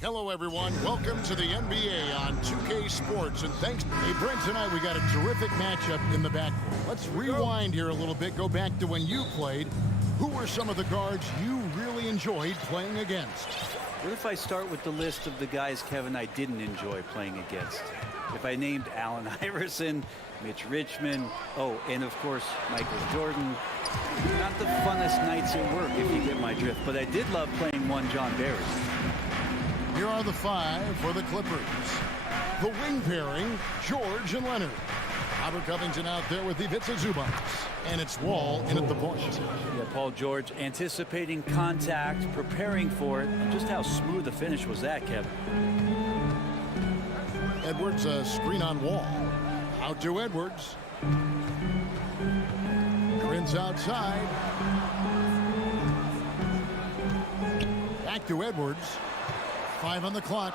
Hello, everyone. Welcome to the NBA on 2K Sports. And thanks. Hey, Brent, tonight we got a terrific matchup in the backcourt. Let's rewind here a little bit. Go back to when you played. Who were some of the guards you really enjoyed playing against? What if I start with the list of the guys, Kevin, I didn't enjoy playing against? If I named Allen Iverson, Mitch Richmond, and of course, Michael Jordan. Not the funnest nights at work, if you get my drift. But I did love playing one John Barry. Here are the five for the Clippers. The wing pairing, George and Leonard. Robert Covington out there with Ivica Zubac. And it's Wall in at the point. Yeah, Paul George anticipating contact, preparing for it. And just how smooth the finish was that, Kevin. Edwards, a screen on Wall. Out to Edwards. Prince outside. Back to Edwards. 5 on the clock.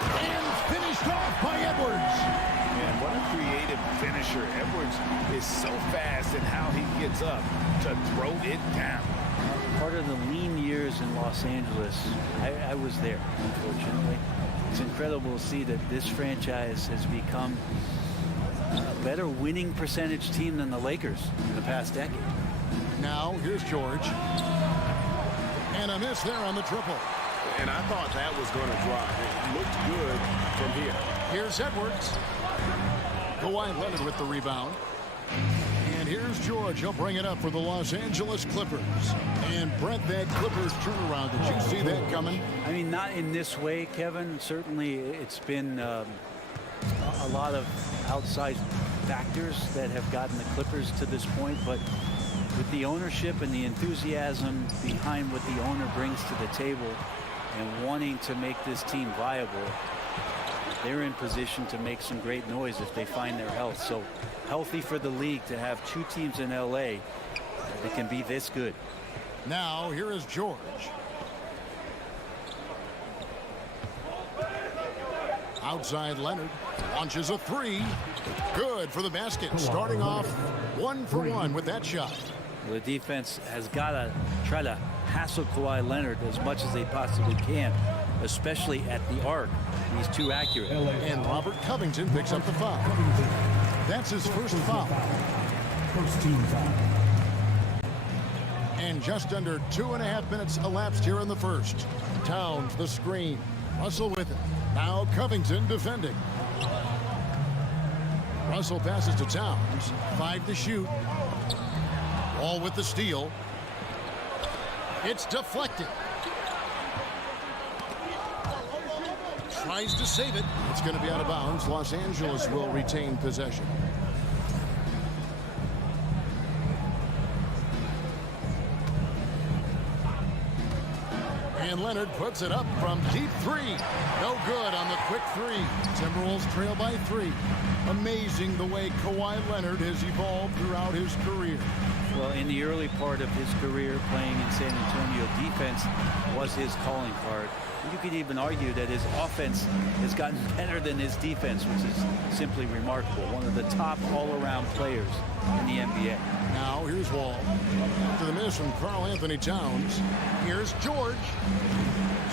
And finished off by Edwards. Man, what a creative finisher. Edwards is so fast in how he gets up to throw it down. Part of the lean years in Los Angeles, I was there, unfortunately. It's incredible to see that this franchise has become a better winning percentage team than the Lakers in the past decade. Now, here's George. And a miss there on the triple. And I thought that was going to drop. It looked good from here. Here's Edwards. Kawhi Leonard with the rebound. And here's George. He'll bring it up for the Los Angeles Clippers. And Brent, that Clippers turnaround. Did you see that coming? I mean, not in this way, Kevin. Certainly, it's been a lot of outside factors that have gotten the Clippers to this point. But with the ownership and the enthusiasm behind what the owner brings to the table and wanting to make this team viable, they're in position to make some great noise if they find their health. So healthy for the league to have two teams in LA that can be this good. Now here is George. Outside Leonard launches a three. Good for the basket. Starting off 1 for 1 with that shot. The defense has got to try to hassle Kawhi Leonard as much as they possibly can, especially at the arc. He's too accurate. And Robert Covington picks up the foul. That's his first foul. First team foul. And just under 2.5 minutes elapsed here in the first. Towns the screen. Russell with it. Now Covington defending. Russell passes to Towns. 5 to shoot. All with the steal. It's deflected. Tries to save it. It's going to be out of bounds. Los Angeles will retain possession. And Leonard puts it up from deep three. No good on the quick three. Timberwolves trail by 3. Amazing the way Kawhi Leonard has evolved throughout his career. Well, in the early part of his career playing in San Antonio, defense was his calling card. You could even argue that his offense has gotten better than his defense, which is simply remarkable. One of the top all-around players in the NBA. Now here's Wall. To the miss from Karl Anthony Towns. Here's George.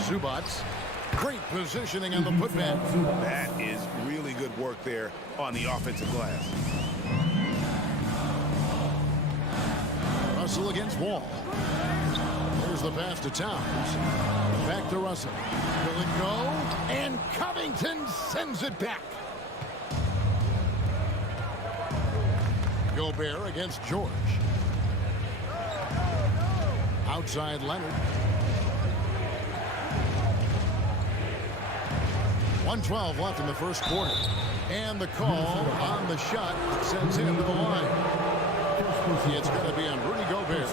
Zubac. Great positioning on the putback. That is really good work there on the offensive glass. Russell against Wall. There's Here's the pass to Towns. Back to Russell. Will it go? And Covington sends it back. Gobert against George. Outside Leonard. 1:12 left in the first quarter. And the call on the shot sends him to the line. It's going to be on Rudy Gobert.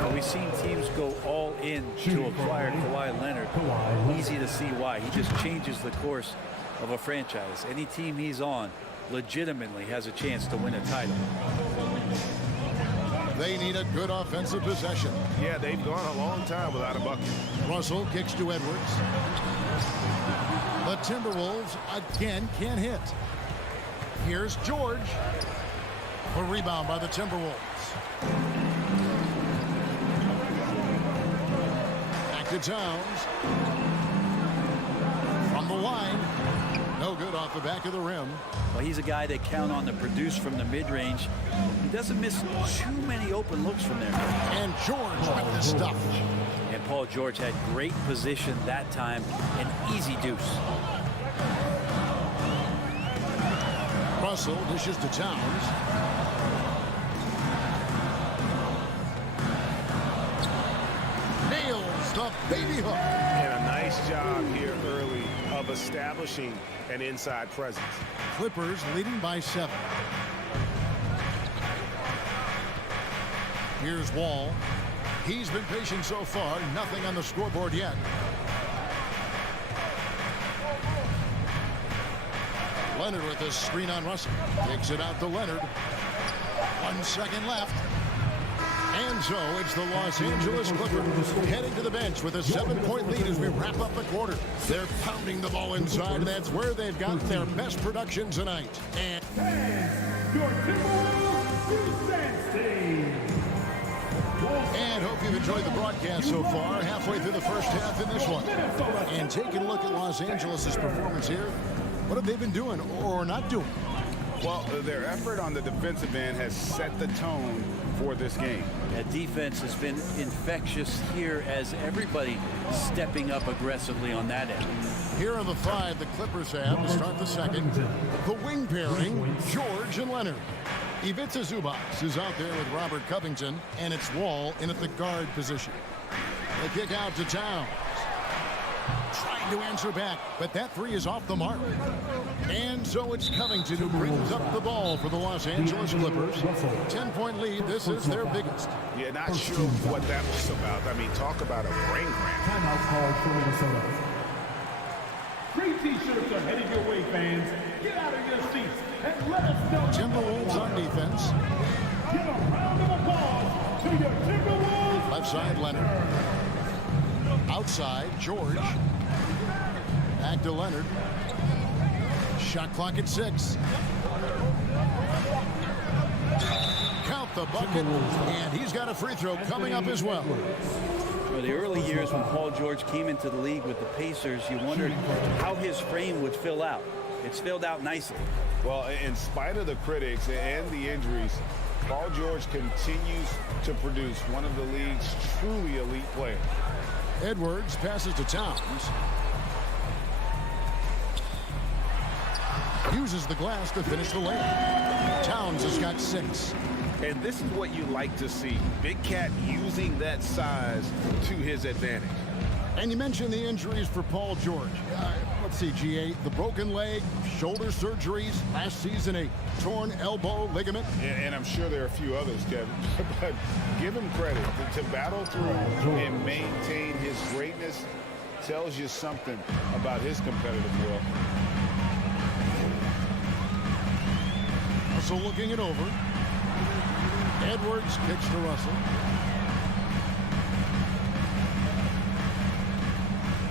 Well, we've seen teams go all in to acquire Kawhi Leonard. Easy to see why. He just changes the course of a franchise. Any team he's on legitimately has a chance to win a title. They need a good offensive possession. Yeah, they've gone a long time without a bucket. Russell kicks to Edwards. The Timberwolves again can't hit. Here's George. A rebound by the Timberwolves. Back to Towns. From the line. No good off the back of the rim. Well, he's a guy they count on to produce from the mid-range. He doesn't miss too many open looks from there. And George with the stuff. And Paul George had great position that time. An easy deuce. Russell dishes to Towns. Nails the baby hook. And a nice job here early of establishing an inside presence. Clippers leading by 7. Here's Wall. He's been patient so far. Nothing on the scoreboard yet. Leonard with a screen on Russell. Takes it out to Leonard. 1 second left. And so it's the Los Angeles Clippers heading to the bench with a 7-point lead as we wrap up the quarter. They're pounding the ball inside, and that's where they've gotten their best production tonight. And Your Timberwolves And hope you've enjoyed the broadcast so far. Halfway through the first half in this one. And taking a look at Los Angeles' performance here. What have they been doing or not doing? Well, their effort on the defensive end has set the tone for this game. That defense has been infectious here as everybody stepping up aggressively on that end. Here are the 5 the Clippers have to start the second. The wing pairing, George and Leonard. Ivica Zubac is out there with Robert Covington, and it's Wall in at the guard position. The kick out to Towns. Trying to answer back, but that 3 is off the mark. And so it's Covington who brings up the ball for the Los Angeles Clippers. 10-point lead. This is their biggest. Yeah, not sure what that was about. I mean, talk about a brain cramp. Timeout called for Minnesota. Free T-shirts are heading your way, fans. Get out of your seats and let us know. Timberwolves on defense. Give a round of applause to your Timberwolves. Left side, Leonard. Outside, George. Back to Leonard. Shot clock at 6. Count the bucket, and he's got a free throw coming up as well. For the early years when Paul George came into the league with the Pacers, you wondered how his frame would fill out. It's filled out nicely. Well, in spite of the critics and the injuries, Paul George continues to produce one of the league's truly elite players. Edwards passes to Towns. Uses the glass to finish the layup. Towns has got 6. And this is what you like to see. Big Cat using that size to his advantage. And you mentioned the injuries for Paul George. Let's see, GA, the broken leg, shoulder surgeries, last season a torn elbow ligament. And I'm sure there are a few others, Kevin. But give him credit. To battle through and maintain his greatness tells you something about his competitive will. Russell looking it over. Edwards kicks to Russell.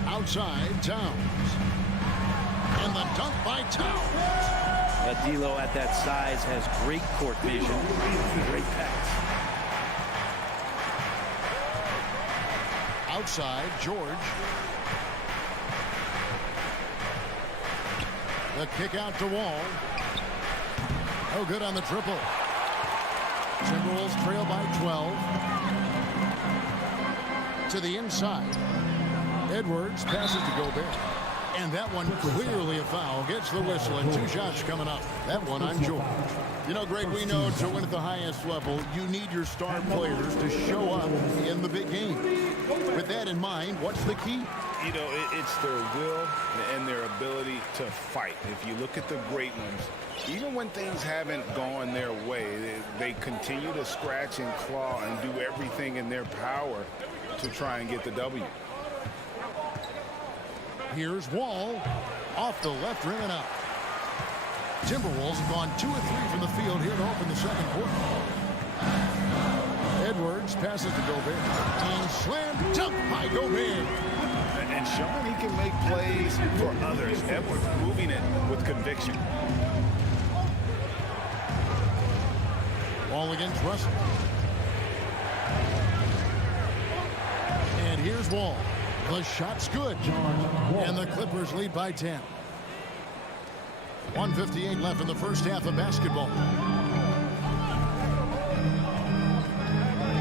Outside, Towns. And the dunk by Towns. D'Lo at that size has great court vision. Great pass. Outside, George. The kick out to Wall. No good on the triple. Timberwolves trail by 12. To the inside. Edwards passes to Gobert. And that one clearly a foul. Gets the whistle and 2 shots coming up. That one on George. You know, Greg, we know to win at the highest level, you need your star players to show up in the big game. With that in mind, what's the key? You know, it's their will and their ability to fight. If you look at the great ones, even when things haven't gone their way, they continue to scratch and claw and do everything in their power to try and get the W. Here's Wall off the left rim and out. Timberwolves have gone 2 of 3 from the field here to open the second quarter. Edwards passes to Gobert. And slam dunk by Gobert. And showing he can make plays for others. Edwards moving it with conviction. Wall against Russell. And here's Wall. The shot's good. And the Clippers lead by 10. 1:58 left in the first half of basketball.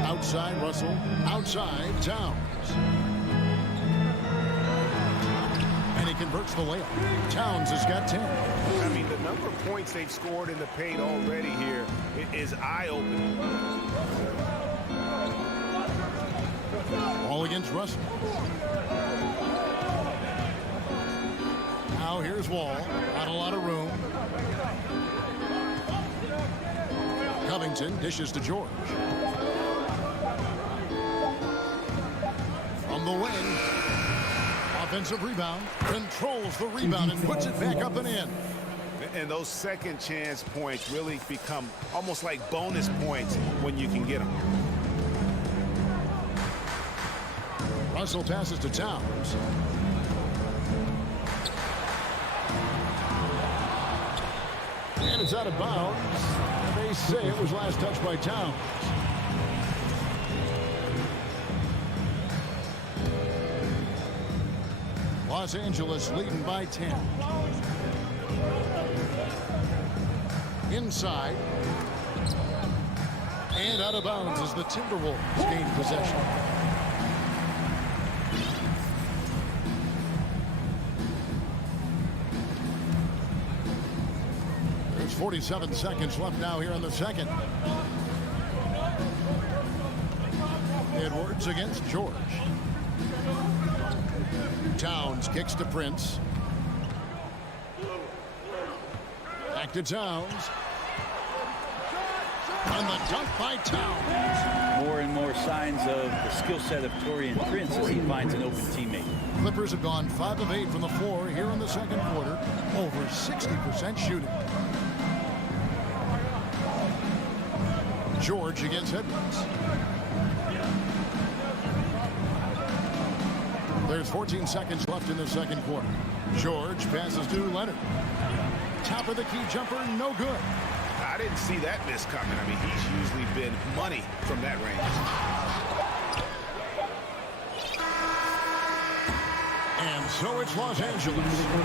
Outside Russell. Outside Towns. And he converts the layup. Towns has got 10. I mean, the number of points they've scored in the paint already here is eye-opening. All against Russell. Now here's Wall. Not a lot of room. Covington dishes to George. From the wing. Offensive rebound. Controls the rebound and puts it back up and in. And those second chance points really become almost like bonus points when you can get them. Russell passes to Towns. And it's out of bounds. They say it was last touched by Towns. Los Angeles leading by 10. Inside. And out of bounds as the Timberwolves gain possession. There's 47 seconds left now here in the second. Edwards against George. Towns kicks to Prince. Back to Towns. And the dunk by Towns. More and more signs of the skill set of Taurean Prince as he finds an open teammate. Clippers have gone 5 of 8 from the floor here in the second quarter. Over 60% shooting. George against Edwards. There's 14 seconds left in the second quarter. George passes to Leonard. Top of the key jumper, no good. I didn't see that miss coming. I mean, he's usually been money from that range. And so it's Los Angeles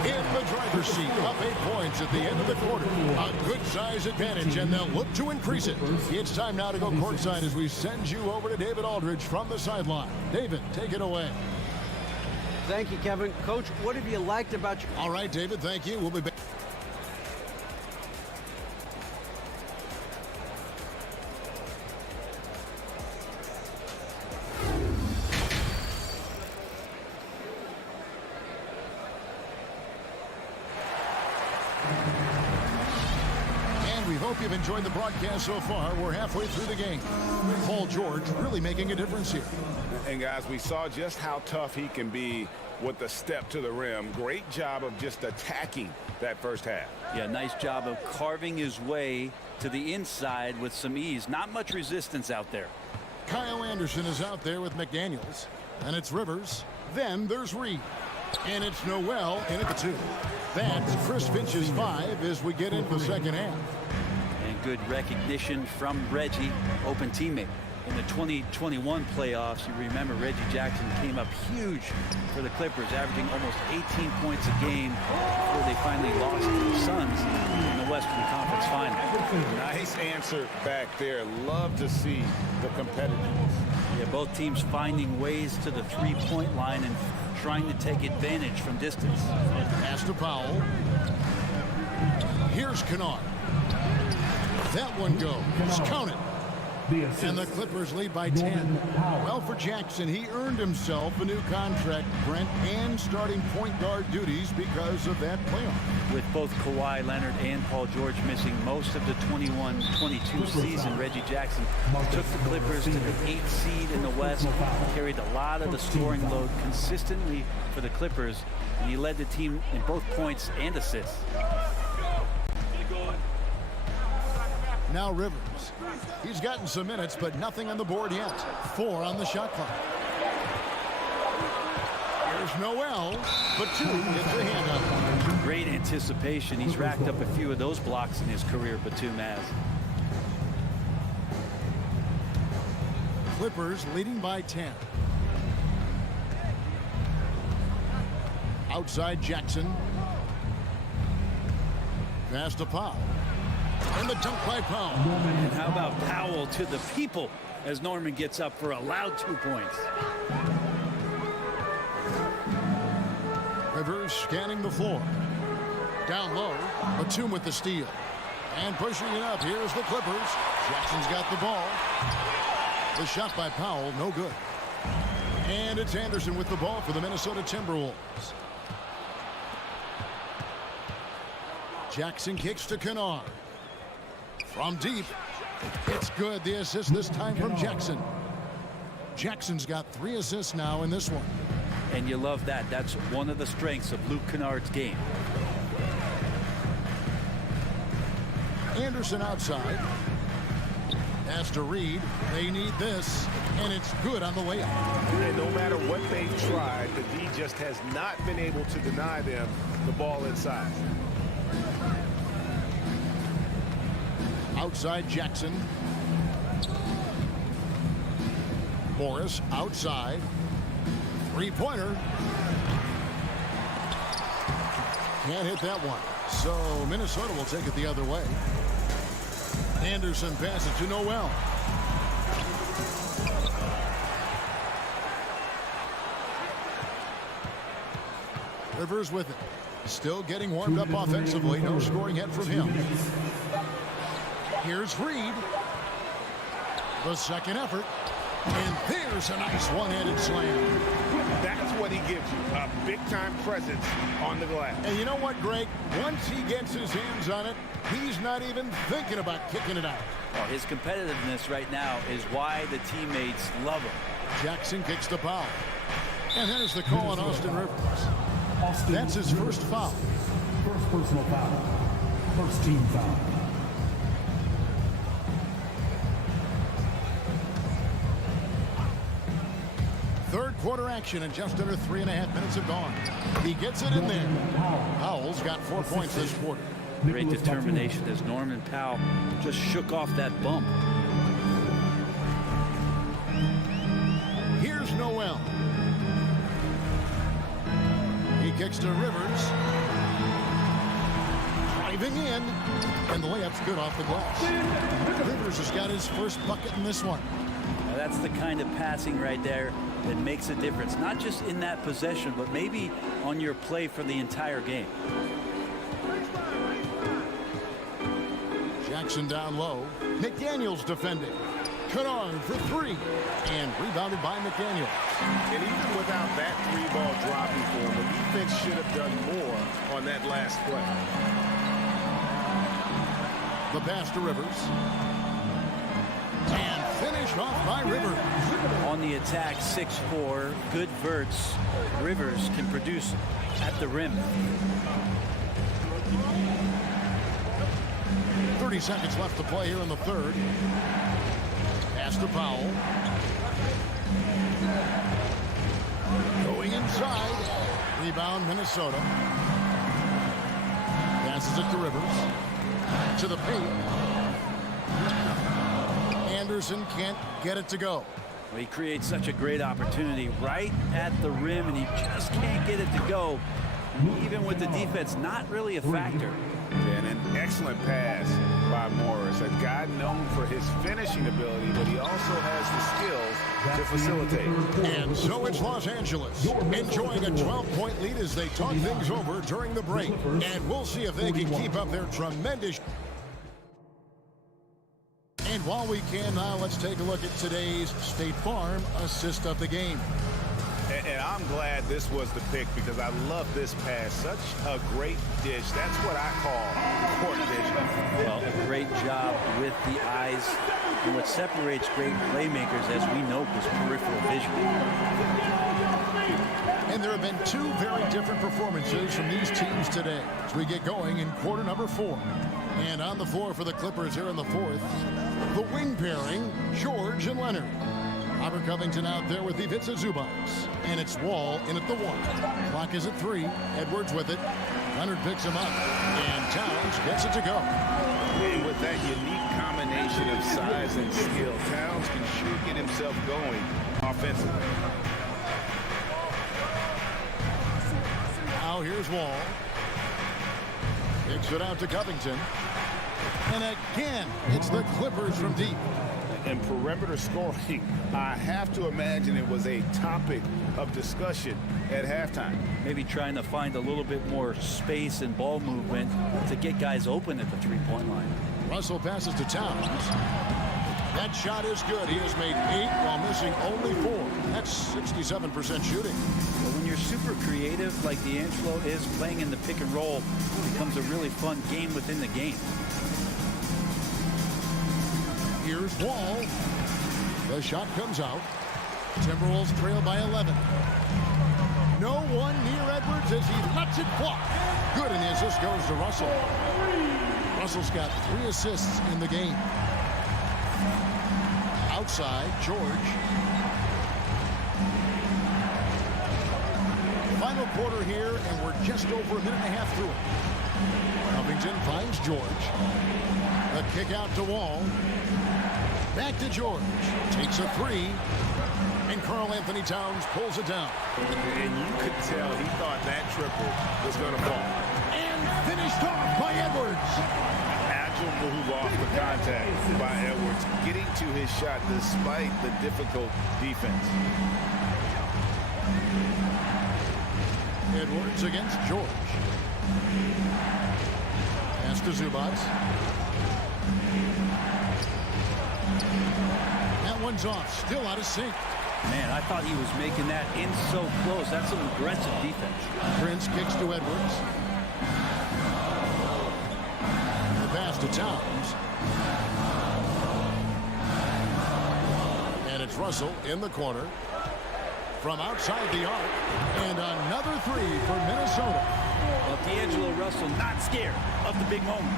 in the driver's seat, up 8 points at the end of the quarter. A good size advantage, and they'll look to increase it. It's time now to go courtside as we send you over to David Aldridge from the sideline. David, take it away. Thank you, Kevin. Coach, what have you liked about your... All right, David, thank you. We'll be back. Hope you've enjoyed the broadcast so far. We're halfway through the game. Paul George really making a difference here. And guys, we saw just how tough he can be with the step to the rim. Great job of just attacking that first half. Yeah, nice job of carving his way to the inside with some ease. Not much resistance out there. Kyle Anderson is out there with McDaniels. And it's Rivers. Then there's Reed. And it's Noel in at the 2. That's Chris Finch's 5 as we get into the second half. Good recognition from Reggie, open teammate. In the 2021 playoffs, you remember Reggie Jackson came up huge for the Clippers, averaging almost 18 points a game before they finally lost to the Suns in the Western Conference Final. Nice answer back there. Love to see the competitiveness. Yeah, both teams finding ways to the three-point line and trying to take advantage from distance. Pass to Powell. Here's Kennard. That one goes. Count it. And the Clippers lead by 10. Well, for Jackson, he earned himself a new contract, Brent, and starting point guard duties because of that playoff. With both Kawhi Leonard and Paul George missing most of the 21-22 season, Reggie Jackson took the Clippers to the 8th seed in the West, carried a lot of the scoring load consistently for the Clippers, and he led the team in both points and assists. Now Rivers. He's gotten some minutes, but nothing on the board yet. 4 on the shot clock. Here's Noel, but 2 gets a hand up. Great anticipation. He's racked up a few of those blocks in his career, Batum has. Clippers leading by 10. Outside Jackson. Pass to Powell. And the dunk by Powell. And how about Powell to the people as Norman gets up for a loud 2 points. Rivers scanning the floor. Down low, Batum with the steal. And pushing it up, here's the Clippers. Jackson's got the ball. The shot by Powell, no good. And it's Anderson with the ball for the Minnesota Timberwolves. Jackson kicks to Kennard. From deep, it's good. The assist this time from Jackson. Jackson's got 3 assists now in this one. And you love that. That's one of the strengths of Luke Kennard's game. Anderson outside. Pass to Reed. They need this, and it's good on the way up. And no matter what they've tried, the D just has not been able to deny them the ball inside. Outside Jackson. Morris outside. Three-pointer. Can't hit that one. So Minnesota will take it the other way. Anderson passes to Noel. Rivers with it. Still getting warmed up offensively. No scoring yet from him. Here's Reed. The second effort. And there's a nice one-handed slam. That's what he gives you, a big-time presence on the glass. And you know what, Greg? Once he gets his hands on it, he's not even thinking about kicking it out. Well, his competitiveness right now is why the teammates love him. Jackson kicks to Powell. And there's the call on Austin Rivers. That's his first foul. First personal foul. First team foul. Third quarter action, and just under 3.5 minutes have gone. He gets it in there. Powell's got 4 points this quarter. Great determination as Norman Powell just shook off that bump. Here's Noel. He kicks to Rivers. Driving in. And the layup's good off the glass. Rivers has got his first bucket in this one. Now that's the kind of passing right there that makes a difference. Not just in that possession, but maybe on your play for the entire game. Jackson down low. McDaniels defending. Kennard for 3. And rebounded by McDaniels. And even without that 3-ball dropping for him, the defense should have done more on that last play. The pass to Rivers. And finished off by Rivers. On the attack, 6'4", good verts. Rivers can produce at the rim. 30 seconds left to play here in the third. Pass to Powell. Going inside. Rebound Minnesota. Passes it to Rivers. To the paint. Anderson can't get it to go. Well, he creates such a great opportunity right at the rim, and he just can't get it to go. Even with the defense not really a factor. And Excellent pass by Morris, a guy known for his finishing ability, but he also has the skills to facilitate. And so it's Los Angeles, enjoying a 12-point lead as they talk things over during the break. And we'll see if they can keep up their tremendous... And while we can now, let's take a look at today's State Farm assist of the game. And I'm glad this was the pick because I love this pass. Such a great dish. That's what I call court vision. Well, a great job with the eyes. And what separates great playmakers, as we know, is peripheral vision. And there have been two very different performances from these teams today as we get going in quarter number 4. And on the floor for the Clippers here in the 4th, the wing pairing, George and Leonard. Robert Covington out there with Ivica Zubac. And it's Wall in at the 1. Clock is at 3. Edwards with it. Leonard picks him up. And Towns gets it to go. And with that unique combination of size and skill, Towns can sure get himself going offensively. Now here's Wall. Kicks it out to Covington. And again, it's the Clippers from deep. And perimeter scoring, I have to imagine it was a topic of discussion at halftime. Maybe trying to find a little bit more space and ball movement to get guys open at the three-point line. Russell passes to Towns. That shot is good. He has made 8 while missing only 4. That's 67% shooting. But when you're super creative like D'Angelo is, playing in the pick and roll becomes a really fun game within the game. Here's Wall. The shot comes out. Timberwolves trail by 11. No one near Edwards as he lets it fly. Good, and the assist goes to Russell. Russell's got 3 assists in the game. Outside, George. Final quarter here, and we're just over a minute and a half through it. Covington finds George. The kick out to Wall. Back to George. Takes a 3. And Karl Anthony Towns pulls it down. And you could tell he thought that triple was going to fall. And finished off by Edwards. Agile move off the contact by Edwards, getting to his shot despite the difficult defense. Edwards against George. Pass to Zubac. That one's off. Still out of sync. Man, I thought he was making that in so close. That's some aggressive defense. Prince kicks to Edwards. The pass to Towns. And it's Russell in the corner. From outside the arc. And another 3 for Minnesota. Well, D'Angelo Russell not scared of the big moment.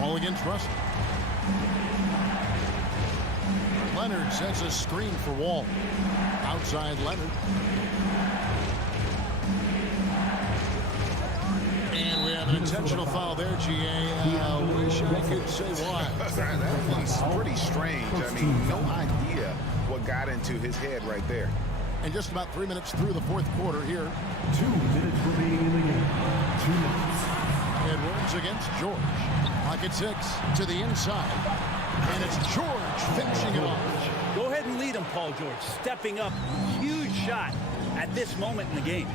Wall against Russell. Leonard sets a screen for Wall. Outside Leonard. And we have an intentional foul there, GA. Wish I could say why. That one's pretty strange. I mean, no idea what got into his head right there. And just about 3 minutes through the 4th quarter here. 2 minutes remaining in the game. 2 minutes. Edwards against George. Pocket 6 to the inside. And it's George finishing it off. Go ahead and lead him, Paul George. Stepping up. Huge shot at this moment in the game.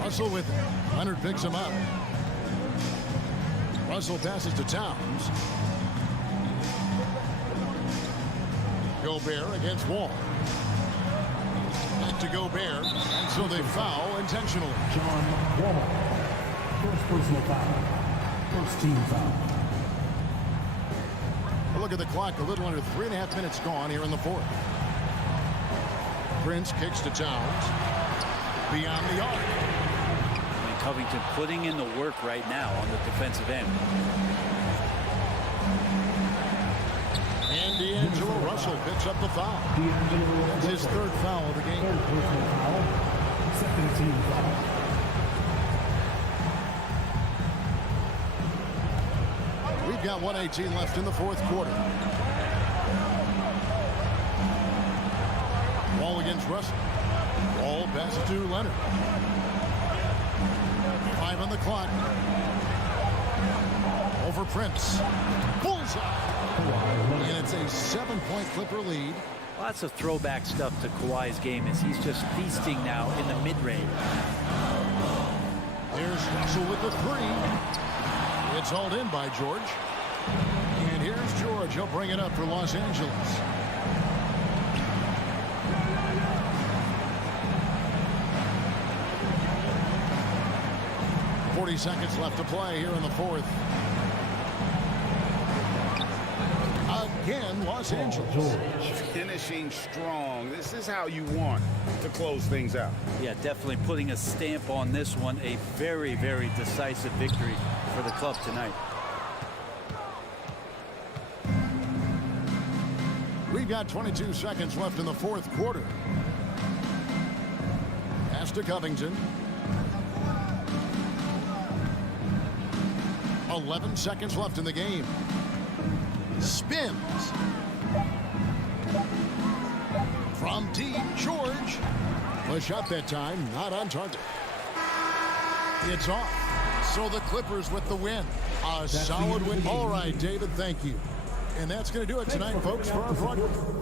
Russell with it. Leonard picks him up. Russell passes to Towns. Gobert against Wall. Back to Gobert. And so they foul intentionally. John Wall. First personal foul. First team foul. Look at the clock. A little under 3.5 minutes gone here in the 4th. Prince kicks to Towns. Beyond the arc. And Covington putting in the work right now on the defensive end. And D'Angelo Russell picks up the foul. That's his 3rd foul of the game. Third personal foul. Second team foul. We've got 1:18 left in the 4th quarter. Wall against Russell. Wall passes to Leonard. on the clock. Over Prince. Bullseye. And it's a 7-point Clipper lead. Lots of throwback stuff to Kawhi's game as he's just feasting now in the mid-range. Here's Russell with the three. It's hauled in by George. And here's George. He'll bring it up for Los Angeles. Seconds left to play here in the fourth. Again, Los Angeles. Finishing strong. This is how you want to close things out. Yeah, definitely putting a stamp on this one. A very, very decisive victory for the club tonight. We've got 22 seconds left in the fourth quarter. Pass to Covington. 11 seconds left in the game. Spins. From deep, George. Push up that time, not on target. It's off. So the Clippers with the win. A solid win. All right, David, thank you. And that's going to do it tonight, folks, for our program.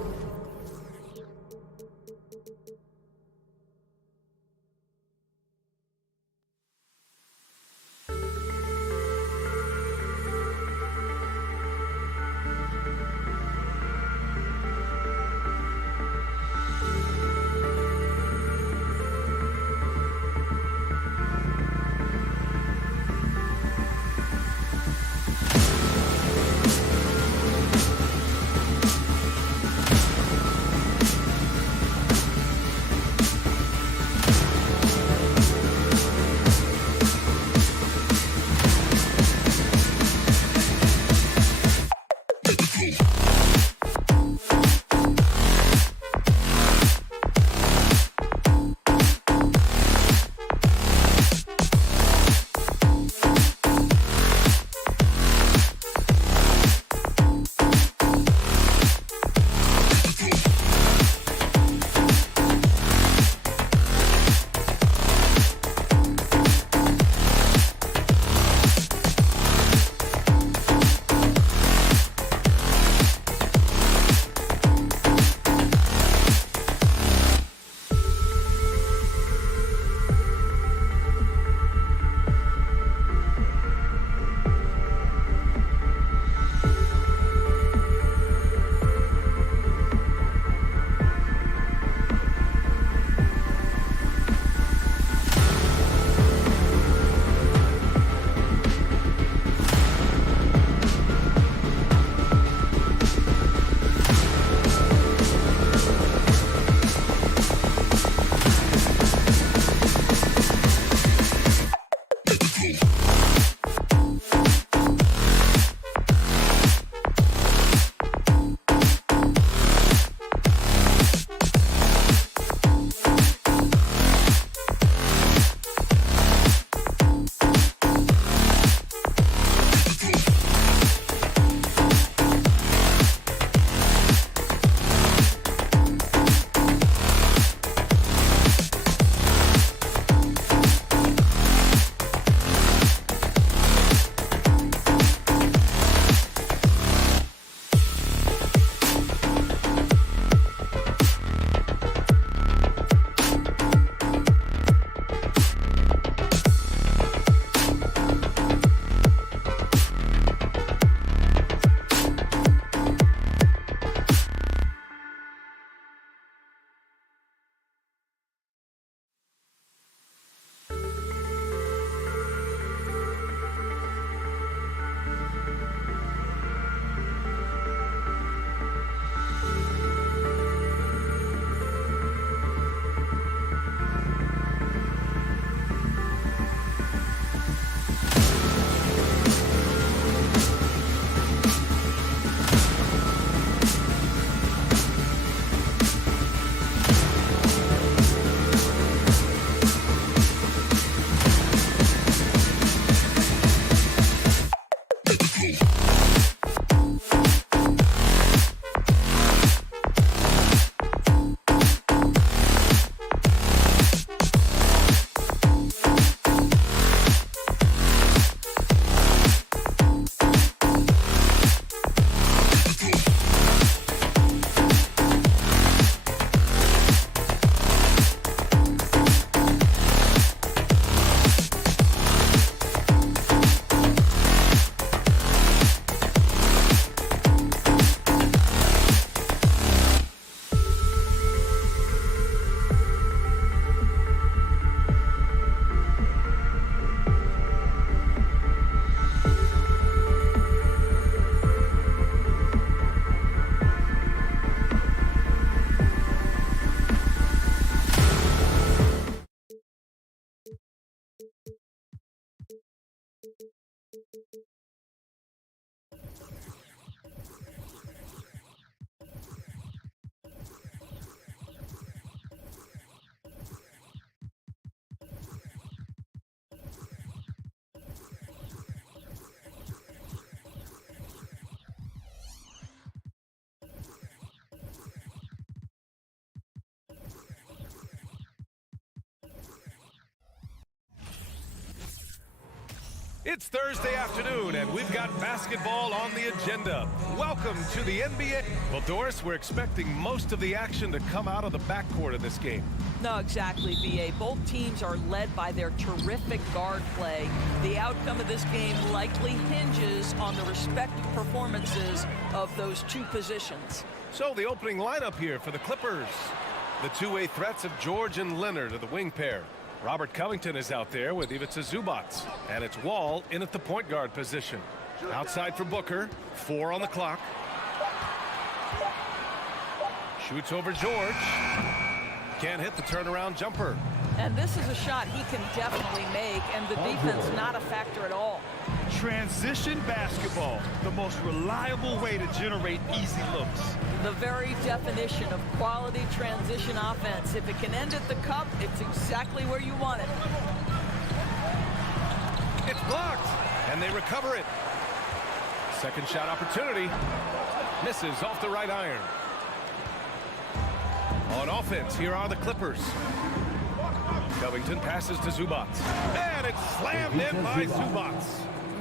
It's Thursday afternoon, and we've got basketball on the agenda. Welcome to the NBA. Well, Doris, we're expecting most of the action to come out of the backcourt of this game. No, exactly, B.A. Both teams are led by their terrific guard play. The outcome of this game likely hinges on the respective performances of those two positions. So the opening lineup here for the Clippers. The two-way threats of George and Leonard are the wing pair. Robert Covington is out there with Ivica Zubac, and it's Wall in at the point guard position. Outside for Booker, 4 on the clock. Shoots over George. Can't hit the turnaround jumper. And this is a shot he can definitely make, and the defense not a factor at all. Transition basketball, the most reliable way to generate easy looks. The very definition of quality transition offense. If it can end at the cup, it's exactly where you want it. It's blocked, and they recover it. Second shot opportunity. Misses off the right iron. On offense, here are the Clippers. Covington passes to Zubac. And it's slammed in by Zubac.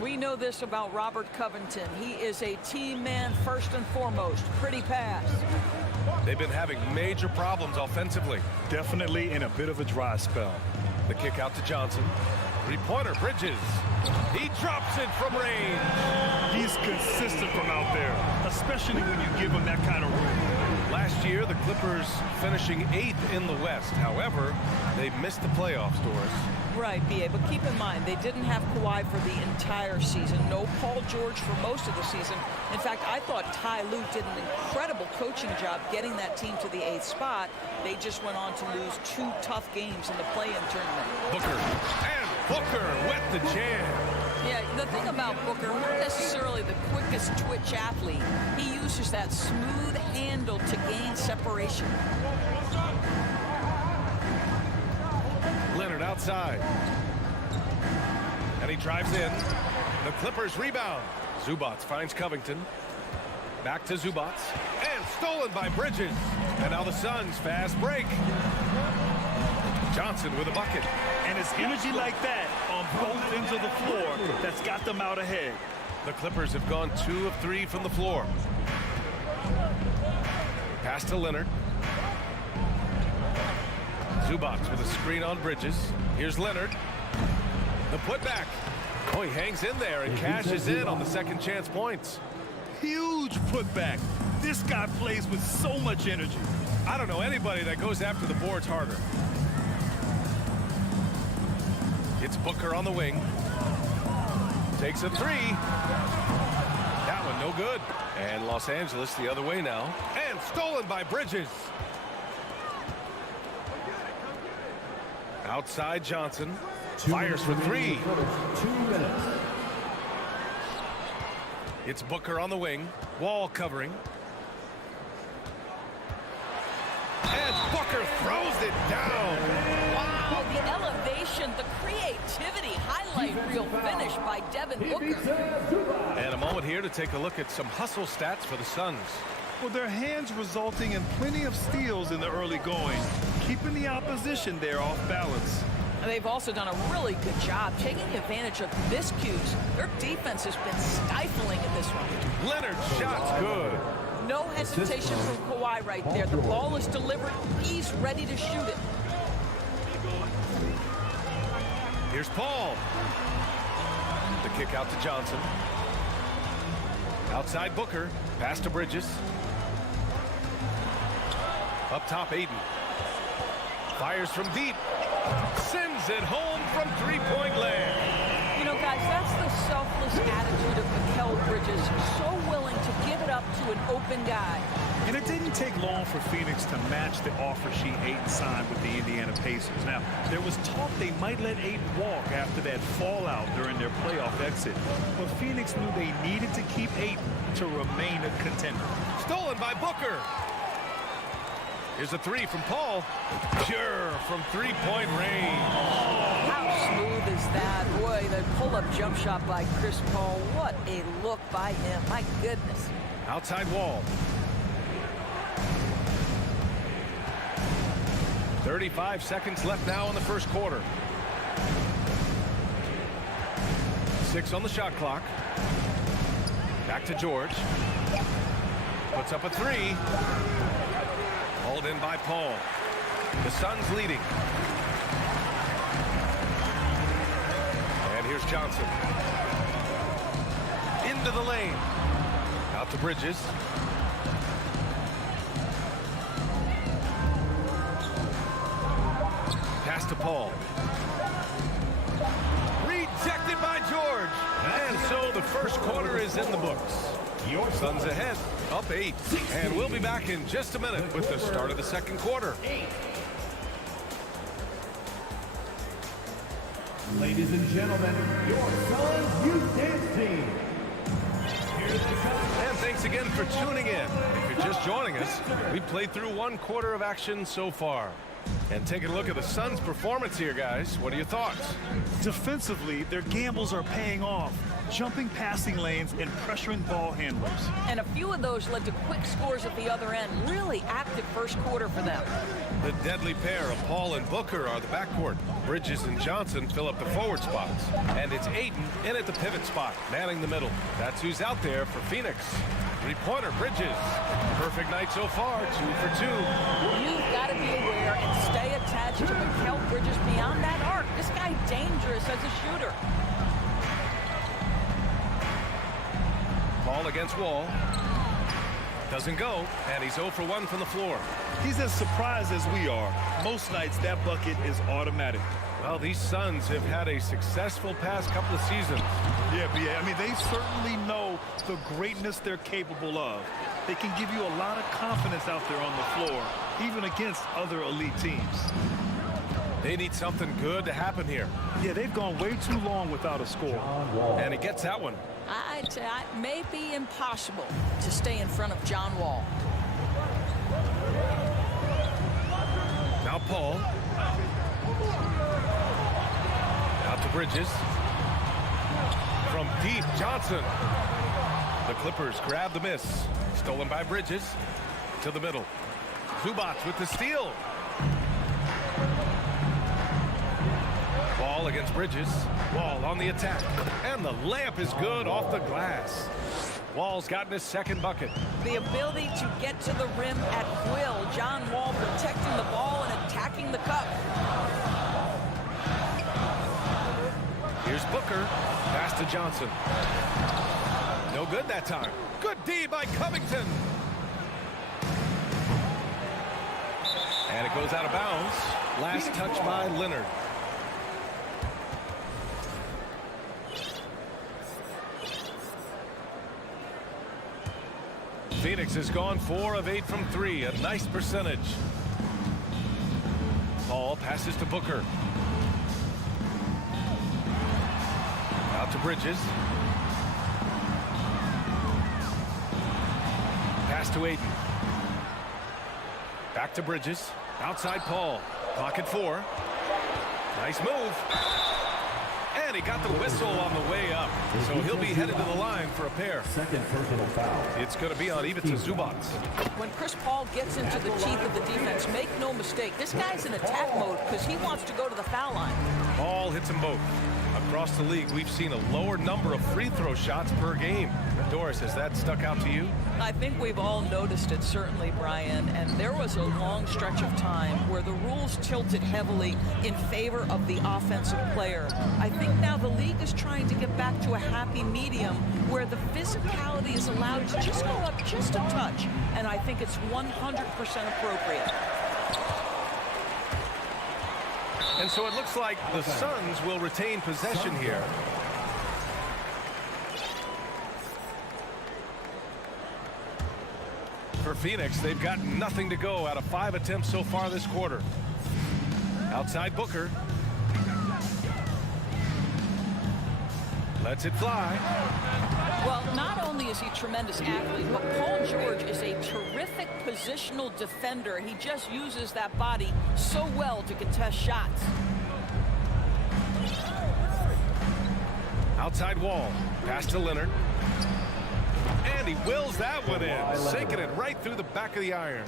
We know this about Robert Covington. He is a team man first and foremost. Pretty pass. They've been having major problems offensively. Definitely in a bit of a dry spell. The kick out to Johnson. Three-pointer, Bridges. He drops it from range. He's consistent from out there, especially when you give him that kind of room. Last year, the Clippers finishing 8th in the West. However, they missed the playoffs, Doris. Right, B.A., but keep in mind, they didn't have Kawhi for the entire season. No Paul George for most of the season. In fact, I thought Ty Lue did an incredible coaching job getting that team to the 8th spot. They just went on to lose 2 tough games in the play-in tournament. Booker. And Booker with the jam. Yeah, the thing about Booker, not necessarily the quickest twitch athlete. He uses that smooth handle to gain separation. Leonard outside. And he drives in. The Clippers rebound. Zubac finds Covington. Back to Zubac. And stolen by Bridges. And now the Suns fast break. Johnson with a bucket. And it's energy like that on both ends of the floor that's got them out ahead. The Clippers have gone 2 of 3 from the floor. Pass to Leonard. Zubac with a screen on Bridges. Here's Leonard. The putback. Oh, he hangs in there and cashes in on the second chance points. Huge putback. This guy plays with so much energy. I don't know anybody that goes after the boards harder. It's Booker on the wing. Takes a 3. That one no good. And Los Angeles the other way now. And stolen by Bridges. Outside Johnson. Fires for 3. 2 minutes. It's Booker on the wing. Wall covering. And Booker throws it down. Wow, the elevation, the creativity, highlight reel finish by Devin Booker. And a moment here to take a look at some hustle stats for the Suns. Well, their hands resulting in plenty of steals in the early going, keeping the opposition there off balance. And they've also done a really good job taking advantage of miscues. Their defense has been stifling in this one. Leonard's shot's good. No hesitation from Kawhi right there. The ball is delivered. He's ready to shoot it. Here's Paul. The kick out to Johnson. Outside Booker. Pass to Bridges. Up top, Aiden. Fires from deep. Sends it home from three-point land. You know, guys, that's the selfless attitude of Mikal Bridges. So willing to give it up to an open guy. And it didn't take long for Phoenix to match the offer sheet Ayton signed with the Indiana Pacers. Now, there was talk they might let Ayton walk after that fallout during their playoff exit. But Phoenix knew they needed to keep Ayton to remain a contender. Stolen by Booker. Here's a three from Paul. Pure from three-point range. How smooth is that? Boy, the pull-up jump shot by Chris Paul. What a look by him. My goodness. Outside wall. 35 seconds left now in the first quarter. 6 on the shot clock. Back to George. Puts up a three. Hauled in by Paul. The Suns leading. And here's Johnson. Into the lane. Out to Bridges. Pass to Paul. Rejected by George. And so the first quarter is in the books. Your Suns ahead, up 8. And we'll be back in just a minute with the start of the second quarter. Ladies and gentlemen, your Suns Youth Dance Team. Here's the coach. And thanks again for tuning in. If you're just joining us, we played through one quarter of action so far. And taking a look at the Suns' performance here, guys. What are your thoughts? Defensively, their gambles are paying off. Jumping passing lanes and pressuring ball handlers. And a few of those led to quick scores at the other end. Really active first quarter for them. The deadly pair of Paul and Booker are the backcourt. Bridges and Johnson fill up the forward spots. And it's Ayton in at the pivot spot, manning the middle. That's who's out there for Phoenix. Three-pointer, Bridges. Perfect night so far, 2 for 2. You've got to be aware and stay attached to Mikal Bridges beyond that arc. This guy dangerous as a shooter. Ball against Wall. Doesn't go, and he's 0 for 1 from the floor. He's as surprised as we are. Most nights, that bucket is automatic. Well, these Suns have had a successful past couple of seasons. Yeah, I mean, they certainly know the greatness they're capable of. They can give you a lot of confidence out there on the floor, even against other elite teams. They need something good to happen here. Yeah, they've gone way too long without a score. And he gets that one. I'd say it may be impossible to stay in front of John Wall. Now Paul. Out to Bridges. From deep, Johnson. The Clippers grab the miss. Stolen by Bridges. To the middle. Zubac with the steal. Wall against Bridges. Wall on the attack. And the layup is good off the glass. Wall's gotten his second bucket. The ability to get to the rim at will. John Wall protecting the ball and attacking the cup. Here's Booker. Pass to Johnson. No good that time. Good D by Covington. And it goes out of bounds. Last touch by Leonard. Phoenix has gone 4 of 8 from 3. A nice percentage. Paul passes to Booker. Out to Bridges. Pass to Ayton. Back to Bridges. Outside Paul. Pocket 4. Nice move. And he got the whistle on the way up. So he'll be headed to the line for a pair. Second personal foul. It's going to be on Ivica Zubac. When Chris Paul gets into the teeth of the defense, make no mistake, this guy's in attack mode because he wants to go to the foul line. Paul hits them both. Across the league, we've seen a lower number of free throw shots per game. Doris, has that stuck out to you? I think we've all noticed it, certainly, Brian, and there was a long stretch of time where the rules tilted heavily in favor of the offensive player. I think now the league is trying to get back to a happy medium where the physicality is allowed to just go up just a touch, and I think it's 100% appropriate. And so it looks like the Suns will retain possession here. For Phoenix, they've got nothing to go out of 5 attempts so far this quarter. Outside Booker. Lets it fly. Well, not only is he a tremendous athlete, but Paul George is a terrific positional defender. He just uses that body so well to contest shots. Outside Wall. Pass to Leonard. And he wills that one in, sinking it right through the back of the iron.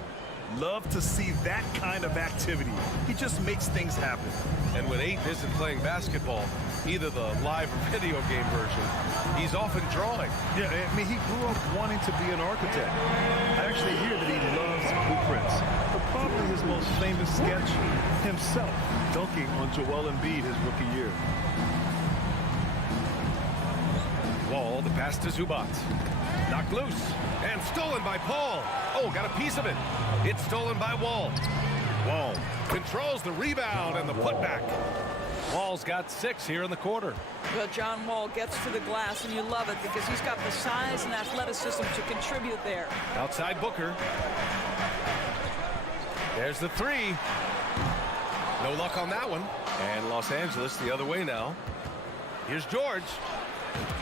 Love to see that kind of activity. He just makes things happen. And when Ayton isn't playing basketball, either the live or video game version, he's often drawing. Yeah, I mean, he grew up wanting to be an architect. I actually hear that he loves blueprints. But probably his most famous sketch, himself dunking on Joel Embiid his rookie year. Wall, the pass to Zubac. Knocked loose and stolen by Paul. Oh, got a piece of it. It's stolen by Wall. Wall controls the rebound and the putback. Wall's got 6 here in the quarter. Well, John Wall gets to the glass, and you love it because he's got the size and athleticism to contribute there. Outside Booker. There's the 3. No luck on that one. And Los Angeles the other way now. Here's George.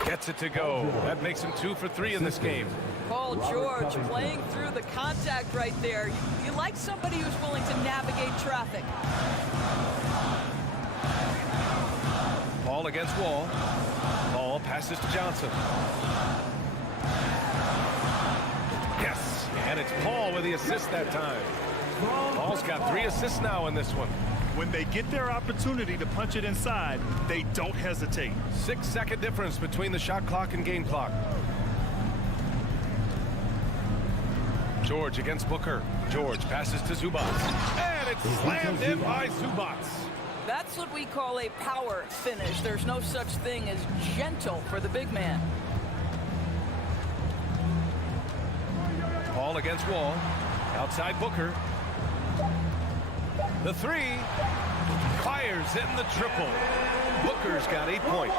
Gets it to go. That makes him 2 for 3 in this game. Paul George playing through the contact right there. You like somebody who's willing to navigate traffic. Ball against Wall. Ball passes to Johnson. Yes, and it's Paul with the assist that time. Paul's got 3 assists now in this one. When they get their opportunity to punch it inside, they don't hesitate. 6-second difference between the shot clock and game clock. George against Booker. George passes to Zubac. And it's slammed in by Zubac. That's what we call a power finish. There's no such thing as gentle for the big man. Paul against Wall. Outside Booker. The 3. Fires in the triple. Booker's got 8 points.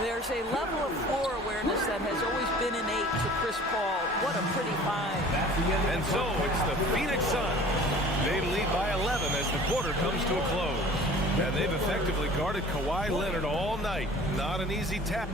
There's a level of floor awareness that has always been innate to Chris Paul. What a pretty find. And so it's the Phoenix Suns. They lead by 11 as the quarter comes to a close. And they've effectively guarded Kawhi Leonard all night. Not an easy task.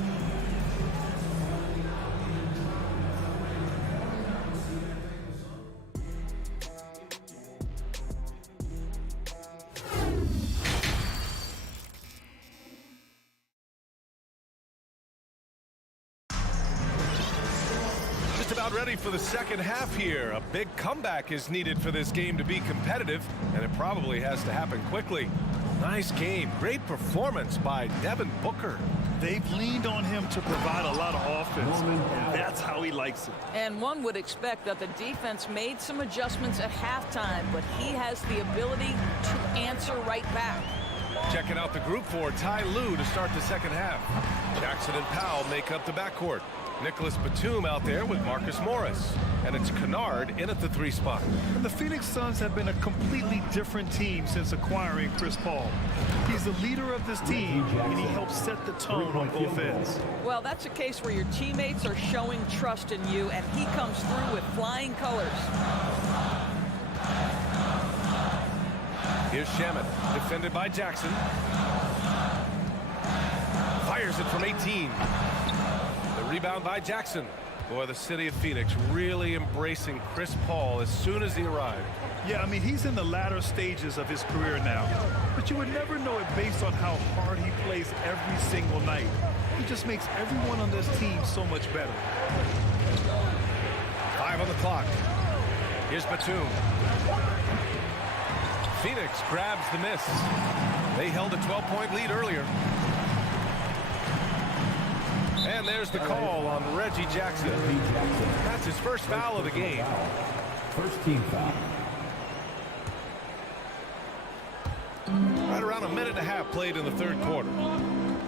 Ready for the second half here. A big comeback is needed for this game to be competitive, and it probably has to happen quickly. Nice game. Great performance by Devin Booker. They've leaned on him to provide a lot of offense, and that's how he likes it. And one would expect that the defense made some adjustments at halftime, but he has the ability to answer right back. Checking out the group for Ty Lue to start the second half. Jackson and Powell make up the backcourt. Nicholas Batum out there with Marcus Morris. And it's Kennard in at the 3 spot. And the Phoenix Suns have been a completely different team since acquiring Chris Paul. He's the leader of this team, and he helps set the tone on both ends. Well, that's a case where your teammates are showing trust in you, and he comes through with flying colors. Here's Shamet, defended by Jackson. Fires it from 18. Rebound by Jackson. Boy, the city of Phoenix really embracing Chris Paul as soon as he arrived. Yeah, I mean, he's in the latter stages of his career now. But you would never know it based on how hard he plays every single night. He just makes everyone on this team so much better. 5 on the clock. Here's Batum. Phoenix grabs the miss. They held a 12-point lead earlier. And there's the call on Reggie Jackson. That's his first foul of the game. First team foul. Right around a minute and a half played in the third quarter.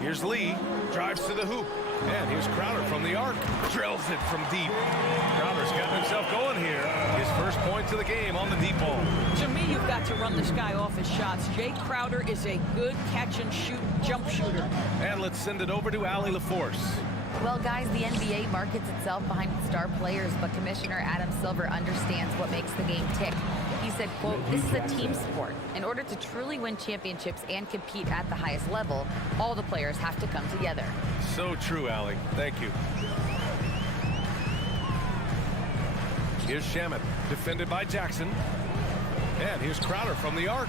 Here's Lee, drives to the hoop. And here's Crowder from the arc. Drills it from deep. Crowder's got himself going here. His first points of the game on the deep ball. To me, you've got to run this guy off his shots. Jay Crowder is a good catch-and-shoot jump shooter. And let's send it over to Allie LaForce. Well, guys, the NBA markets itself behind its star players, but Commissioner Adam Silver understands what makes the game tick. He said, quote, "This is a team sport. In order to truly win championships and compete at the highest level, all the players have to come together." So true, Allie. Thank you. Here's Shamet, defended by Jackson. And here's Crowder from the arc.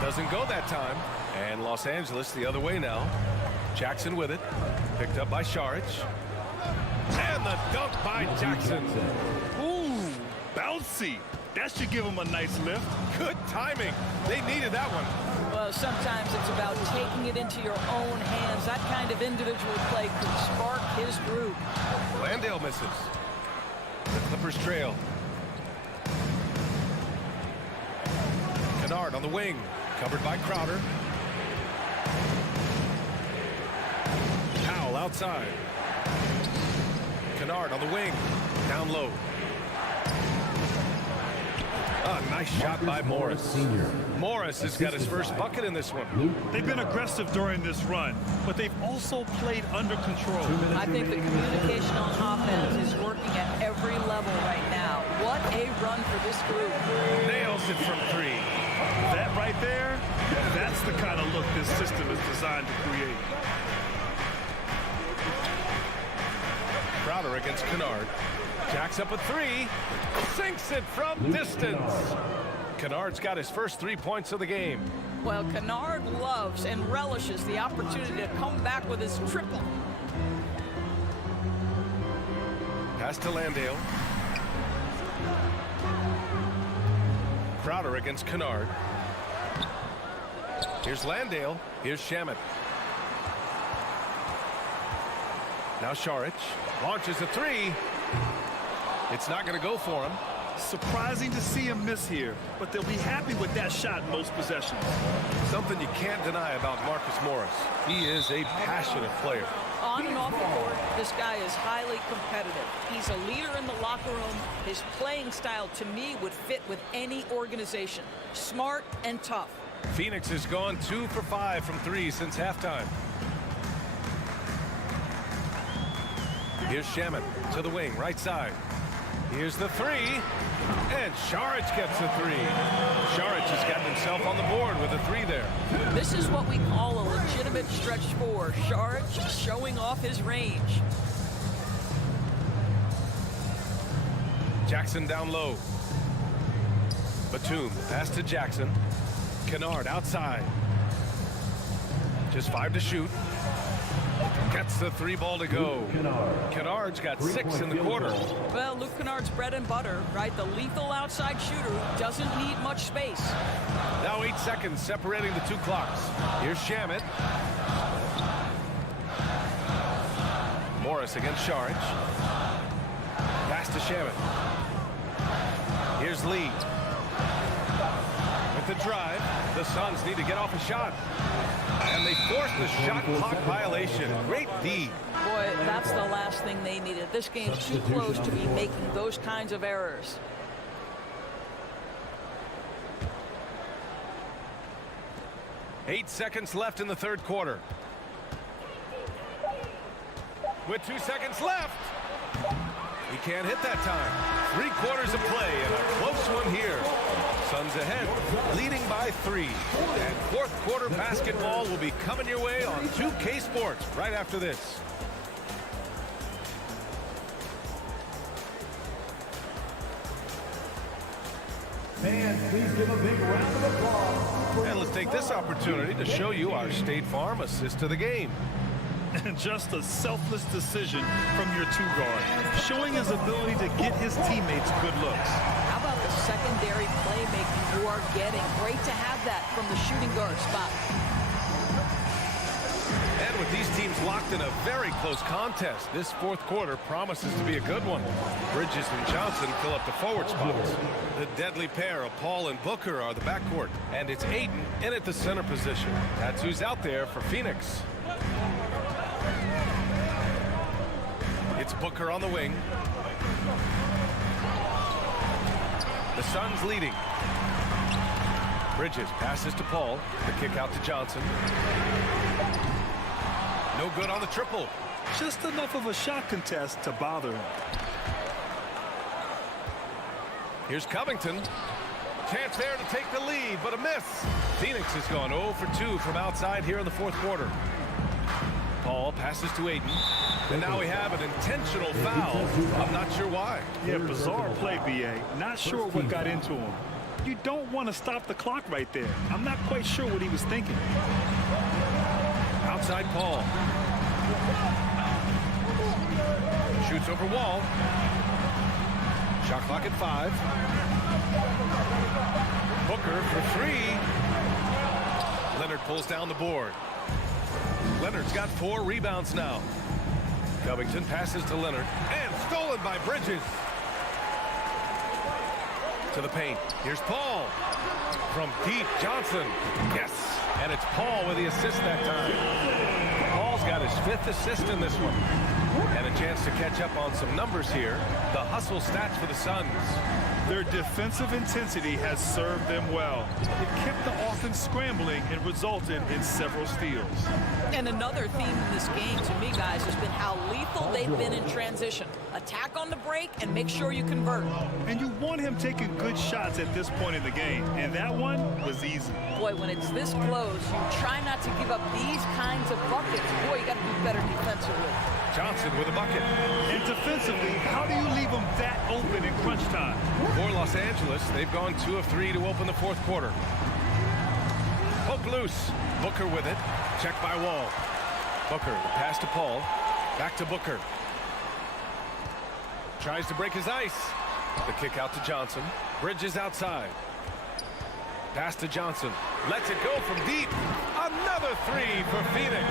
Doesn't go that time. And Los Angeles the other way now. Jackson with it. Picked up by Saric. And the dunk by Jackson. Ooh, bouncy. That should give him a nice lift. Good timing. They needed that one. Well, sometimes it's about taking it into your own hands. That kind of individual play could spark his group. Landale misses. The Clippers trail. Kennard on the wing. Covered by Crowder. Powell outside. Kennard on the wing. Down low. A nice shot by Morris. Morris has got his first bucket in this one. They've been aggressive during this run, but they've also played under control. I think the communication on offense is working at every level right now. What a run for this group. Nails it from three. That right there, that's the kind of look this system is designed to create. Crowder against Kennard. Jacks up a three. Sinks it from distance. Kennard's got his first 3 points of the game. Well, Kennard loves and relishes the opportunity to come back with his triple. Pass to Landale. Crowder against Kennard. Here's Landale. Here's Shamet. Now Saric launches a three. It's not going to go for him. Surprising to see him miss here, but they'll be happy with that shot most possessions. Something you can't deny about Marcus Morris. He is a passionate player. On and off the court, this guy is highly competitive. He's a leader in the locker room. His playing style, to me, would fit with any organization. Smart and tough. Phoenix has gone 2 for 5 from three since halftime. Here's Shamet to the wing, right side. Here's the three, and Saric gets the three. Saric has gotten himself on the board with a three there. This is what we call a legitimate stretch four. Saric showing off his range. Jackson down low. Batum, pass to Jackson. Kennard outside. Just 5 to shoot. Gets the 3 ball to go. Kennard's got 6 in the quarter. Well, Luke Kennard's bread and butter, right? The lethal outside shooter doesn't need much space. Now 8 seconds separating the 2 clocks. Here's Shamet. Morris against Saric. Pass to Shamet. Here's Lee. With the drive, the Suns need to get off a shot. And they forced the shot clock violation. Great D. Boy, that's the last thing they needed. This game's too close to be making those kinds of errors. Eight seconds left in the third quarter. With 2 seconds left. He can't hit that time. 3 quarters of play and a close one here. Suns ahead, leading by 3. And fourth quarter basketball will be coming your way on 2K Sports right after this. Fans, please give a big round of applause. And let's take this opportunity to show you our State Farm assist to the game. And just a selfless decision from your 2 guard, showing his ability to get his teammates good looks. How about the secondary playmaking you are getting? Great to have that from the shooting guard spot. And with these teams locked in a very close contest, this fourth quarter promises to be a good one. Bridges and Johnson fill up the forward spots. The deadly pair of Paul and Booker are the backcourt, and it's Ayton in at the center position. That's who's out there for Phoenix. It's Booker on the wing. The Suns leading. Bridges passes to Paul. The kick out to Johnson. No good on the triple. Just enough of a shot contest to bother him. Here's Covington. Chance there to take the lead, but a miss. Phoenix has gone 0 for 2 from outside here in the fourth quarter. Paul passes to Aiden. And now we have an intentional foul. I'm not sure why. Yeah, bizarre play, B.A. Not sure what got into him. You don't want to stop the clock right there. I'm not quite sure what he was thinking. Outside Paul. Shoots over Wall. Shot clock at 5. Booker for 3. Leonard pulls down the board. Leonard's got 4 rebounds now. Covington passes to Leonard and stolen by Bridges. To the paint. Here's Paul. From deep, Johnson. Yes. And it's Paul with the assist that time. Paul's got his 5th assist in this one. And a chance to catch up on some numbers here. The hustle stats for the Suns. Their defensive intensity has served them well. It kept the offense scrambling and resulted in several steals. And another theme in this game to me, guys, has been how lethal they've been in transition. Attack on the break and make sure you convert. And you want him taking good shots at this point in the game. And that one was easy. Boy, when it's this close, you try not to give up these kinds of buckets. Boy, you got to be better defensively. Johnson with a bucket. And defensively, how do you leave them that open in crunch time? For Los Angeles, they've gone 2 of 3 to open the fourth quarter. Poke loose. Booker with it. Checked by Wall. Booker, the pass to Paul. Back to Booker. Tries to break his ice. The kick out to Johnson. Bridges outside. Pass to Johnson. Lets it go from deep. Another 3 for Phoenix.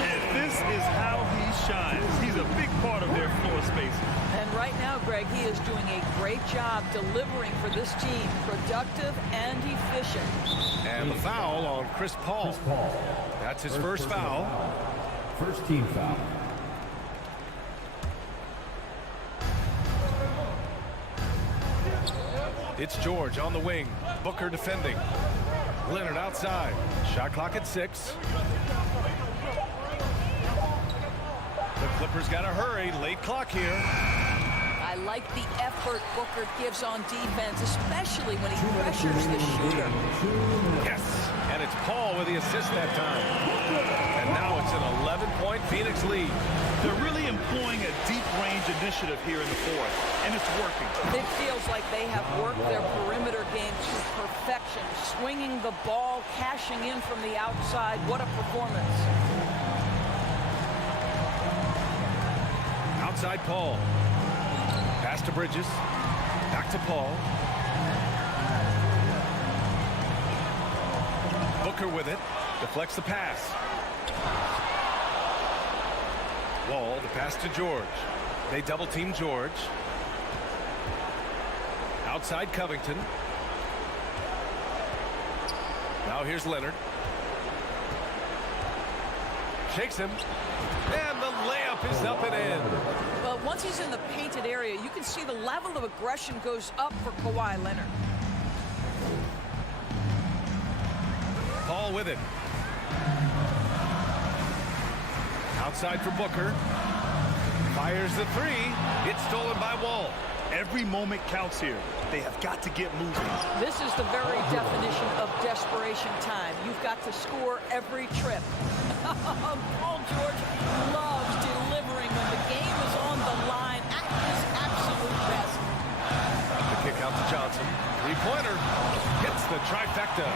And this is how he shines. He's a big part of their floor space. And right now, Greg, he is doing a great job delivering for this team. Productive and efficient. And the foul on Chris Paul. That's his first foul. First team foul. It's George on the wing. Booker defending. Leonard outside. Shot clock at 6. The Clippers got to hurry. Late clock here. I like the effort Booker gives on defense, especially when he pressures the shooter. Yes. And it's Paul with the assist that time. And now it's an 11-point Phoenix lead. They're really employing a deep-range initiative here in the fourth, and it's working. It feels like they have worked their perimeter game to perfection, swinging the ball, cashing in from the outside. What a performance. Outside Paul. Pass to Bridges. Back to Paul. Booker with it. Deflects the pass. Wall, the pass to George. They double team George. Outside Covington. Now here's Leonard. Shakes him. And the layup is up and in. Well, once he's in the painted area, you can see the level of aggression goes up for Kawhi Leonard. Paul with it. Outside for Booker. Fires the 3. It's stolen by Wall. Every moment counts here. They have got to get moving. This is the very definition of desperation time. You've got to score every trip. Paul George loves delivering when the game is on the line at his absolute best. The kick out to Johnson. 3-pointer. Hits the trifecta.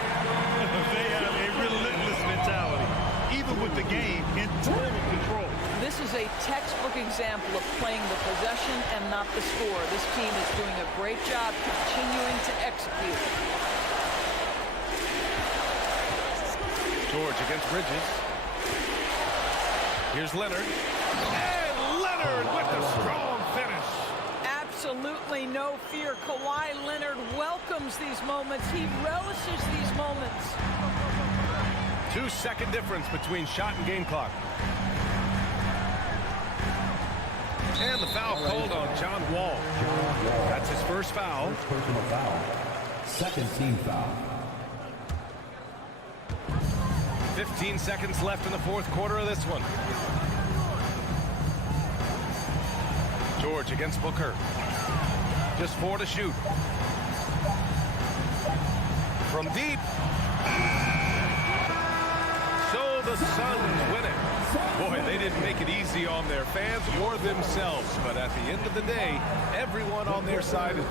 They have a relentless mentality, even with the game in total control. This is a textbook example of playing the possession and not the score. This team is doing a great job continuing to execute. George against Bridges. Here's Leonard. And Leonard with the strong finish. Absolutely no fear. Kawhi Leonard welcomes these moments. He relishes these moments. 2-second difference between shot and game clock. And the foul called on John Wall. That's his first foul. First personal foul. Second team foul. 15 seconds left in the fourth quarter of this one. George against Booker. Just 4 to shoot. From deep. So the Suns win it. Boy, they didn't make it easy on their fans or themselves. But at the end of the day, everyone on their side is...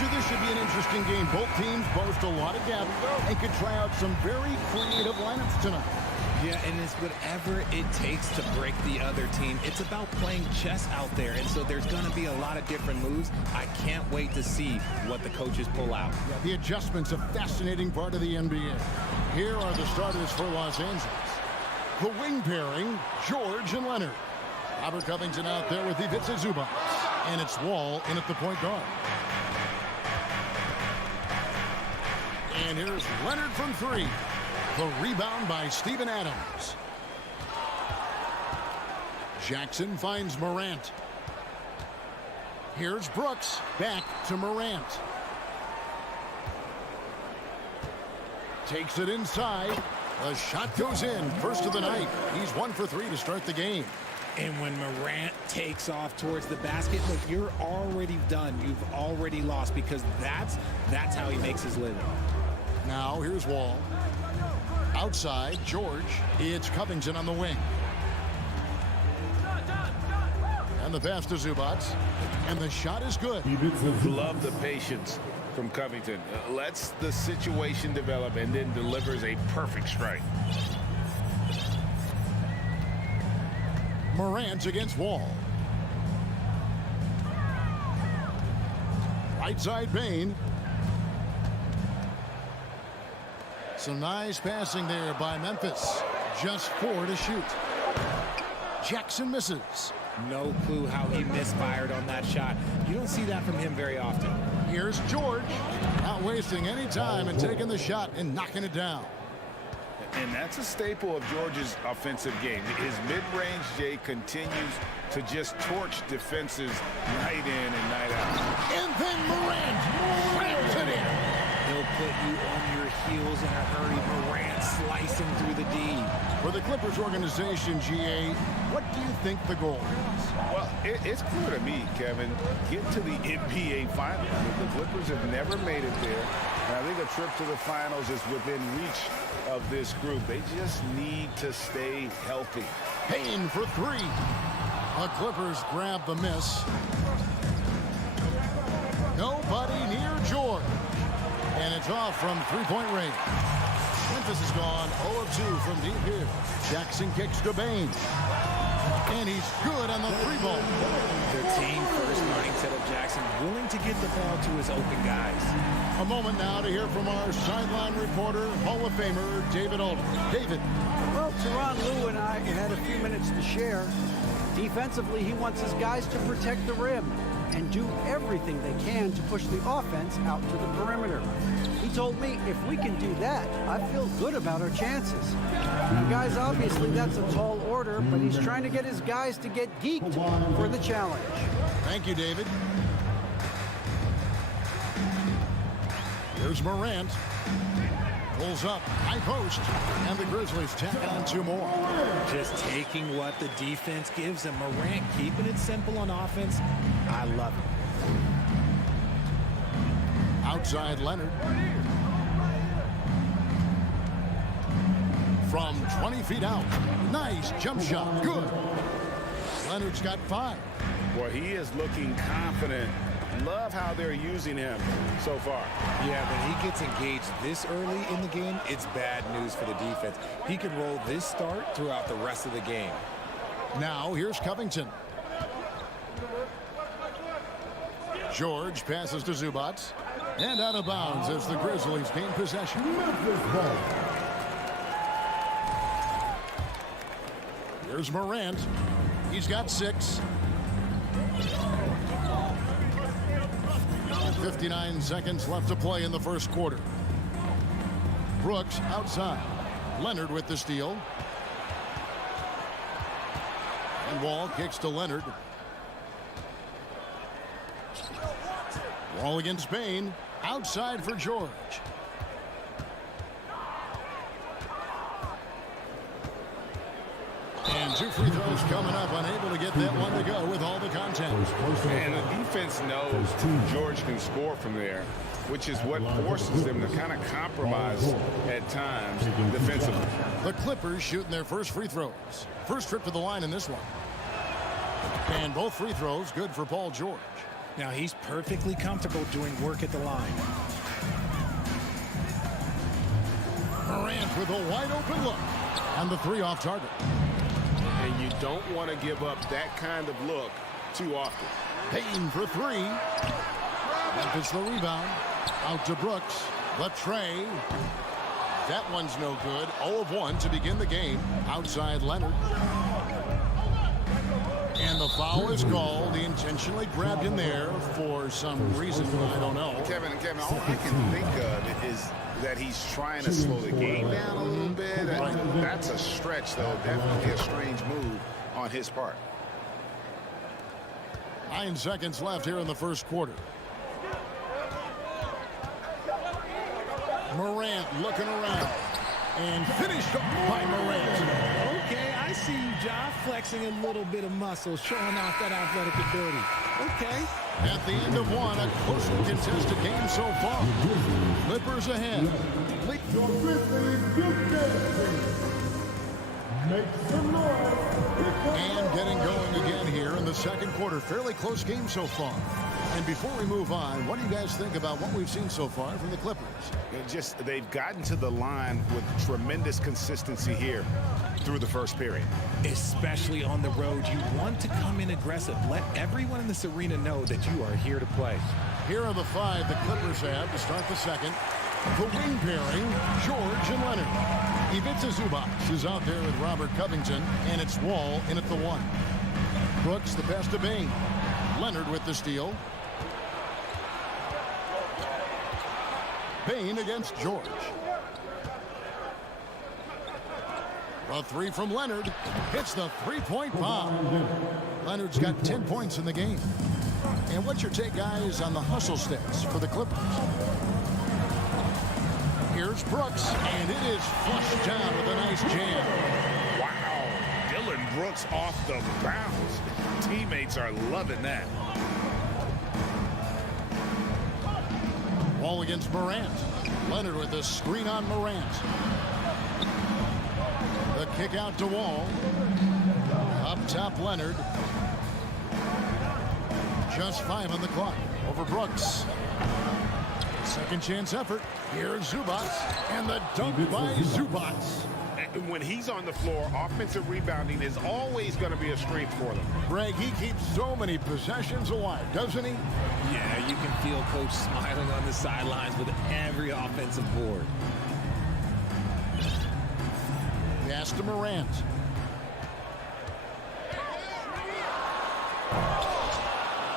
you this should be an interesting game. Both teams boast a lot of depth and could try out some very creative lineups tonight. Yeah, and it's whatever it takes to break the other team. It's about playing chess out there, and so there's going to be a lot of different moves. I can't wait to see what the coaches pull out. Yeah, the adjustment's a fascinating part of the NBA. Here are the starters for Los Angeles. The wing pairing, George and Leonard. Robert Covington out there with Ivica Zubac. And it's Wall in at the point guard. And here's Leonard from three. The rebound by Steven Adams. Jackson finds Morant. Here's Brooks. Back to Morant. Takes it inside. The shot goes in. First of the night. He's 1 for 3 to start the game. And when Morant takes off towards the basket, look, you're already done. You've already lost because that's how he makes his living. Now here's Wall. Outside, George. It's Covington on the wing. And the pass to Zubac. And the shot is good. Love the patience from Covington. Lets the situation develop and then delivers a perfect strike. Morant against Wall. Right side, Bain. Some nice passing there by Memphis. Just 4 to shoot. Jackson misses. No clue how he misfired on that shot. You don't see that from him very often. Here's George. Not wasting any time and taking the shot and knocking it down. And that's a staple of George's offensive game. His mid-range J continues to just torch defenses night in and night out. And then Morant slams it in. He'll put you on your heels in a hurry. Morant slicing through the D. For the Clippers organization, GA, what do you think the goal is? Well, it's clear to me, Kevin, get to the NBA Finals. The Clippers have never made it there. And I think a trip to the Finals is within reach of this group. They just need to stay healthy. Payne for 3. The Clippers grab the miss. Nobody near George. And it's off from three-point range. Memphis is gone 0 of 2 from deep here. Jackson kicks to Bain. And he's good on the 3-ball. Their team first running set up Jackson, willing to get the ball to his open guys. A moment now to hear from our sideline reporter, Hall of Famer, David Alden. David. Well, Teron Lue and I had a few minutes to share. Defensively, he wants his guys to protect the rim and do everything they can to push the offense out to the perimeter. He told me if we can do that, I feel good about our chances. Now, guys, obviously that's a tall order, but he's trying to get his guys to get geeked for the challenge. Thank you, David. Here's Morant. Pulls up, high post, and the Grizzlies tap on 2 more. Just taking what the defense gives him. Morant keeping it simple on offense. I love it. Outside Leonard. From 20 feet out. Nice jump shot. Good. Leonard's got 5. Boy, he is looking confident. Love how they're using him so far. Yeah, when he gets engaged this early in the game, it's bad news for the defense. He can roll this start throughout the rest of the game. Now here's Covington. George passes to Zubac. And out of bounds as the Grizzlies gain possession. Here's Morant. He's got 6. 59 seconds left to play in the first quarter. Brooks outside. Leonard with the steal. And Wall kicks to Leonard. Wall against Bain. Outside for George. And 2 free throws coming up. Unable to get that one to go with all the contact. And the defense knows George can score from there, which is what forces them to kind of compromise at times defensively. The Clippers shooting their first free throws. First trip to the line in this one. And both free throws good for Paul George. Now he's perfectly comfortable doing work at the line. Morant with a wide open look. And the three off target. And you don't want to give up that kind of look too often. Payton for three. Memphis the rebound. Out to Brooks. Latre. That one's no good. 0 of 1 to begin the game. Outside Leonard. And the foul is called. He intentionally grabbed him there for some reason. I don't know. Kevin, all I can think of is that he's trying to slow the game down a little bit. That's a stretch, though. Definitely a strange move on his part. 9 seconds left here in the first quarter. Morant looking around. And finished up by Morant. Okay, I see you, John, flexing a little bit of muscle, showing off that athletic ability. Okay. At the end of one, a closely contested game so far. Clippers ahead. Your Grizzlies, make some noise. And getting going again here in the second quarter. Fairly close game so far. And before we move on, what do you guys think about what we've seen so far from the Clippers? They've gotten to the line with tremendous consistency here through the first period. Especially on the road, you want to come in aggressive. Let everyone in this arena know that you are here to play. Here are the 5 the Clippers have to start the second. The wing pairing, George and Leonard. Ivica Zubac is out there with Robert Covington, and it's Wall in at the 1. Brooks the pass to Bain. Leonard with the steal. Bain against George. A 3 from Leonard. Hits the three-point bomb. Leonard's got 10 points in the game. And what's your take, guys, on the hustle stats for the Clippers? Here's Brooks, and it is flushed down with a nice jam. Wow. Dillon Brooks off the bounce. Teammates are loving that. Wall against Morant. Leonard with the screen on Morant. The kick out to Wall. Up top, Leonard. Just 5 on the clock. Over Brooks. Second chance effort. Here's Zubac. And the dunk by Zubac. When he's on the floor, offensive rebounding is always going to be a strength for them. Greg, he keeps so many possessions alive, doesn't he? Yeah, you can feel Coach smiling on the sidelines with every offensive board. Pass to Morant.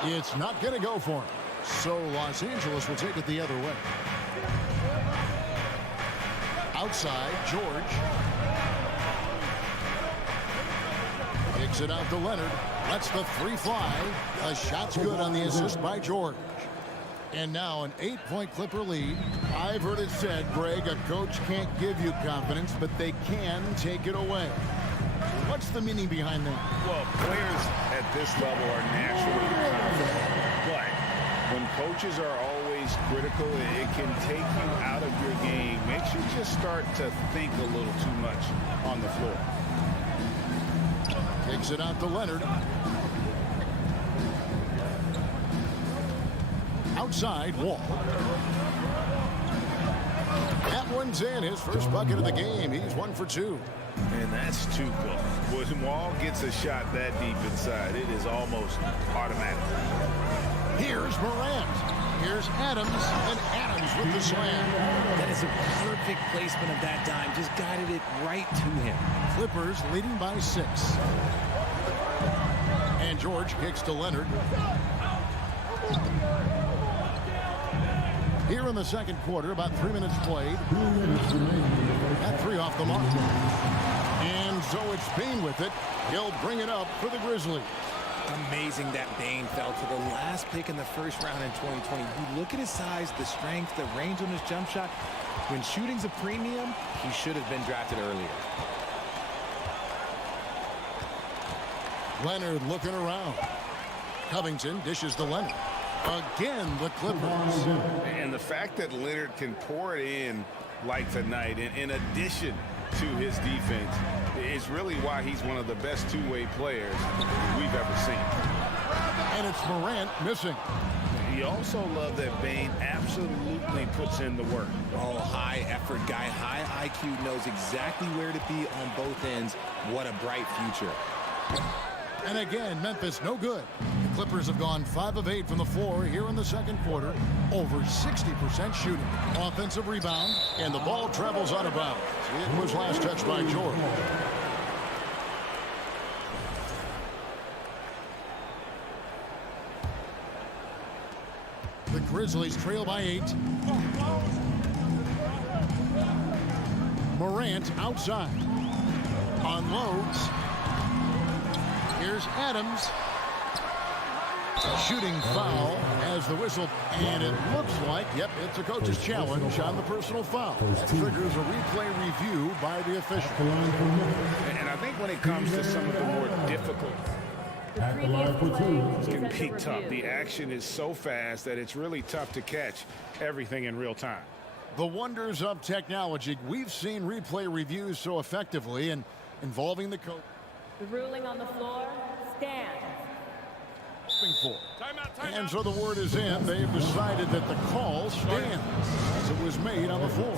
It's not going to go for him. So Los Angeles will take it the other way. Outside, George. Kicks it out to Leonard. Lets the 3 fly. A shot's good on the assist by George. And now an 8-point Clipper lead. I've heard it said, Greg, a coach can't give you confidence, but they can take it away. What's the meaning behind that? Well, players at this level are naturally confident. But when coaches are always critical, it can take you out of your game. Makes you just start to think a little too much on the floor. Kicks it out to Leonard. Outside, Wall. That one's in. His first bucket of the game. He's 1 for 2. And that's too close. When Wall gets a shot that deep inside, it is almost automatic. Here's Morant. Here's Adams, and Adams with the slam. That is a perfect placement of that dime. Just guided it right to him. Clippers leading by 6. And George kicks to Leonard. Here in the second quarter, about 3 minutes played. That 3 off the mark. And so it's Bain with it. He'll bring it up for the Grizzlies. Amazing that Bain fell to the last pick in the first round in 2020. You look at his size, the strength, the range on his jump shot. When shooting's a premium, he should have been drafted earlier. Leonard looking around. Covington dishes to Leonard. Again, the Clippers. And the fact that Leonard can pour it in like tonight, in addition to his defense, is really why he's one of the best two-way players we've ever seen. And it's Morant missing. You also love that Bane absolutely puts in the work. Oh, high effort guy, high IQ, knows exactly where to be on both ends. What a bright future. And again, Memphis no good. The Clippers have gone 5 of 8 from the floor here in the second quarter. Over 60% shooting. Offensive rebound, and the ball travels out of bounds. It was last touched by George. The Grizzlies trail by 8. Morant outside. Unloads. Here's Adams. Shooting foul as the whistle. And it looks like, yep, it's a coach's challenge on the personal foul. That triggers a replay review by the official. And I think when it comes to some of the more difficult, it can be tough. The action is so fast that it's really tough to catch everything in real time. The wonders of technology. We've seen replay reviews so effectively and involving the coach. The ruling on the floor stands. And so the word is in. They've decided that the call stands as it was made on the floor.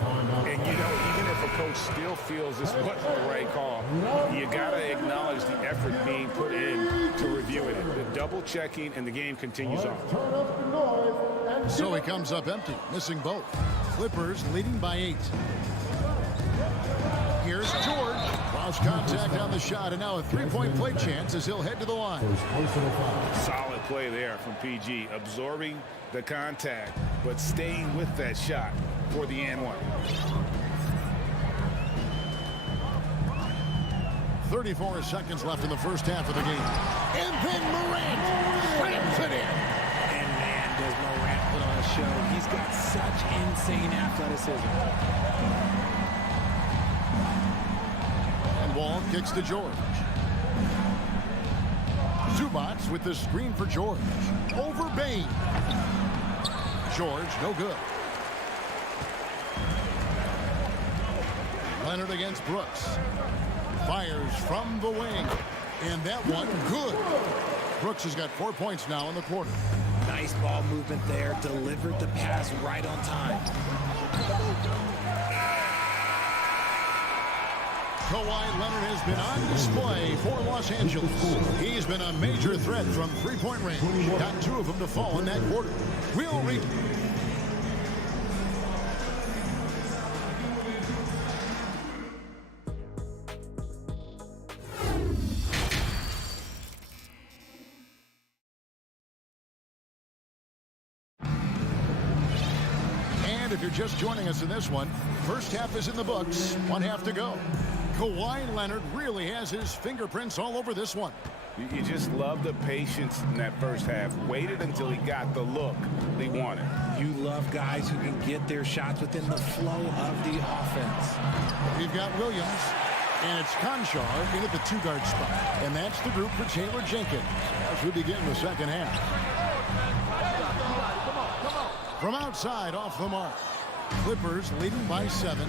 And you know, even if a coach still feels this wasn't the right call, you got to acknowledge the effort being put in to reviewing it. The double checking, and the game continues on. So he comes up empty, missing both. Clippers leading by 8. Here's George. Lost contact on the shot, and now a three-point play chance as he'll head to the line. Solid play there from PG, absorbing the contact, but staying with that shot for the and one. 34 seconds left in the first half of the game. And then Morant slams it in. And man, does Morant put on a show. He's got such insane athleticism. Wall kicks to George. Zubats with the screen for George. Over Bane. George, no good. Leonard against Brooks. Fires from the wing. And that one, good. Brooks has got 4 points now in the quarter. Nice ball movement there. Delivered the pass right on time. Kawhi Leonard has been on display for Los Angeles. He's been a major threat from three-point range. Got 2 of them to fall in that quarter. We'll read. And if you're just joining us in this one, first half is in the books. 1 half to go. Kawhi Leonard really has his fingerprints all over this one. You just love the patience in that first half. Waited until he got the look they wanted. You love guys who can get their shots within the flow of the offense. We've got Williams, and it's Conchar in at the 2-guard spot. And that's the group for Taylor Jenkins as we begin the second half. From outside, off the mark. Clippers leading by 7.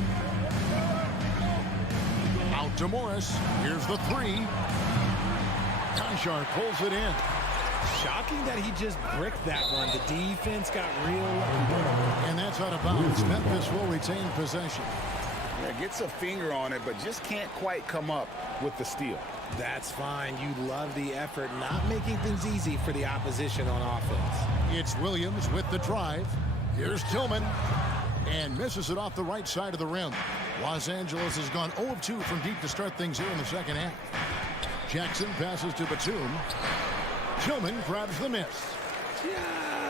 Out to Morris. Here's the 3. Conchar pulls it in. Shocking that he just bricked that one. The defense got real lucky. And that's out of bounds. Memphis will retain possession. Yeah, gets a finger on it, but just can't quite come up with the steal. That's fine. You love the effort, not making things easy for the opposition on offense. It's Williams with the drive. Here's Tillman. And misses it off the right side of the rim. Los Angeles has gone 0 of 2 from deep to start things here in the second half. Jackson passes to Batum. Tillman grabs the miss.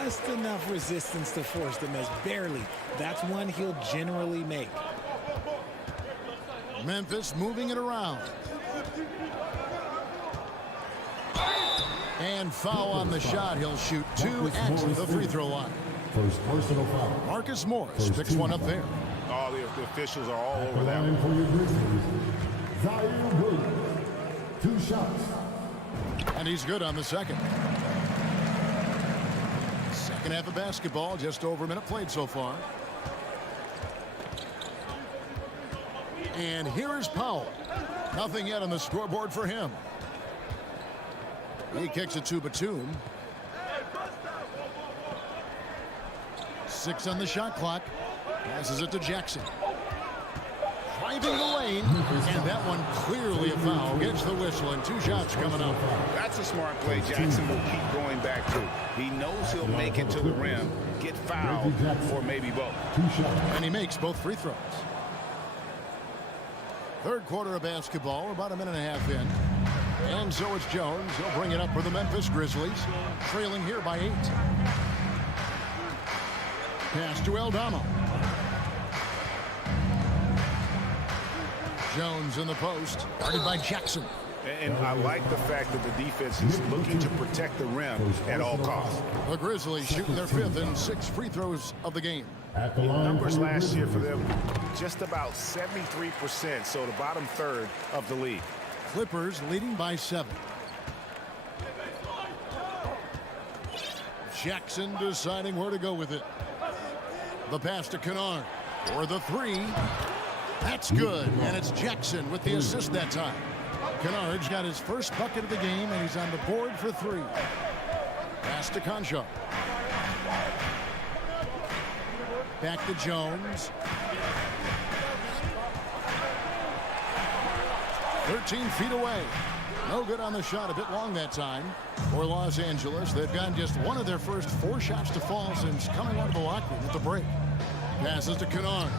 Just enough resistance to force the miss. Barely. That's one he'll generally make. Memphis moving it around. And foul on the shot. He'll shoot 2 at the free throw line. First personal foul. Marcus Morris picks one up there. Oh, the officials are all over that Line one. for your Grizzlies, Zion Williams. 2 shots. And he's good on the second. Second half of basketball, just over a minute played so far. And here is Powell. Nothing yet on the scoreboard for him. He kicks it to Batum. 6 on the shot clock. Passes it to Jackson. Driving the lane, and that one clearly a foul. Gets the whistle, and 2 shots coming up. That's a smart play Jackson will keep going back to. He knows he'll make it to the rim, get fouled, or maybe both. And he makes both free throws. Third quarter of basketball. We're about a minute and a half in. And so it's Jones. He'll bring it up for the Memphis Grizzlies, trailing here by 8. Pass to Aldama. Jones in the post, guarded by Jackson. And I like the fact that the defense is looking to protect the rim at all costs. The Grizzlies shooting their 5th and 6th free throws of the game. Numbers last year for them, just about 73%, so the bottom third of the league. Clippers leading by 7. Jackson deciding where to go with it. The pass to Kennard for the 3. That's good, and it's Jackson with the assist that time. Kennard's got his first bucket of the game, and he's on the board for 3. Pass to Concho. Back to Jones. 13 feet away. No good on the shot, a bit long that time for Los Angeles. They've gotten just one of their first 4 shots to fall since coming out of the locker room at the break. Passes to Kennard.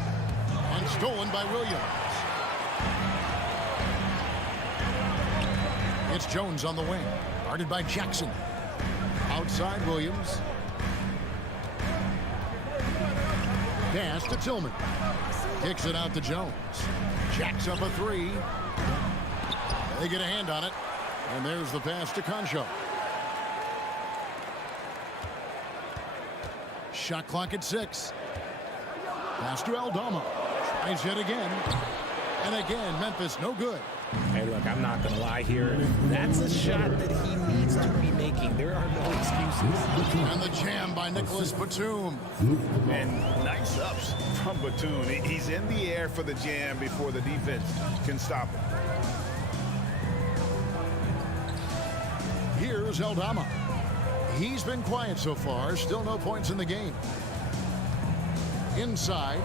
And stolen by Williams. It's Jones on the wing, guarded by Jackson. Outside Williams. Pass to Tillman. Kicks it out to Jones. Jacks up a 3. They get a hand on it. And there's the pass to Concho. Shot clock at 6. Pass to Aldama. Tries yet again. And again, Memphis no good. Hey, look, I'm not going to lie here. That's a shot that he needs to be making. There are no excuses. And the jam by Nicholas Batum. And nice ups from Batum. He's in the air for the jam before the defense can stop him. Here's Aldama. He's been quiet so far. Still no points in the game. Inside.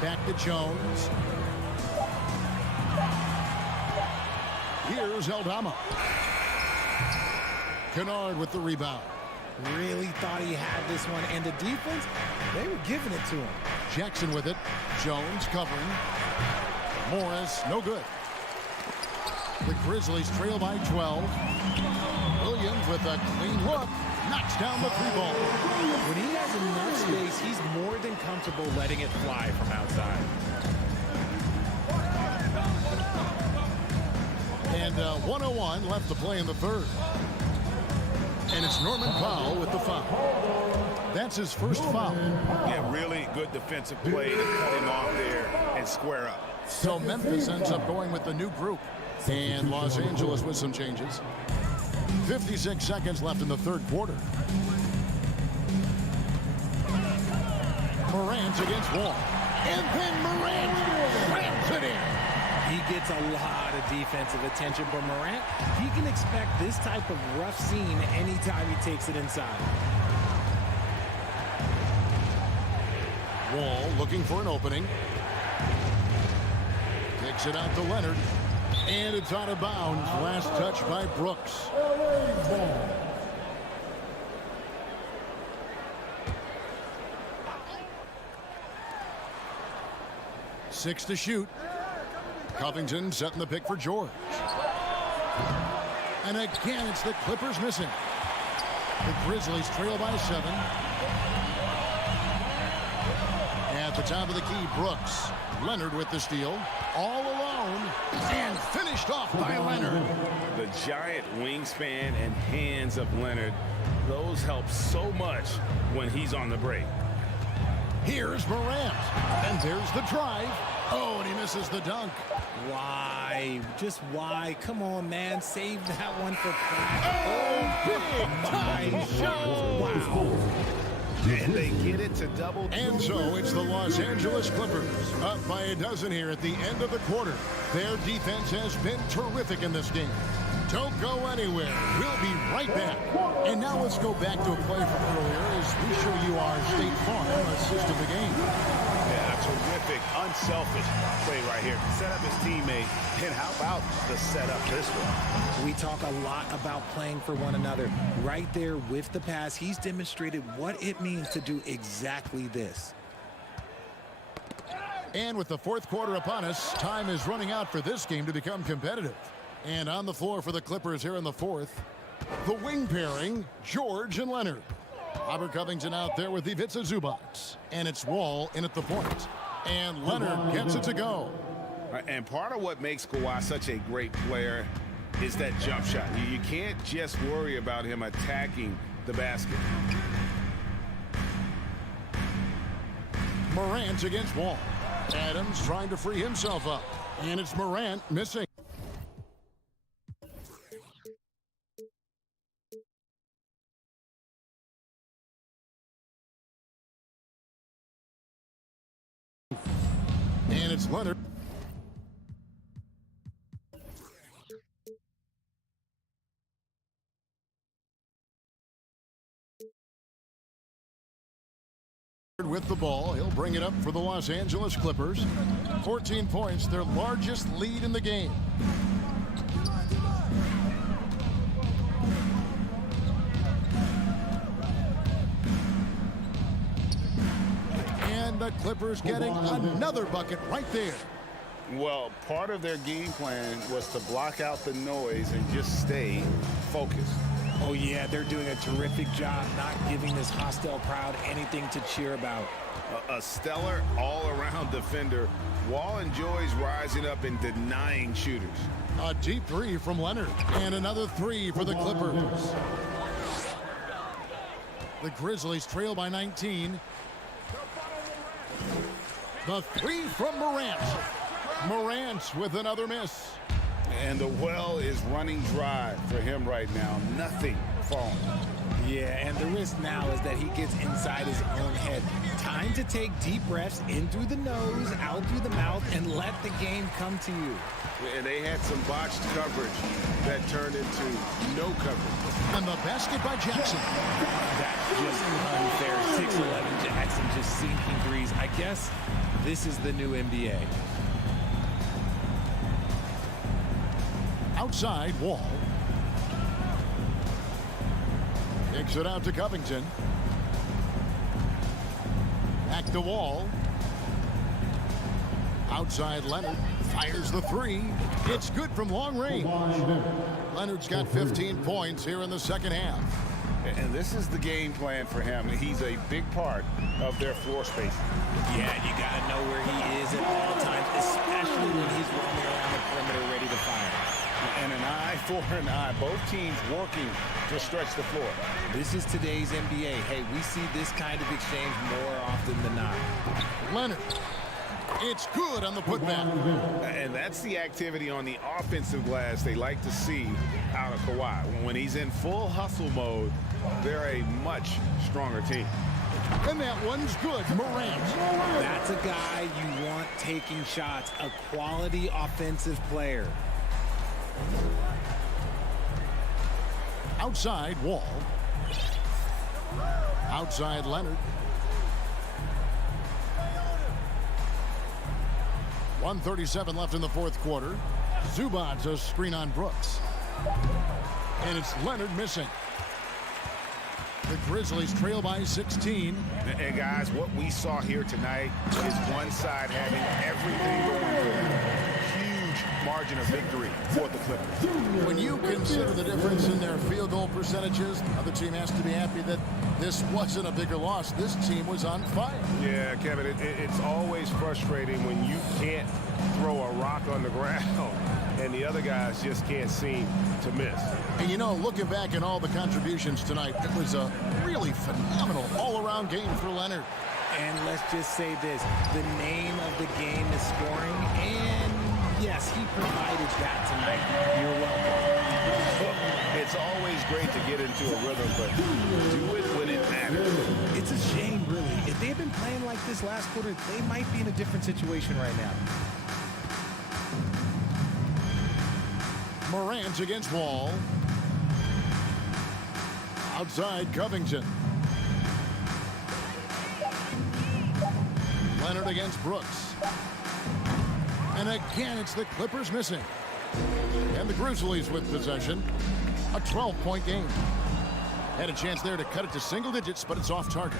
Back to Jones. Here's Aldama. Kennard with the rebound. Really thought he had this one. And the defense, they were giving it to him. Jackson with it. Jones covering. Morris, no good. The Grizzlies trail by 12. Williams with a clean look. Knocks down the 3-ball. When he has enough space, he's more than comfortable letting it fly from outside. And 1:01 left to play in the third. And it's Norman Powell with the foul. That's his first foul. Yeah, really good defensive play to cut him off there and square up. So Memphis ends up going with the new group. And Los Angeles with some changes. 56 seconds left in the third quarter. Morant against Wall. And then Morant rams it in. He gets a lot of defensive attention, but Morant, he can expect this type of rough scene anytime he takes it inside. Wall looking for an opening. Kicks it out to Leonard. And it's out of bounds. Last touch by Brooks. Six to shoot. Covington setting the pick for George. And again, it's the Clippers missing. The Grizzlies trail by 7. At the top of the key, Brooks. Leonard with the steal. All alone. And finished off by Leonard. The giant wingspan and hands of Leonard, those help so much when he's on the break. Here's Morant. And there's the drive. Oh, and he misses the dunk. Why? Just why? Come on, man. Save that one for practice. Oh, big time shot. Wow. And they get it to double. And so it's the Los Angeles Clippers up by a dozen here at the end of the quarter. Their defense has been terrific in this game. Don't go anywhere. We'll be right back. And now let's go back to a play from earlier as we show you our State Farm assist of the game. Yeah, a terrific, unselfish play right here. Set up his teammate. And how about the setup this one? We talk a lot about playing for one another. Right there with the pass, he's demonstrated what it means to do exactly this. And with the fourth quarter upon us, time is running out for this game to become competitive. And on the floor for the Clippers here in the fourth, the wing pairing, George and Leonard. Robert Covington out there with Ivica Zubac. And it's Wall in at the point. And Leonard gets it to go. And part of what makes Kawhi such a great player is that jump shot. You can't just worry about him attacking the basket. Morant against Wall. Adams trying to free himself up. And it's Morant missing. And it's Leonard. With the ball, he'll bring it up for the Los Angeles Clippers. 14 points, their largest lead in the game. And the Clippers getting another bucket right there. Well, part of their game plan was to block out the noise and just stay focused. Oh, yeah, they're doing a terrific job not giving this hostile crowd anything to cheer about. A stellar all-around defender. Wall enjoys rising up and denying shooters. A deep three from Leonard. And another three for the Clippers. The Grizzlies trail by 19. The three from Morant. Morant with another miss. And the well is running dry for him right now. Nothing falling. Yeah, and the risk now is that he gets inside his own head. Time to take deep breaths in through the nose, out through the mouth, and let the game come to you. And they had some botched coverage that turned into no coverage. And the basket by Jackson. That's just unfair. 6'11" Jackson just sinking threes. I guess this is the new NBA. Outside, Wall. Kicks it out to Covington. Back to Wall. Outside, Leonard fires the three. It's good from long range. Leonard's got 15 points here in the second half. And this is the game plan for him. He's a big part of their floor space. Yeah, you got to know where he is at all times, especially when he's roaming around the perimeter ready to fire. And an eye for an eye. Both teams working to stretch the floor. This is today's NBA. Hey, we see this kind of exchange more often than not. Leonard. It's good on the putback. And that's the activity on the offensive glass they like to see out of Kawhi. When he's in full hustle mode, they're a much stronger team. And that one's good. Morant. That's a guy you want taking shots. A quality offensive player. Outside, Wall. Outside, Leonard. 1:37 left in the fourth quarter. Zubac a screen on Brooks. And it's Leonard missing. The Grizzlies trail by 16. And guys, what we saw here tonight is one side having everything going for them. Huge margin of victory for the Clippers. When you consider the difference in their field goal percentages, the other team has to be happy that this wasn't a bigger loss. This team was on fire. Yeah, Kevin, it's always frustrating when you can't throw a rock on the ground and the other guys just can't seem to miss. And you know, looking back at all the contributions tonight, it was a really phenomenal all-around game for Leonard. And let's just say this, the name of the game is scoring, and yes, he provided that tonight. You're welcome. It's always great to get into a rhythm, but do it when it matters. It's a shame, really. If they had been playing like this last quarter, they might be in a different situation right now. Morant against Wall. Outside, Covington. Leonard against Brooks. And again, it's the Clippers missing. And the Grizzlies with possession. A 12-point game. Had a chance there to cut it to single digits, but it's off target.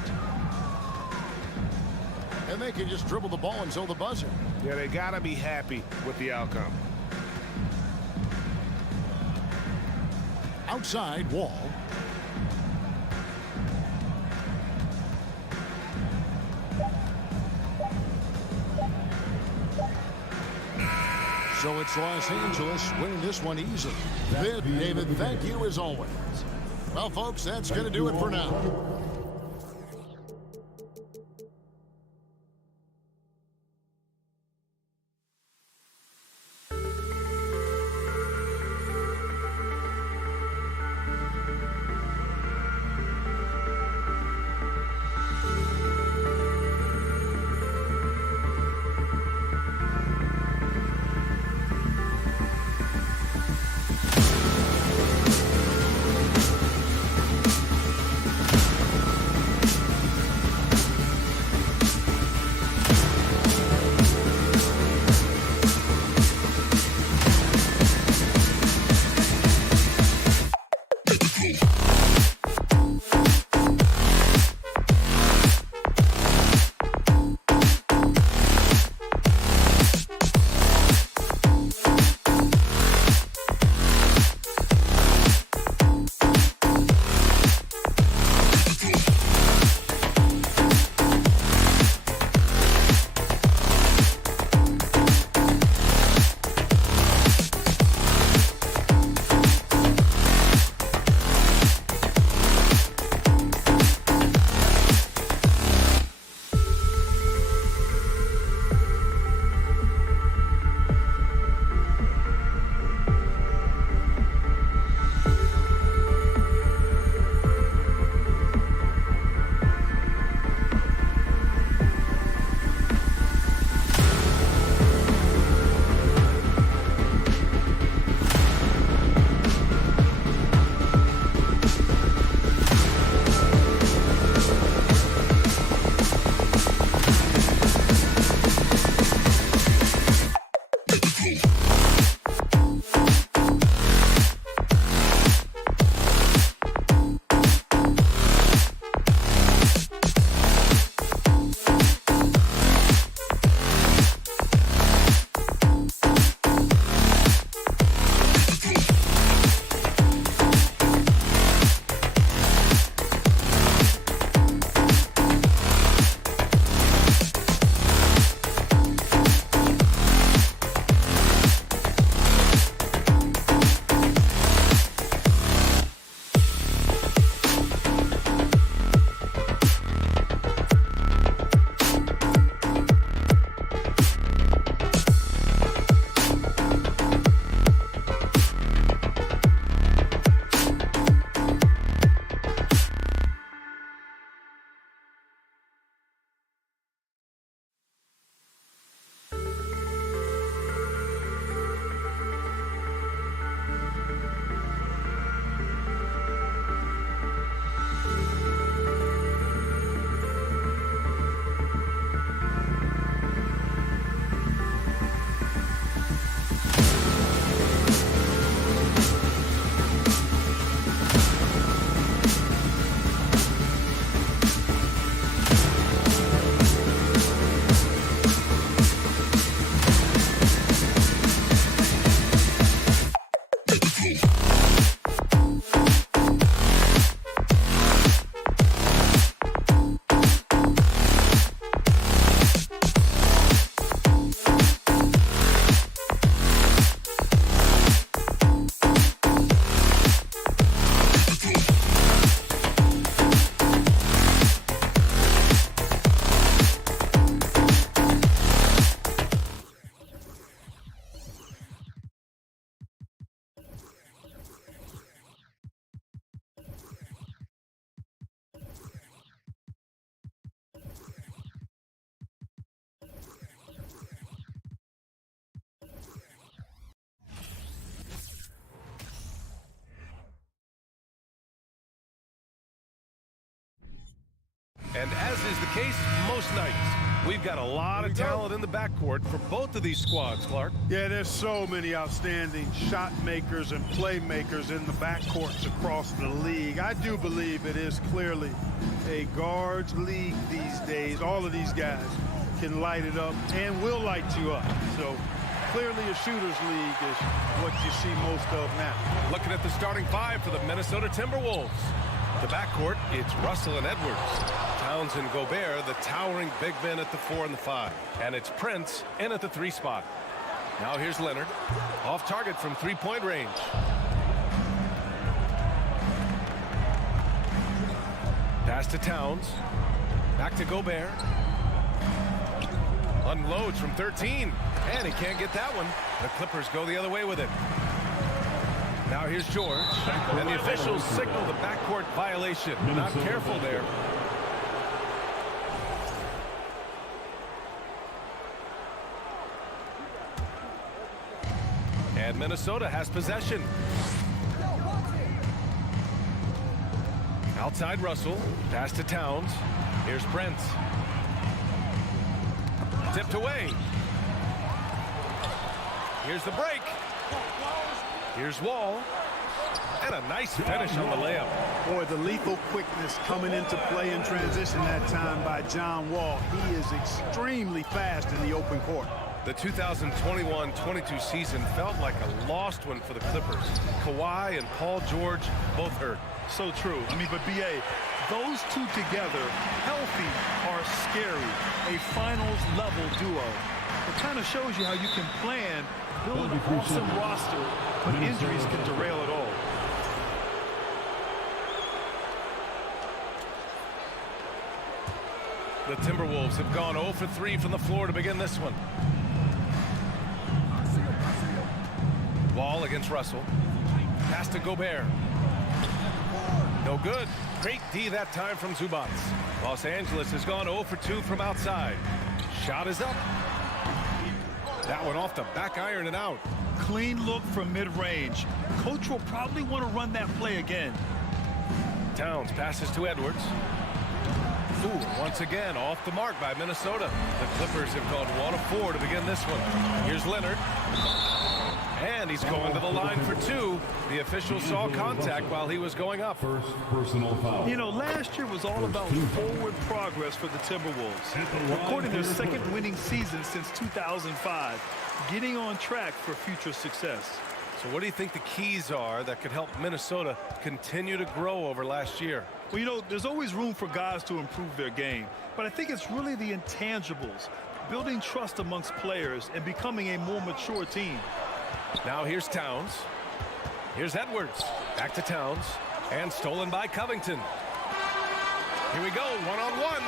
And they can just dribble the ball until the buzzer. Yeah, they got to be happy with the outcome. Outside, Wall. So it's Los Angeles winning this one easily. David, thank you as always. Well, folks, that's going to do it for now. And as is the case most nights, we've got a lot of talent in the backcourt for both of these squads, Clark. Yeah, there's so many outstanding shot makers and playmakers in the backcourts across the league. I do believe it is clearly a guards league these days. All of these guys can light it up and will light you up. So clearly a shooter's league is what you see most of now. Looking at the starting five for the Minnesota Timberwolves. The backcourt, it's Russell and Edwards. Towns and Gobert, the towering big men at the 4 and the 5. And it's Prince in at the 3 spot. Now here's Leonard. Off target from three-point range. Pass to Towns. Back to Gobert. Unloads from 13. And he can't get that one. The Clippers go the other way with it. Now here's George. And the officials signal the backcourt violation. Not careful there. And Minnesota has possession. Outside Russell. Pass to Towns. Here's Prince. Tipped away. Here's the break. Here's Wall. And a nice finish on the layup. Boy, the lethal quickness coming into play in transition that time by John Wall. He is extremely fast in the open court. The 2021-22 season felt like a lost one for the Clippers. Kawhi and Paul George both hurt. So true. I mean, but B.A., those two together, healthy, are scary. A finals-level duo. It kind of shows you how you can plan, build an awesome roster, but injuries can derail it all. The Timberwolves have gone 0 for 3 from the floor to begin this one. Wall against Russell. Pass to Gobert. No good. Great D that time from Zubats. Los Angeles has gone 0 for 2 from outside. Shot is up. That one off the back iron and out. Clean look from mid-range. Coach will probably want to run that play again. Towns passes to Edwards. Ooh, once again off the mark by Minnesota. The Clippers have gone 1 of 4 to begin this one. Here's Leonard. And he's going to the line for 2. The official saw contact while he was going up. First personal foul. You know, last year was all about forward progress for the Timberwolves. Recording their second winning season since 2005. Getting on track for future success. So what do you think the keys are that could help Minnesota continue to grow over last year? Well, you know, there's always room for guys to improve their game. But I think it's really the intangibles. Building trust amongst players and becoming a more mature team. Now here's Towns. Here's Edwards. Back to Towns. And stolen by Covington. Here we go. One-on-one.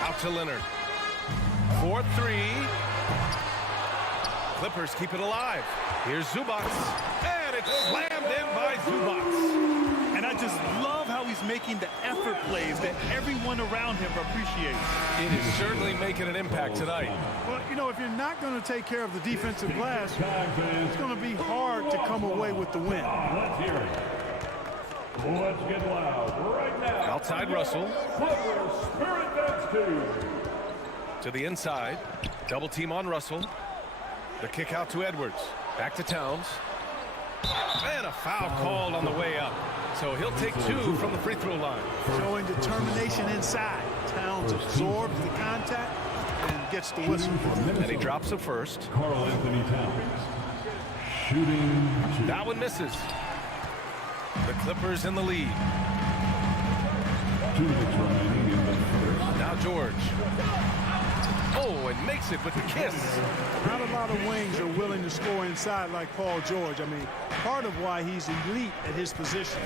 Out to Leonard. 4-3. Clippers keep it alive. Here's Zubats. And it's slammed in by Zubats. And I just love how he's making the effort plays that everyone around him appreciates. It is certainly making an impact tonight. Well, you know, if you're not going to take care of the defensive glass, it's going to be hard to come away with the win. Let's hear it. Let's get loud right now. Outside Russell. Spirit Dance 2. To the inside. Double team on Russell. The kick out to Edwards. Back to Towns. And a foul called on the way up. So he'll take 2 from the free throw line. Showing determination inside. Towns absorbs the contact and gets the whistle. And he drops it first. Karl Anthony Towns. Shooting. That one misses. The Clippers in the lead. 2 minutes remaining in the first. Now George. Oh, and makes it with the kiss. Not a lot of wings are willing to score inside like Paul George. I mean, part of why he's elite at his position.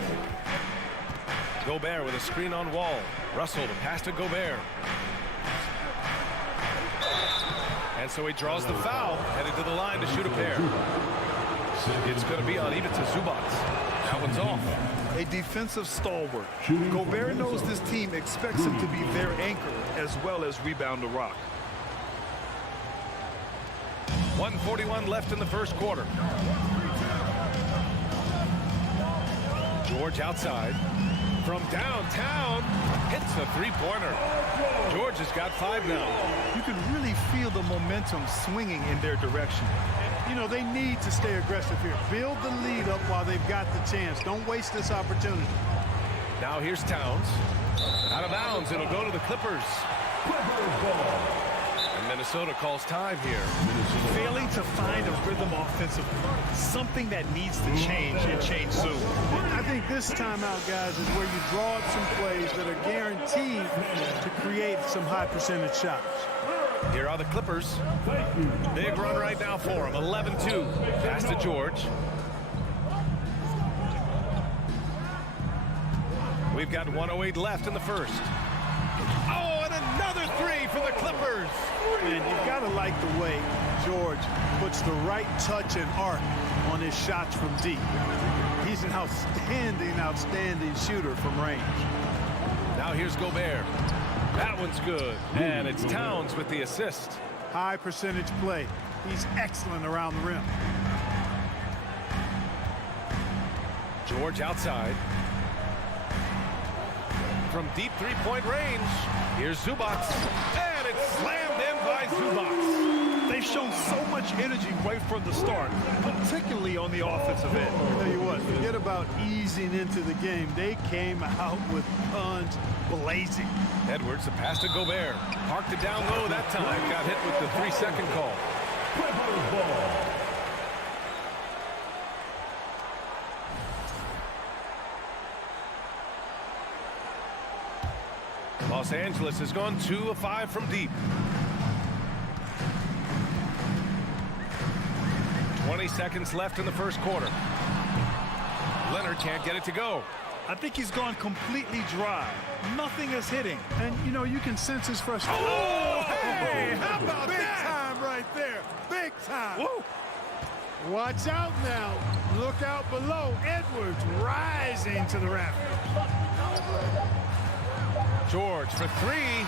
Gobert with a screen on Wall. Russell to pass to Gobert. And so he draws the foul, headed to the line to shoot a pair. It's going to be on Ivica Zubats. That one's off. A defensive stalwart. Gobert knows this team expects him to be their anchor as well as rebound the rock. 1:41 left in the first quarter. George outside. From downtown, hits a three-pointer. George has got 5 now. You can really feel the momentum swinging in their direction. You know, they need to stay aggressive here. Build the lead up while they've got the chance. Don't waste this opportunity. Now here's Towns. Out of bounds, it'll go to the Clippers. And Minnesota calls time here. Failing to find a rhythm offensively. Something that needs to change and change soon. I think this timeout, guys, is where you draw up some plays that are guaranteed to create some high percentage shots. Here are the Clippers. Big run right now for them. 11-2. Pass to George. We've got 1:08 left in the first. Oh, and another three for the Clippers. And you've got to like the way George puts the right touch and arc on his shots from deep. He's an outstanding shooter from range. Now here's Gobert. That one's good. And it's Towns with the assist. High percentage play. He's excellent around the rim. George outside. From deep three-point range, here's Zubac. And it's slammed in by Zubac. They've shown so much energy right from the start, particularly on the offensive end. I'll tell you what, forget about easing into the game. They came out with guns blazing. Edwards, the pass to Gobert. Parked it down low that time. Got hit with the 3-second call. Los Angeles has gone 2 of 5 from deep. 20 seconds left in the first quarter. Leonard can't get it to go. I think he's gone completely dry. Nothing is hitting. And, you know, you can sense his frustration. Oh, hey, how about Big that? time right there. Big time. Woo. Watch out now. Look out below. Edwards rising to the rafters. George for 3.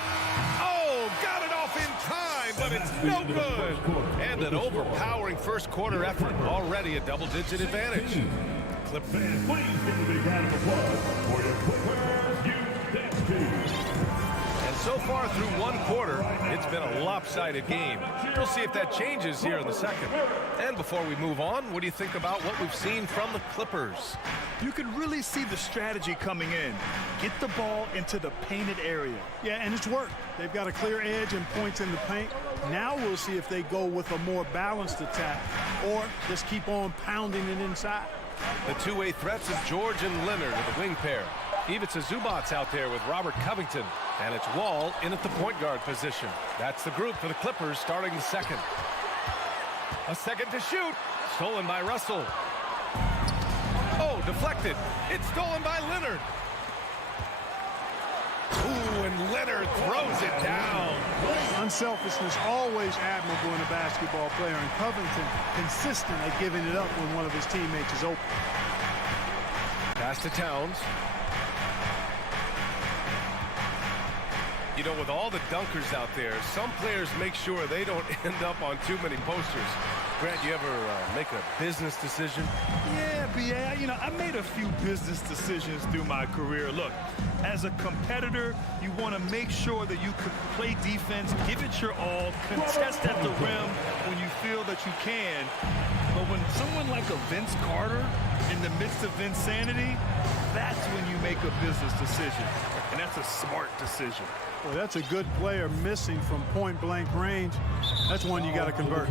Oh, got it off in time, but it's no good. And an overpowering first quarter effort. Already a double-digit advantage. Please give a big round of applause for your Clippers, And so far through one quarter, it's been a lopsided game. We'll see if that changes here in the second. And before we move on, what do you think about what we've seen from the Clippers? You can really see the strategy coming in. Get the ball into the painted area. Yeah, and it's worked. They've got a clear edge and points in the paint. Now we'll see if they go with a more balanced attack or just keep on pounding it inside. The two-way threats of George and Leonard are the wing pair. Ivica Zubac's out there with Robert Covington. And it's Wall in at the point guard position. That's the group for the Clippers starting the second. A second to shoot. Stolen by Russell. Oh, deflected. It's stolen by Leonard. Ooh, and Leonard throws it down. Unselfishness always admirable in a basketball player, and Covington consistent at giving it up when one of his teammates is open. Pass to Towns. You know, with all the dunkers out there, some players make sure they don't end up on too many posters. Grant, you ever make a business decision? Yeah, B.A., you know, I made a few business decisions through my career. Look, as a competitor, you want to make sure that you can play defense, give it your all, contest at the rim when you feel that you can. But when someone like a Vince Carter in the midst of insanity, that's when you make a business decision. And that's a smart decision. Well, that's a good player missing from point-blank range. That's one you got to convert.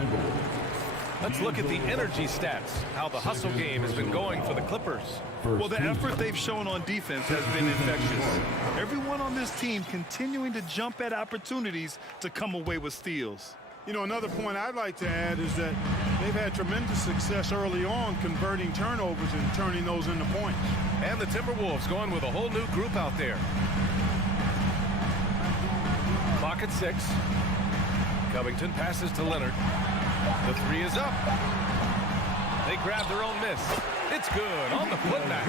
Let's look at the energy stats, how the hustle game has been going for the Clippers. Well, the effort they've shown on defense has been infectious. Everyone on this team continuing to jump at opportunities to come away with steals. You know, another point I'd like to add is that they've had tremendous success early on converting turnovers and turning those into points. And the Timberwolves going with a whole new group out there. Clock at 6. Covington passes to Leonard. The 3 is up. They grab their own miss. It's good on the putback.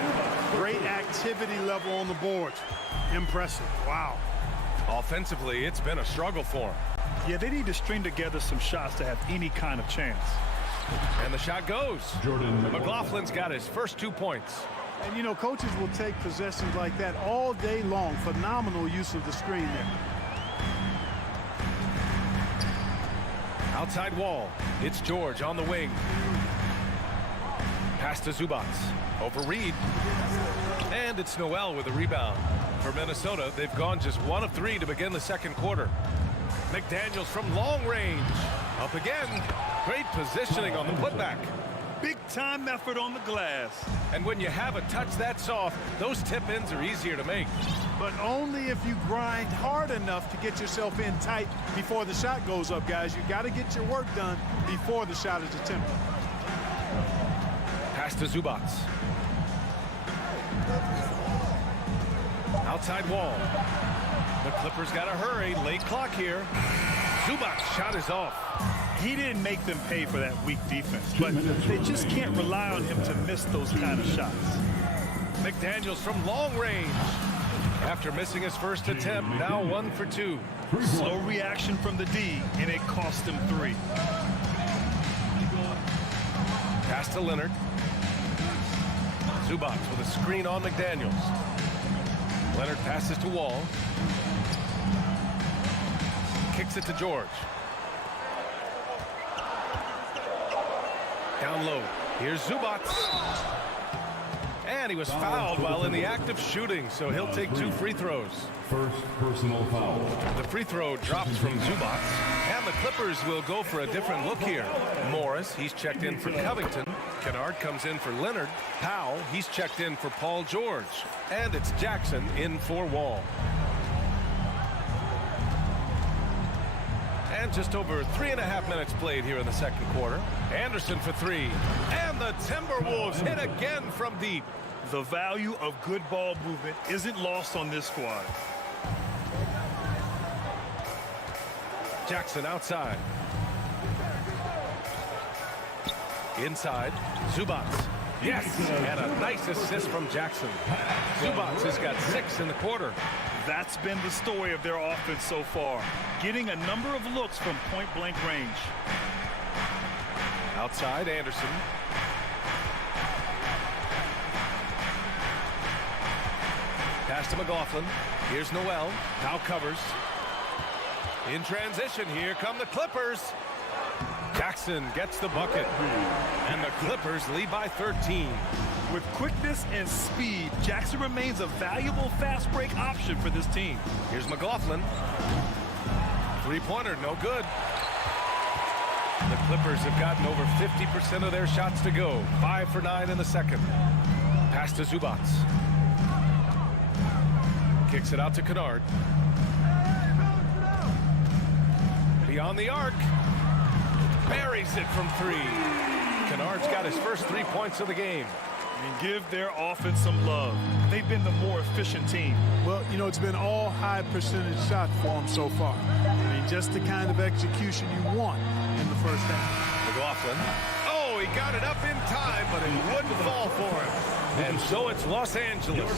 Great activity level on the boards. Impressive. Wow. Offensively, it's been a struggle for them. Yeah, they need to string together some shots to have any kind of chance. And the shot goes. McLaughlin's got his first 2 points. And, you know, coaches will take possessions like that all day long. Phenomenal use of the screen there. Outside wall. It's George on the wing. Pass to Zubats. Over Reed. And it's Noel with a rebound. For Minnesota, they've gone just 1 of 3 to begin the second quarter. McDaniels from long range. Up again. Great positioning on the putback. Big time effort on the glass. And when you have a touch that soft, those tip-ins are easier to make. But only if you grind hard enough to get yourself in tight before the shot goes up, guys. You got to get your work done before the shot is attempted. Pass to Zubats. Outside wall. The Clippers got to hurry. Late clock here. Zubats' shot is off. He didn't make them pay for that weak defense, but they just can't rely on him to miss those kind of shots. McDaniels from long range. After missing his first attempt, now 1 for 2. Slow reaction from the D, and it cost him 3. Pass to Leonard. Zubats with a screen on McDaniels. Leonard passes to Wall. Kicks it to George. Down low. Here's Zubats. And he was fouled while in the act of shooting, so he'll take 2 free throws. First personal foul. The free throw drops from Zubats. And the Clippers will go for a different look here. Morris, he's checked in for Covington. Kennard comes in for Leonard. Powell, he's checked in for Paul George. And it's Jackson in for Wall. And just over 3.5 minutes played here in the second quarter. Anderson for 3. And the Timberwolves hit again from deep. The value of good ball movement isn't lost on this squad. Jackson outside. Inside. Zubats. Yes, and a nice assist from Jackson. Zubats has got 6 in the quarter. That's been the story of their offense so far. Getting a number of looks from point-blank range. Outside, Anderson. Pass to McLaughlin. Here's Noel. Now covers. In transition, here come the Clippers. Jackson gets the bucket. And the Clippers lead by 13. With quickness and speed, Jackson remains a valuable fast break option for this team. Here's McLaughlin. Three-pointer, no good. The Clippers have gotten over 50% of their shots to go. 5 for 9 in the second. Pass to Zubats. Kicks it out to Kennard. Beyond the arc. Buries it from 3. Kennard's got his first 3 points of the game. And give their offense some love. They've been the more efficient team. Well, you know, it's been all high percentage shot for them so far. I mean, just the kind of execution you want in the first half. McLaughlin. Oh, he got it up in time, but it wouldn't fall for him. And so it's Los Angeles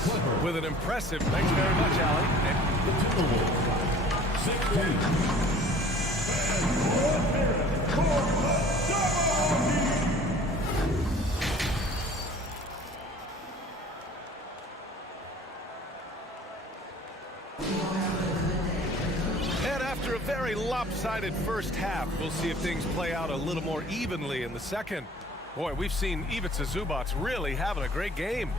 with an impressive. Thanks very much, Allie. And after a very lopsided first half, we'll see if things play out a little more evenly in the second. Boy, we've seen Ivica Zubats really having a great game.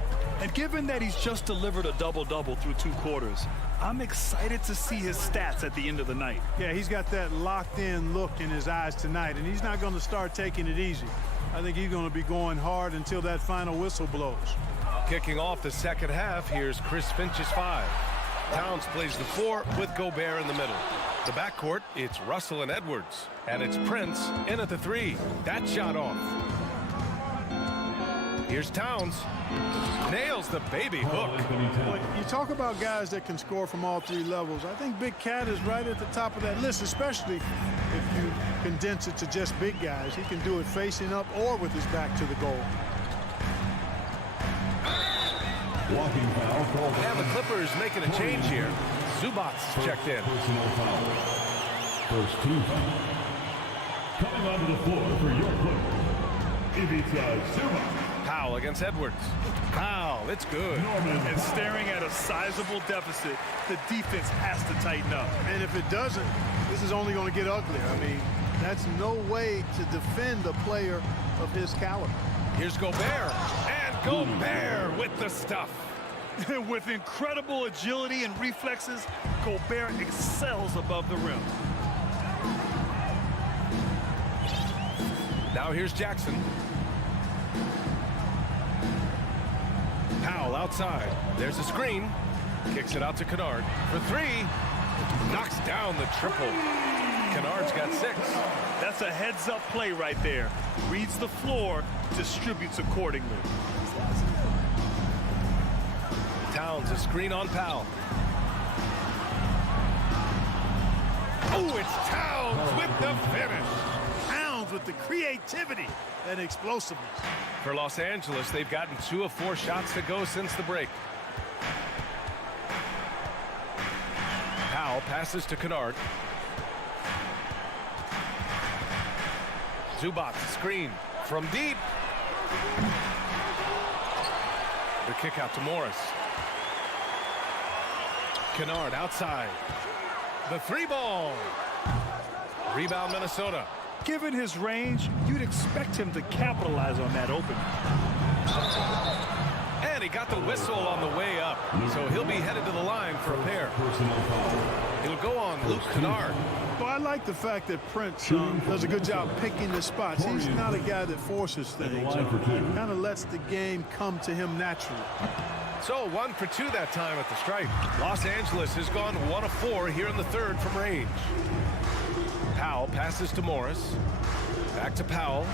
And given that he's just delivered a double-double through 2 quarters, I'm excited to see his stats at the end of the night. Yeah, he's got that locked-in look in his eyes tonight, and he's not going to start taking it easy. I think he's going to be going hard until that final whistle blows. Kicking off the second half, here's Chris Finch's 5. Towns plays the 4 with Gobert in the middle. The backcourt, it's Russell and Edwards. And it's Prince in at the 3. That shot off. Here's Towns. Nails the baby hook. When you talk about guys that can score from all 3 levels, I think Big Cat is right at the top of that list, especially if you condense it to just big guys. He can do it facing up or with his back to the goal. Walking foul called. And the Clippers making a change here. Zubats checked in. Personal foul. First team foul. Coming onto the floor for your Clippers, Ivica Zubats. Powell against Edwards. Powell, it's good. And staring at a sizable deficit, the defense has to tighten up. And if it doesn't, this is only going to get uglier. I mean, that's no way to defend a player of his caliber. Here's Gobert. And Gobert with the stuff. With incredible agility and reflexes, Gobert excels above the rim. Now here's Jackson. Powell outside. There's a screen. Kicks it out to Kennard for three. Knocks down the triple. Kennard's got 6. That's a heads-up play right there. Reads the floor, distributes accordingly. Towns, a screen on Powell. Oh, it's Towns with the finish. Towns with the creativity and explosiveness. For Los Angeles, they've gotten 2 of 4 shots to go since the break. Powell passes to Kennard. Zubac screen from deep. The kick out to Morris. Kennard outside. The 3-ball. Rebound Minnesota. Given his range, you'd expect him to capitalize on that opening. And he got the whistle on the way up, so he'll be headed to the line for a pair. He'll go on Luke Kennard. Well, I like the fact that Prince does a good job picking the spots. He's not a guy that forces things. Kind of lets the game come to him naturally. So 1 for 2 that time at the stripe. Los Angeles has gone 1 of 4 here in the third from range. Powell passes to Morris. Back to Powell.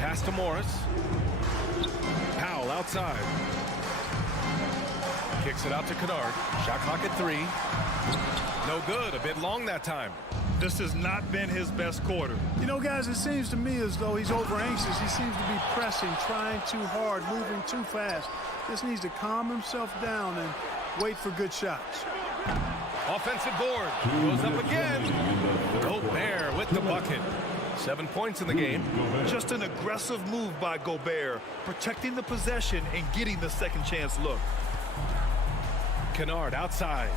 Pass to Morris. Powell outside. Kicks it out to Kennard. Shot clock at 3. No good. A bit long that time. This has not been his best quarter. You know, guys, it seems to me as though he's over anxious. He seems to be pressing, trying too hard, moving too fast. Just needs to calm himself down and wait for good shots. Offensive board. Goes up again. Gobert with the bucket. 7 points in the game. Just an aggressive move by Gobert, protecting the possession and getting the second chance look. Kennard outside.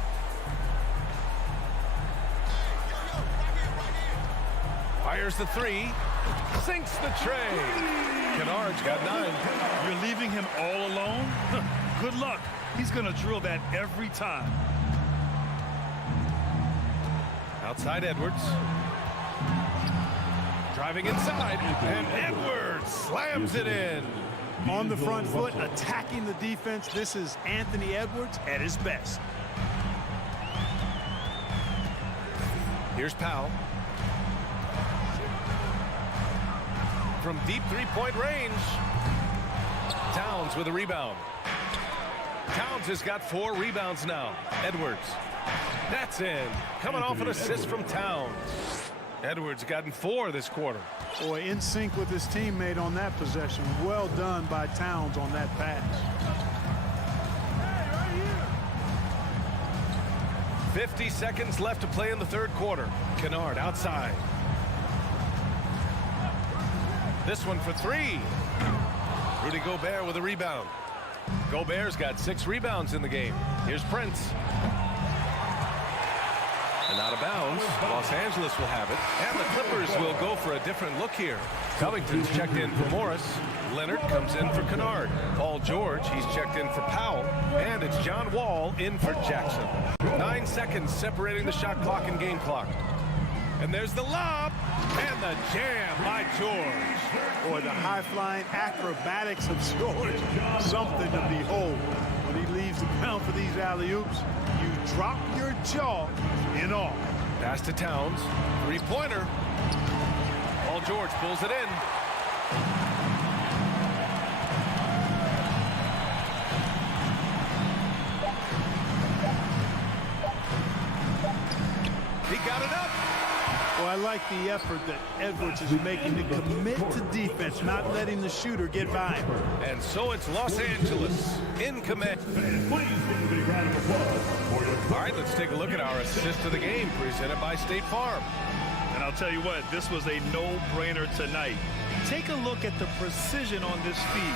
Fires the 3. Sinks the tray. Kennard's got 9. You're leaving him all alone? Good luck. He's going to drill that every time. Outside Edwards. Driving inside. And Edwards slams it in. On the front foot, attacking the defense. This is Anthony Edwards at his best. Here's Powell. From deep 3-point range. Towns with a rebound. Towns has got 4 rebounds now. Edwards. That's in. Coming off an assist from Towns. Edwards gotten 4 this quarter. Boy, in sync with his teammate on that possession. Well done by Towns on that pass. 50 seconds left to play in the third quarter. Kennard outside. This one for 3. Rudy Gobert with a rebound. Gobert's got 6 rebounds in the game. Here's Prince. And out of bounds. Los Angeles will have it. And the Clippers will go for a different look here. Covington's checked in for Morris. Leonard comes in for Kennard. Paul George, he's checked in for Powell. And it's John Wall in for Jackson. 9 seconds separating the shot clock and game clock. And there's the lob. And the jam by George. Boy, the high-flying acrobatics of George. Something to behold. When he leaves the ground for these alley-oops, you drop your jaw in awe. Pass to Towns. 3-pointer. Paul George pulls it in. He got it up. Well, I like the effort that Edwards is making to commit to defense, not letting the shooter get by him. And so it's Los Angeles in command. All right, let's take a look at our assist of the game presented by State Farm. And I'll tell you what, this was a no-brainer tonight. Take a look at the precision on this feed.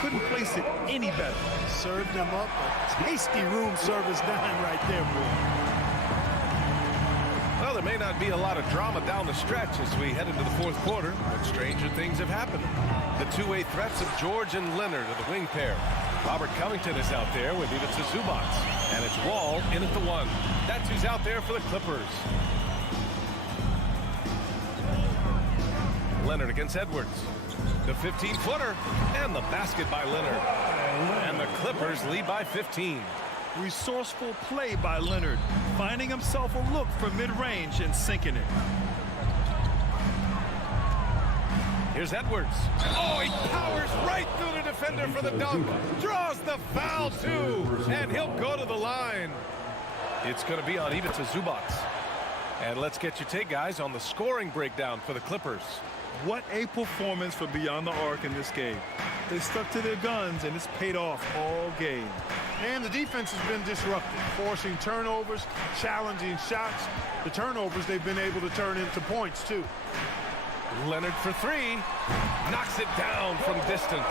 Couldn't place it any better. Served them up a tasty room service dime right there, boy. Well, there may not be a lot of drama down the stretch as we head into the fourth quarter, but stranger things have happened. The two-way threats of George and Leonard are the wing pair. Robert Covington is out there with Ivica Zubac, and it's Wall in at the one. That's who's out there for the Clippers. Leonard against Edwards. The 15-footer and the basket by Leonard. And the Clippers lead by 15. Resourceful play by Leonard, finding himself a look from mid-range and sinking it. Here's Edwards. Oh, he powers right through the defender for the dunk. Draws the foul, too. And he'll go to the line. It's going to be on Ivica Zubac. And let's get your take, guys, on the scoring breakdown for the Clippers. What a performance for Beyond the Arc in this game. They stuck to their guns, and it's paid off all game. And the defense has been disrupted, forcing turnovers, challenging shots. The turnovers they've been able to turn into points, too. Leonard for three. Knocks it down from distance.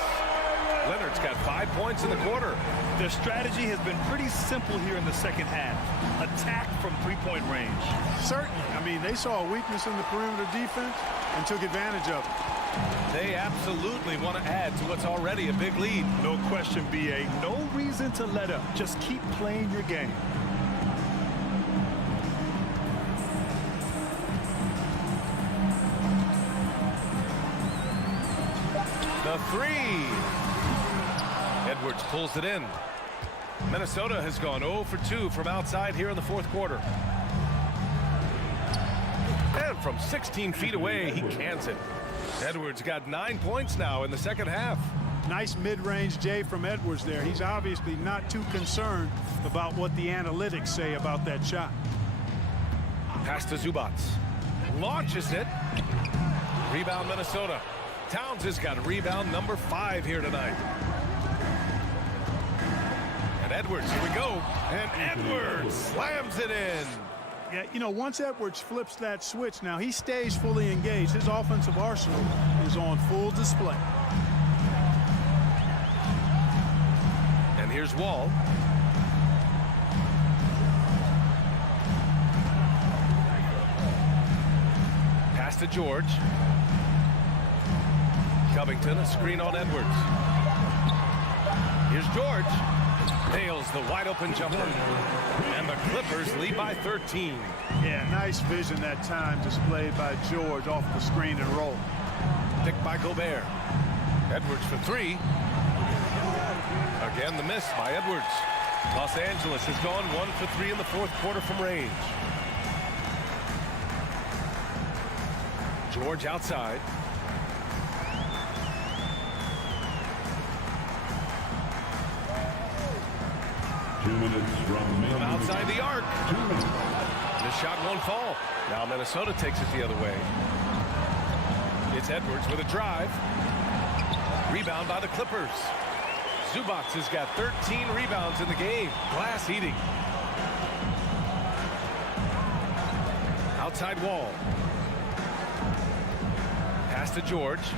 Leonard's got 5 points in the quarter. Their strategy has been pretty simple here in the second half. Attack from three-point range. Certainly. I mean, they saw a weakness in the perimeter defense and took advantage of it. They absolutely want to add to what's already a big lead. No question, B.A. No reason to let up. Just keep playing your game. The three. Edwards pulls it in. Minnesota has gone 0 for 2 from outside here in the fourth quarter. And from 16 feet away, he cans it. Edwards got 9 points now in the second half. Nice mid-range J from Edwards there. He's obviously not too concerned about what the analytics say about that shot. Pass to Zubac. Launches it. Rebound Minnesota. Towns has got rebound number 5 here tonight. And Edwards, here we go. And Edwards slams it in. Yeah, you know, once Edwards flips that switch now, he stays fully engaged. His offensive arsenal is on full display. And here's Wall. Pass to George. Covington, a screen on Edwards. Here's George. Nails the wide open jumper. And the Clippers lead by 13. Yeah, nice vision that time displayed by George off the screen and roll. Picked by Gobert. Edwards for three. Again, the miss by Edwards. Los Angeles has gone 1 for 3 in the fourth quarter from range. George outside. From outside the arc. The shot won't fall. Now Minnesota takes it the other way. It's Edwards with a drive. Rebound by the Clippers. Zubac has got 13 rebounds in the game. Glass eating. Outside Wall. Pass to George.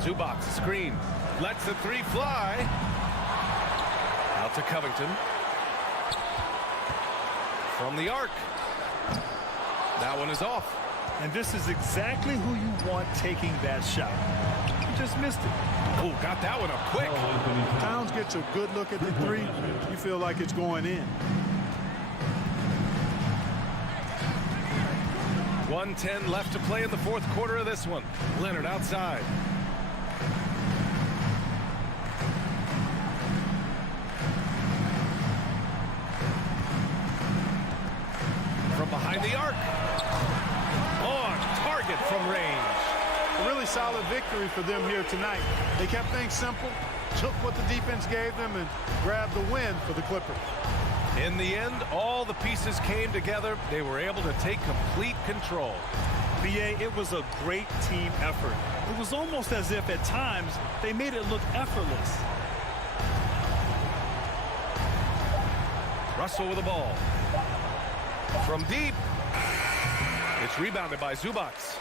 Zubac screen. Lets the three fly. Out to Covington. From the arc. That one is off. And this is exactly who you want taking that shot. He just missed it. Oh, got that one up quick. Towns gets a good look at the three. You feel like it's going in. 1:10 left to play in the fourth quarter of this one. Leonard outside. From behind the arc. On target from range. A really solid victory for them here tonight. They kept things simple, took what the defense gave them, and grabbed the win for the Clippers. In the end, all the pieces came together. They were able to take complete control. B.A., it was a great team effort. It was almost as if at times they made it look effortless. Russell with the ball. From deep. It's rebounded by Zubats.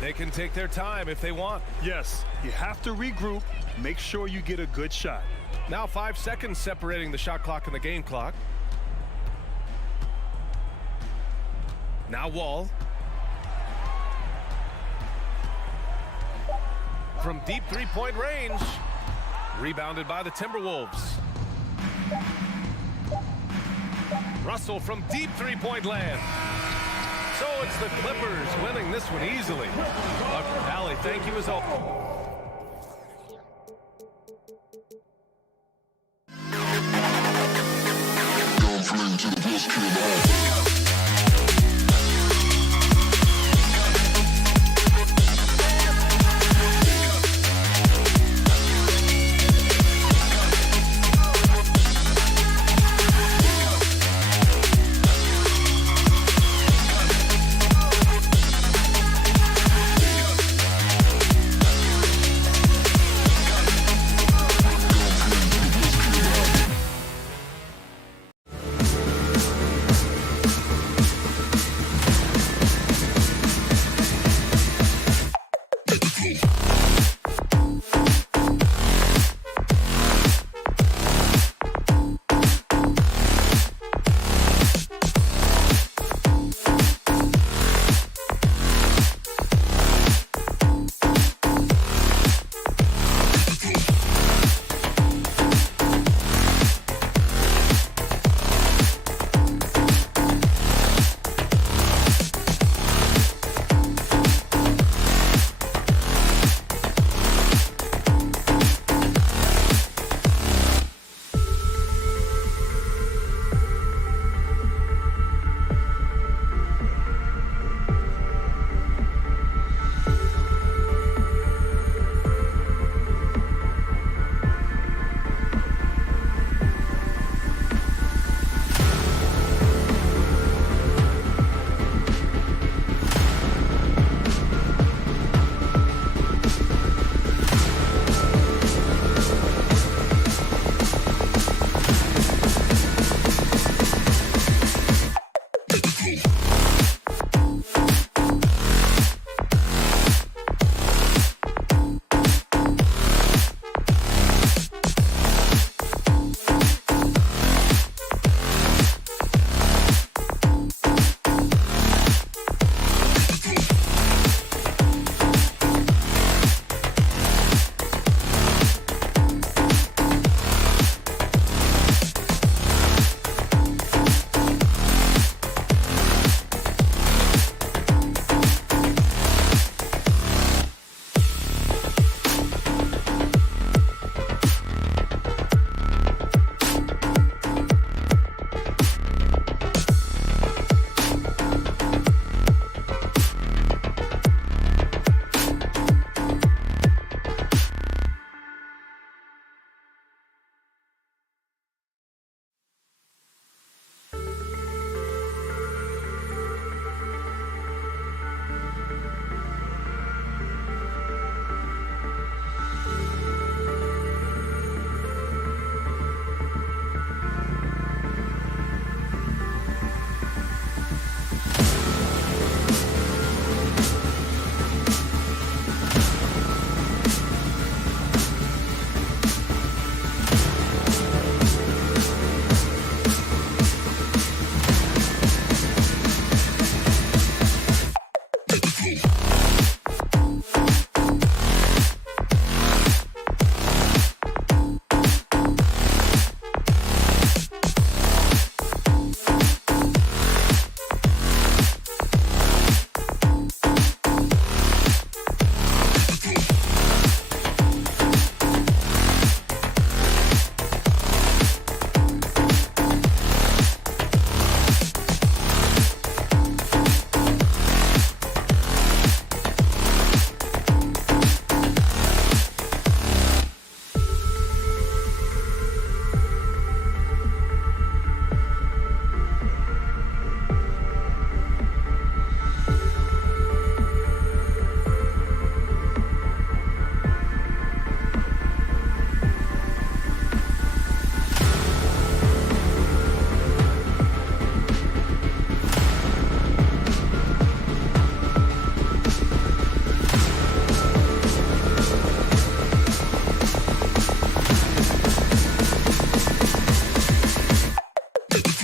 They can take their time if they want. Yes, you have to regroup. Make sure you get a good shot. Now 5 seconds separating the shot clock and the game clock. Now Wall. From deep three-point range. Rebounded by the Timberwolves. Russell from deep three-point land. So it's the Clippers winning this one easily. Allie, thank you as always.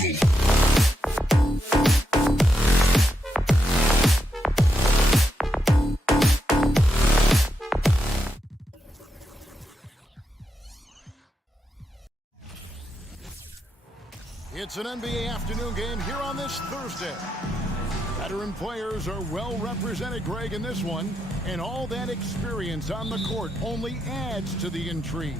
It's an NBA afternoon game here on this Thursday. Veteran players are well represented, Greg, in this one, and all that experience on the court only adds to the intrigue.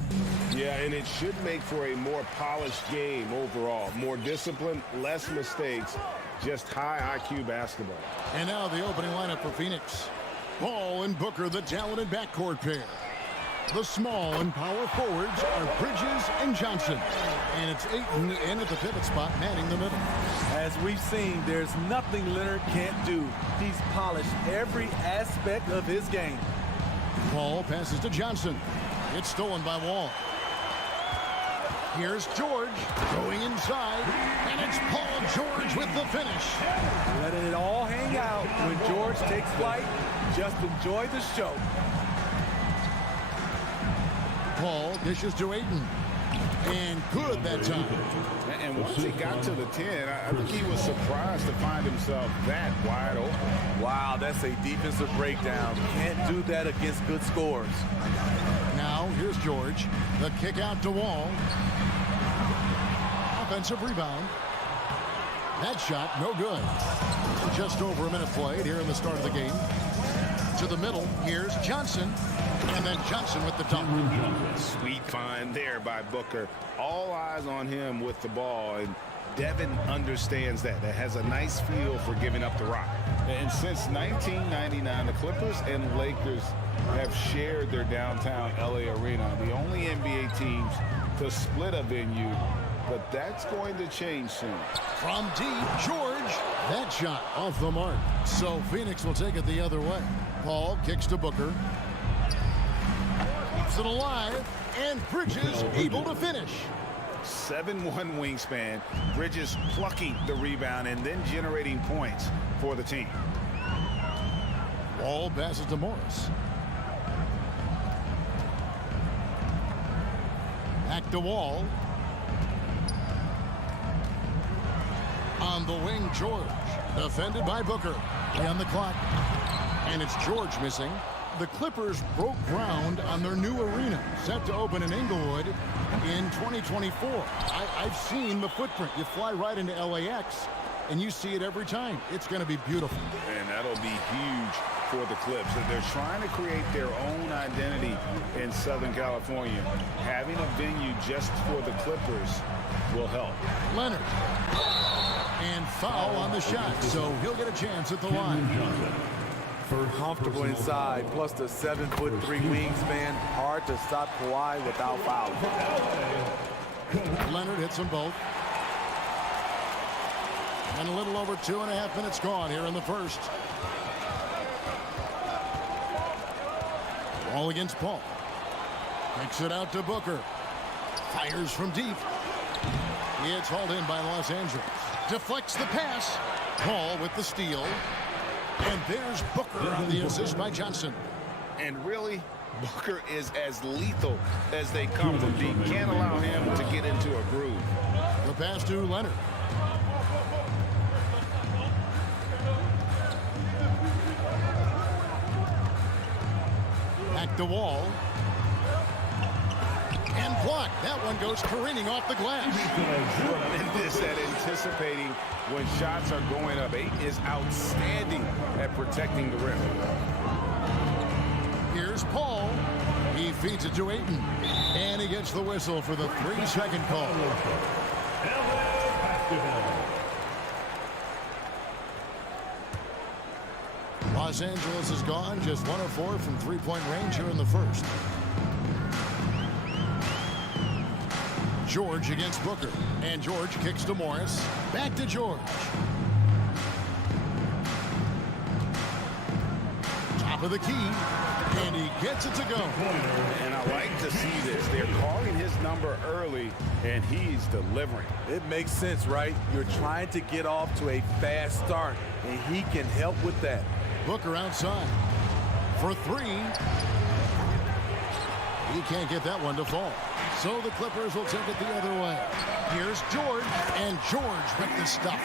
Yeah, and it should make for a more polished game overall. More discipline, less mistakes, just high IQ basketball. And now the opening lineup for Phoenix. Ball and Booker, the talented backcourt pair. The small and power forwards are Bridges and Johnson. And it's Ayton in at the pivot spot, manning the middle. As we've seen, there's nothing Leonard can't do. He's polished every aspect of his game. Paul passes to Johnson. It's stolen by Wall. Here's George going inside, and it's Paul George with the finish. Letting it all hang out when George takes flight. Just enjoy the show. Paul dishes to Ayton. And good that time. And once he got to the 10, I think he was surprised to find himself that wide open. Wow, that's a defensive breakdown. Can't do that against good scores. Now, here's George. The kick out to Wall. Offensive rebound. That shot, no good. Just over a minute played here in the start of the game. To the middle, here's Johnson. And then Johnson with the dunk. Sweet find there by Booker. All eyes on him with the ball. And Devin understands that. That has a nice feel for giving up the rock. And since 1999, the Clippers and Lakers have shared their downtown LA arena. The only NBA teams to split a venue. But that's going to change soon. From deep, George. That shot off the mark. So Phoenix will take it the other way. Paul kicks to Booker. Keeps it alive. And Bridges able to finish. 7'1" wingspan. Bridges plucking the rebound and then generating points for the team. Wall passes to Morris. Back to Wall. On the wing, George. Defended by Booker. Play on the clock. And it's George missing. The Clippers broke ground on their new arena, set to open in Inglewood in 2024. I've seen the footprint. You fly right into LAX, and you see it every time. It's going to be beautiful. And that'll be huge for the Clips. They're trying to create their own identity in Southern California. Having a venue just for the Clippers will help. Leonard. And foul on the shot, so he'll get a chance at the line. Comfortable inside, plus the 7'3" wingspan. Hard to stop Kawhi without fouling. Leonard hits them both. And a little over 2.5 minutes gone here in the first. All against Paul. Kicks it out to Booker. Fires from deep. It's hauled in by Los Angeles. Deflects the pass. Paul with the steal. And there's Booker on the assist by Johnson. And really, Booker is as lethal as they come from deep. Can't allow him to get into a groove. The pass to Leonard. Back to Wall. And blocked. That one goes careening off the glass. Tremendous at anticipating when shots are going up. Ayton is outstanding at protecting the rim. Here's Paul. He feeds it to Ayton. And he gets the whistle for the 3-second call. Los Angeles is gone. Just 1 of 4 from three-point range here in the first. George against Booker. And George kicks to Morris. Back to George. Top of the key. And he gets it to go. And I like to see this. They're calling his number early, and he's delivering. It makes sense, right? You're trying to get off to a fast start, and he can help with that. Booker outside for 3. He can't get that one to fall. So the Clippers will take it the other way. Here's George, and George with the stuff.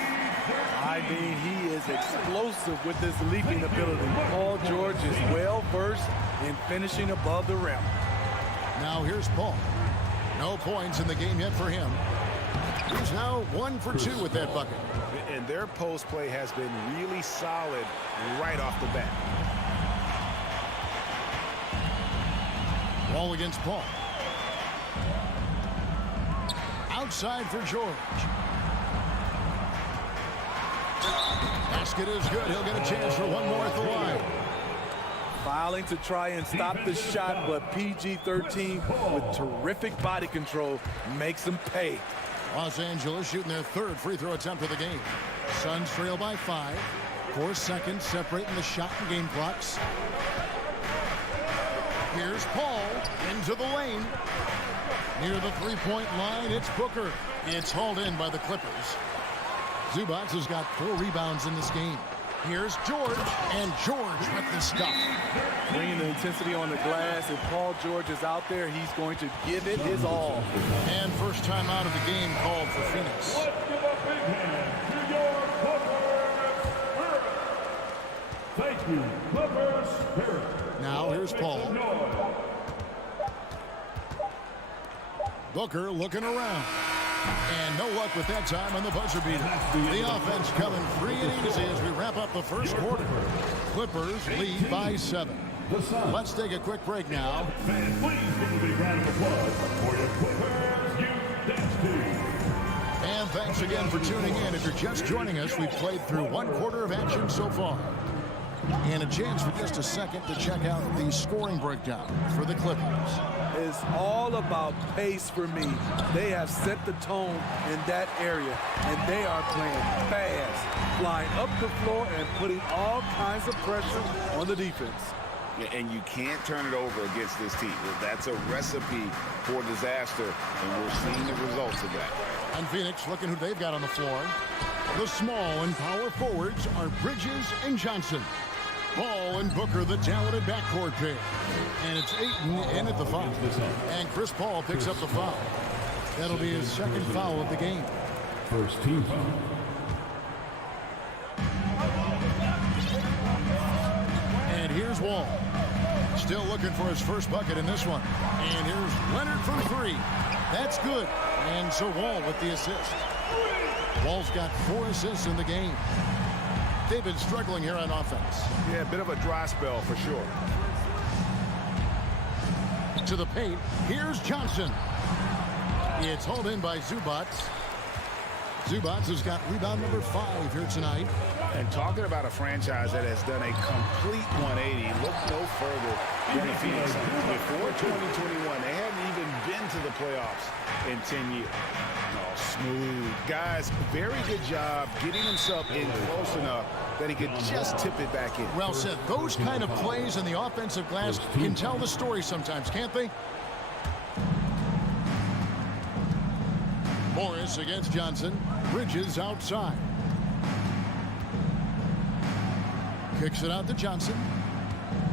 I mean, he is explosive with his leaping ability. Paul George is well versed in finishing above the rim. Now here's Paul. No points in the game yet for him. He's now 1 for 2 with that bucket. And their post play has been really solid right off the bat. Ball against Paul. Outside for George. Basket is good. He'll get a chance for one more at the line. Filing to try and stop the shot, but PG-13 with terrific body control makes him pay. Los Angeles shooting their 3rd free throw attempt of the game. Suns trail by 5. 4 seconds separating the shot and game clocks. Here's Paul into the lane. Near the three-point line, it's Booker. It's hauled in by the Clippers. Zubac has got 4 rebounds in this game. Here's George, and George with the stuff. Bringing the intensity on the glass. If Paul George is out there, he's going to give it his all. And first time out of the game called for Phoenix. Let's give a big hand to your Clippers Spirit. Thank you, Clippers Spirit. Now here's Paul. Booker looking around. And no luck with that time on the buzzer beater. The offense coming free and easy as we wrap up the first quarter. Clippers lead by 7. Let's take a quick break now. Fans, please give a big round of applause for your Clippers Youth Dance Team. And thanks again for tuning in. If you're just joining us, we've played through 1 quarter of action so far. And a chance for just a second to check out the scoring breakdown for the Clippers. It's all about pace for me. They have set the tone in that area, and they are playing fast, flying up the floor and putting all kinds of pressure on the defense. Yeah, and you can't turn it over against this team. That's a recipe for disaster, and we're seeing the results of that. And Phoenix looking who they've got on the floor. The small and power forwards are Bridges and Johnson. Paul and Booker, the talented backcourt pair. And it's Ayton in at the foul. And Chris Paul picks up the foul. That'll be his 2nd foul of the game. First team foul. And here's Wall. Still looking for his first bucket in this one. And here's Leonard from 3. That's good. And so Wall with the assist. Wall's got 4 assists in the game. They've been struggling here on offense. Yeah, a bit of a dry spell for sure. To the paint, here's Johnson. It's hauled in by Zubac. Zubac has got rebound number 5 here tonight. And talking about a franchise that has done a complete 180, look no further than the Phoenix Suns. Before 2021, they hadn't even been to the playoffs in 10 years. Oh, smooth. Guys, very good job getting himself in close enough that he could just tip it back in. Well said. Those kind of plays in the offensive glass can tell the story sometimes, can't they? Morris against Johnson. Bridges outside. Kicks it out to Johnson.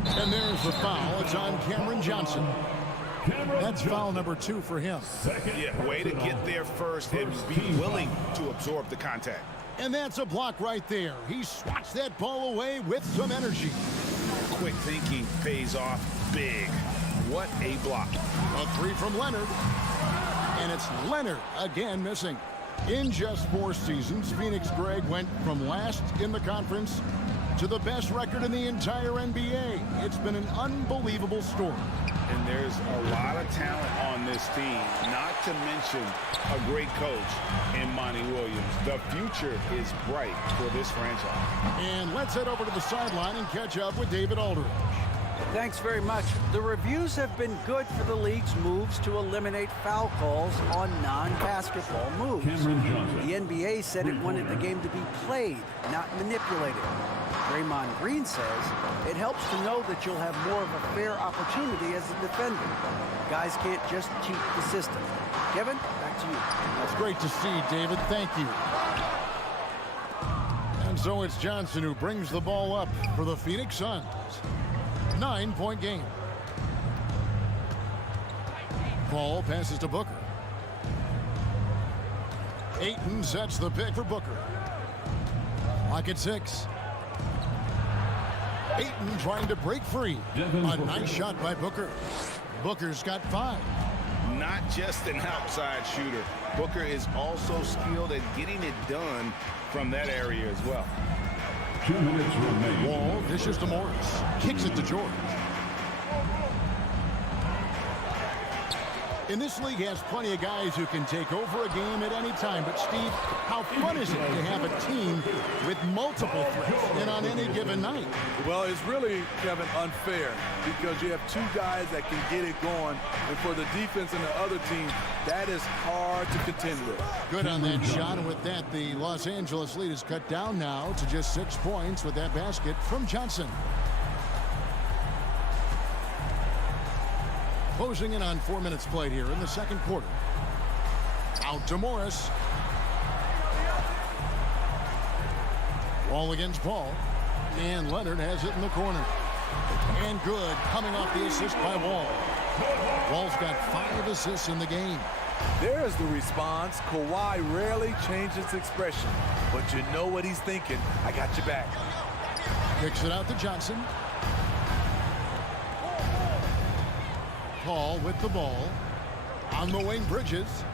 And there's the foul. It's on Cameron Johnson. That's foul number 2 for him. Yeah, way to get there first and be willing to absorb the contact. And that's a block right there. He swats that ball away with some energy. Quick thinking pays off big. What a block. A 3 from Leonard. And it's Leonard again missing. In just 4 seasons, Phoenix, Greg, went from last in the conference to the best record in the entire NBA. It's been an unbelievable story. And there's a lot of talent on this team, not to mention a great coach in Monty Williams. The future is bright for this franchise. And let's head over to the sideline and catch up with David Aldridge. Thanks very much. The reviews have been good for the league's moves to eliminate foul calls on non-basketball moves. The NBA said it wanted the game to be played, not manipulated. Draymond Green says it helps to know that you'll have more of a fair opportunity as a defender. Guys can't just cheat the system. Kevin, back to you. That's great to see, David. Thank you. And so it's Johnson who brings the ball up for the Phoenix Suns. 9-point game. Paul passes to Booker. Ayton sets the pick for Booker. Clock at 6. Ayton trying to break free. A nice shot by Booker. Booker's got 5. Not just an outside shooter. Booker is also skilled at getting it done from that area as well. 2 minutes remaining. Wall dishes to Morris. Kicks it to George. And this league has plenty of guys who can take over a game at any time. But, Steve, how fun is it to have a team with multiple threats and on any given night? Well, it's really, Kevin, unfair because you have 2 guys that can get it going. And for the defense and the other team, that is hard to contend with. Good on that shot. And with that, the Los Angeles lead is cut down now to just 6 points with that basket from Johnson. Closing in on 4 minutes played here in the second quarter. Out to Morris. Wall against Paul. And Leonard has it in the corner. And good, coming off the assist by Wall. Wall's got 5 assists in the game. There's the response. Kawhi rarely changes expression, but you know what he's thinking. I got your back. Kicks it out to Johnson. Paul with the ball. On the wing, Bridges.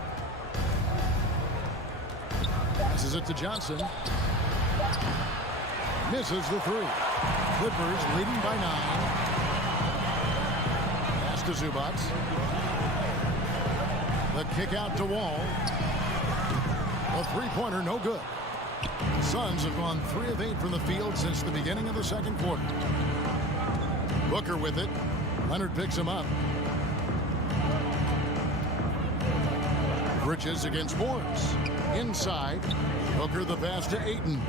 Passes it to Johnson. Misses the 3. Clippers leading by 9. Pass to Zubats. The kick out to Wall. A 3-pointer, no good. The Suns have gone 3 of 8 from the field since the beginning of the second quarter. Booker with it. Leonard picks him up. Bridges against Morris. Inside. Booker the pass to Ayton.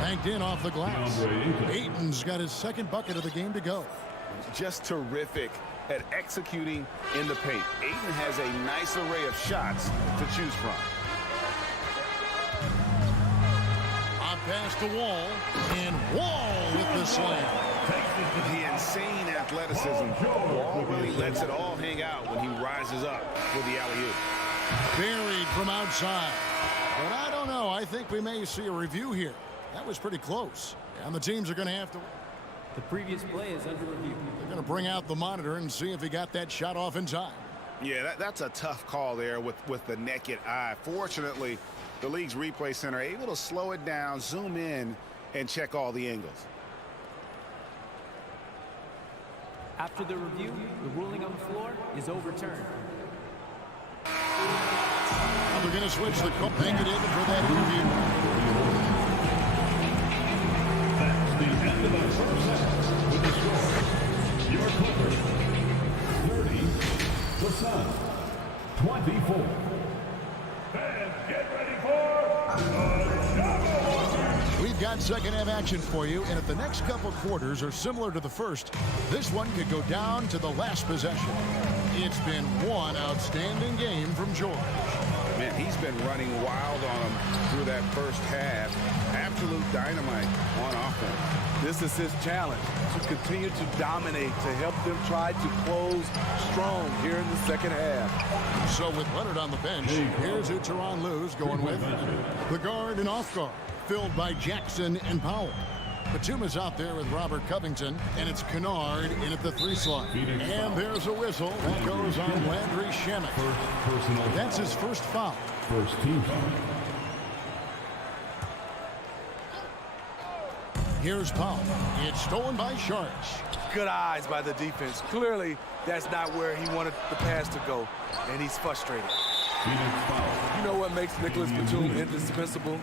Banked in off the glass. Ayton's got his second bucket of the game to go. Just terrific at executing in the paint. Ayton has a nice array of shots to choose from. A pass to Wall. And Wall with the slam. The insane athleticism. Wall really lets it all hang out when he rises up for the alley-oop. Buried from outside. But I don't know. I think we may see a review here. That was pretty close. And the teams are going to have to... The previous play is under review. They're going to bring out the monitor and see if he got that shot off in time. Yeah, that's a tough call there with the naked eye. Fortunately, the league's replay center able to slow it down, zoom in, and check all the angles. After the review, the ruling on the floor is overturned. They're going to switch the call. Thank you, David, for that interview. That's the end of the first half with the score. Your Clippers 30, the Suns 24. Fans, get ready for the Chicago. We've got second half action for you, and if the next couple quarters are similar to the first, this one could go down to the last possession. It's been one outstanding game from George. Man, he's been running wild on them through that first half. Absolute dynamite on offense. This is his challenge, to continue to dominate, to help them try to close strong here in the second half. So with Leonard on the bench, here's who Tyronn Lue's going with. The guard and off guard, filled by Jackson and Powell. Batum is out there with Robert Covington, and it's Kennard in at the 3 slot. And there's a whistle that goes on Landry Shamet. That's his first foul. First team foul. Here's Powell. It's stolen by Sharks. Good eyes by the defense. Clearly, that's not where he wanted the pass to go, and he's frustrated. You know what makes Nicholas Batum indispensable?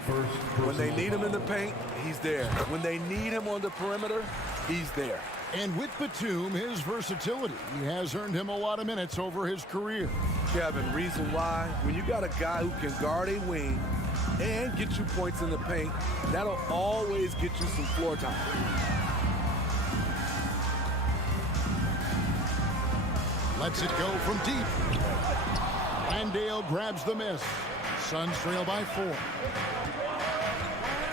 When they need him in the paint, he's there. When they need him on the perimeter, he's there. And with Batum, his versatility, he has earned him a lot of minutes over his career. Kevin, reason why? When you got a guy who can guard a wing and get you points in the paint, that'll always get you some floor time. Lets it go from deep. Landale grabs the miss. Suns trail by 4.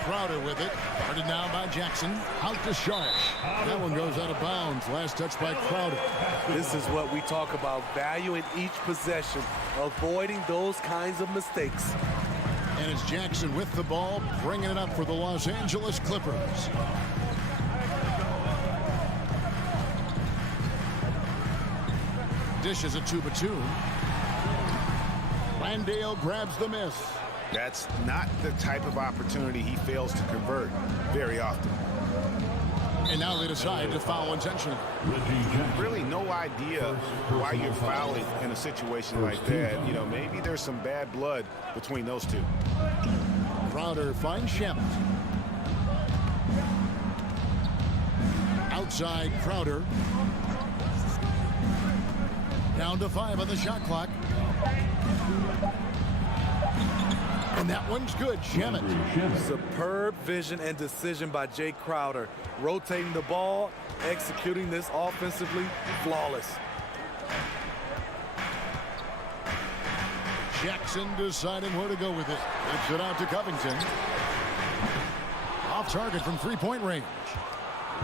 Crowder with it. Guarded now by Jackson. Out to Sharp. That one goes out of bounds. Last touch by Crowder. This is what we talk about, valuing each possession, avoiding those kinds of mistakes. And it's Jackson with the ball, bringing it up for the Los Angeles Clippers. Dishes it to Batum. Landale grabs the miss. That's not the type of opportunity he fails to convert very often. And now they decide to foul intentionally. Really no idea why you're fouling in a situation like that. You know, maybe there's some bad blood between those two. Crowder finds Shemet. Outside Crowder. Down to 5 on the shot clock. And that one's good. Shemet. Superb vision and decision by Jay Crowder. Rotating the ball, executing this offensively, flawless. Jackson deciding where to go with it. Gets it out to Covington. Off target from three-point range.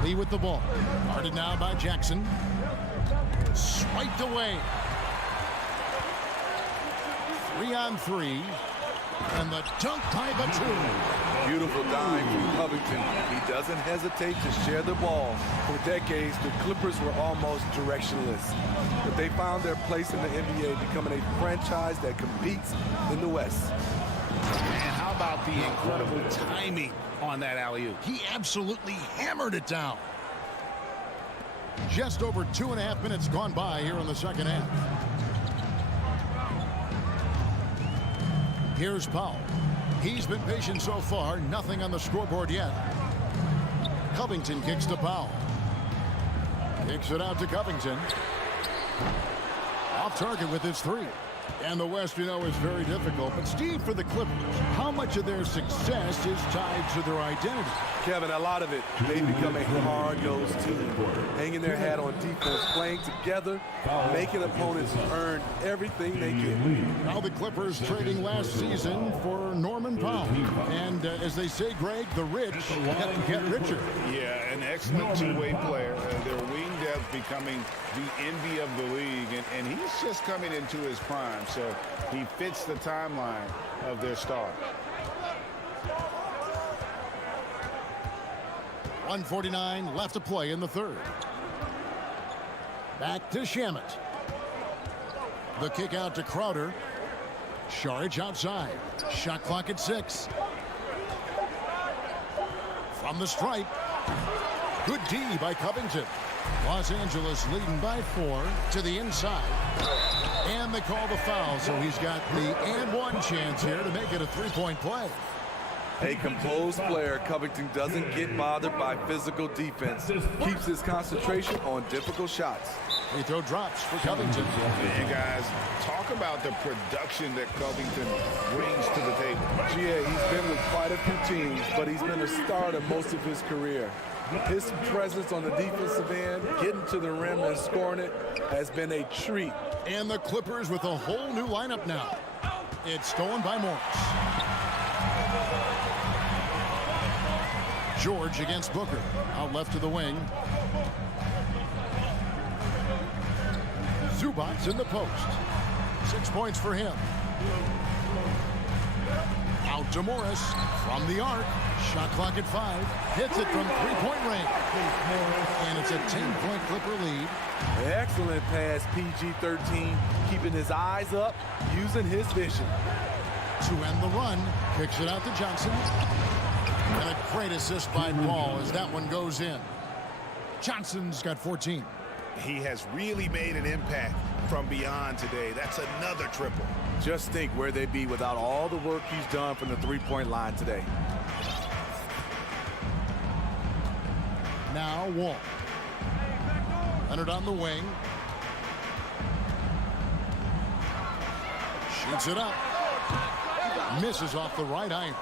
Lee with the ball. Guarded now by Jackson. Swiped away. 3-on-3. And the dunk by Batum. Beautiful dime from Covington. He doesn't hesitate to share the ball. For decades, the Clippers were almost directionless. But they found their place in the NBA, becoming a franchise that competes in the West. And how about the incredible timing on that alley-oop? He absolutely hammered it down. Just over 2.5 minutes gone by here in the second half. Here's Powell. He's been patient so far. Nothing on the scoreboard yet. Covington kicks to Powell. Kicks it out to Covington. Off target with his three. And the West, you know, is very difficult. But Steve, for the Clippers, how much of their success is tied to their identity? Kevin, a lot of it. They become a hard-nosed team, hanging their hat on defense, playing together, making opponents earn everything they get. Now the Clippers trading last season for Norman Powell. And as they say, Greg, the rich get richer. Yeah, an excellent two-way player. Their wing depth becoming the envy of the league. And he's just coming into his prime. So he fits the timeline of their star. 1:49 left to play in the third. Back to Shemet. The kick out to Crowder. Sharp outside. Shot clock at 6. From the stripe. Good D by Covington. Los Angeles leading by 4 to the inside. And they call the foul, so he's got the and one chance here to make it a three-point play. A composed player, Covington doesn't get bothered by physical defense. Keeps his concentration on difficult shots. Free throw drops for Covington. And guys, talk about the production that Covington brings to the table. Yeah, he's been with quite a few teams, but he's been a starter most of his career. His presence on the defensive end, getting to the rim and scoring it, has been a treat. And the Clippers with a whole new lineup now. It's stolen by Morris. George against Booker. Out left to the wing. Zubac's in the post. 6 points for him. Out to Morris from the arc. Shot clock at 5. Hits it from three-point range. And it's a 10-point Clipper lead. Excellent pass, PG-13. Keeping his eyes up, using his vision. To end the run, kicks it out to Johnson. And a great assist by Paul as that one goes in. Johnson's got 14. He has really made an impact from beyond today. That's another triple. Just think where they'd be without all the work he's done from the three-point line today. Now Wall. Leonard on the wing. Shoots it up. Misses off the right iron.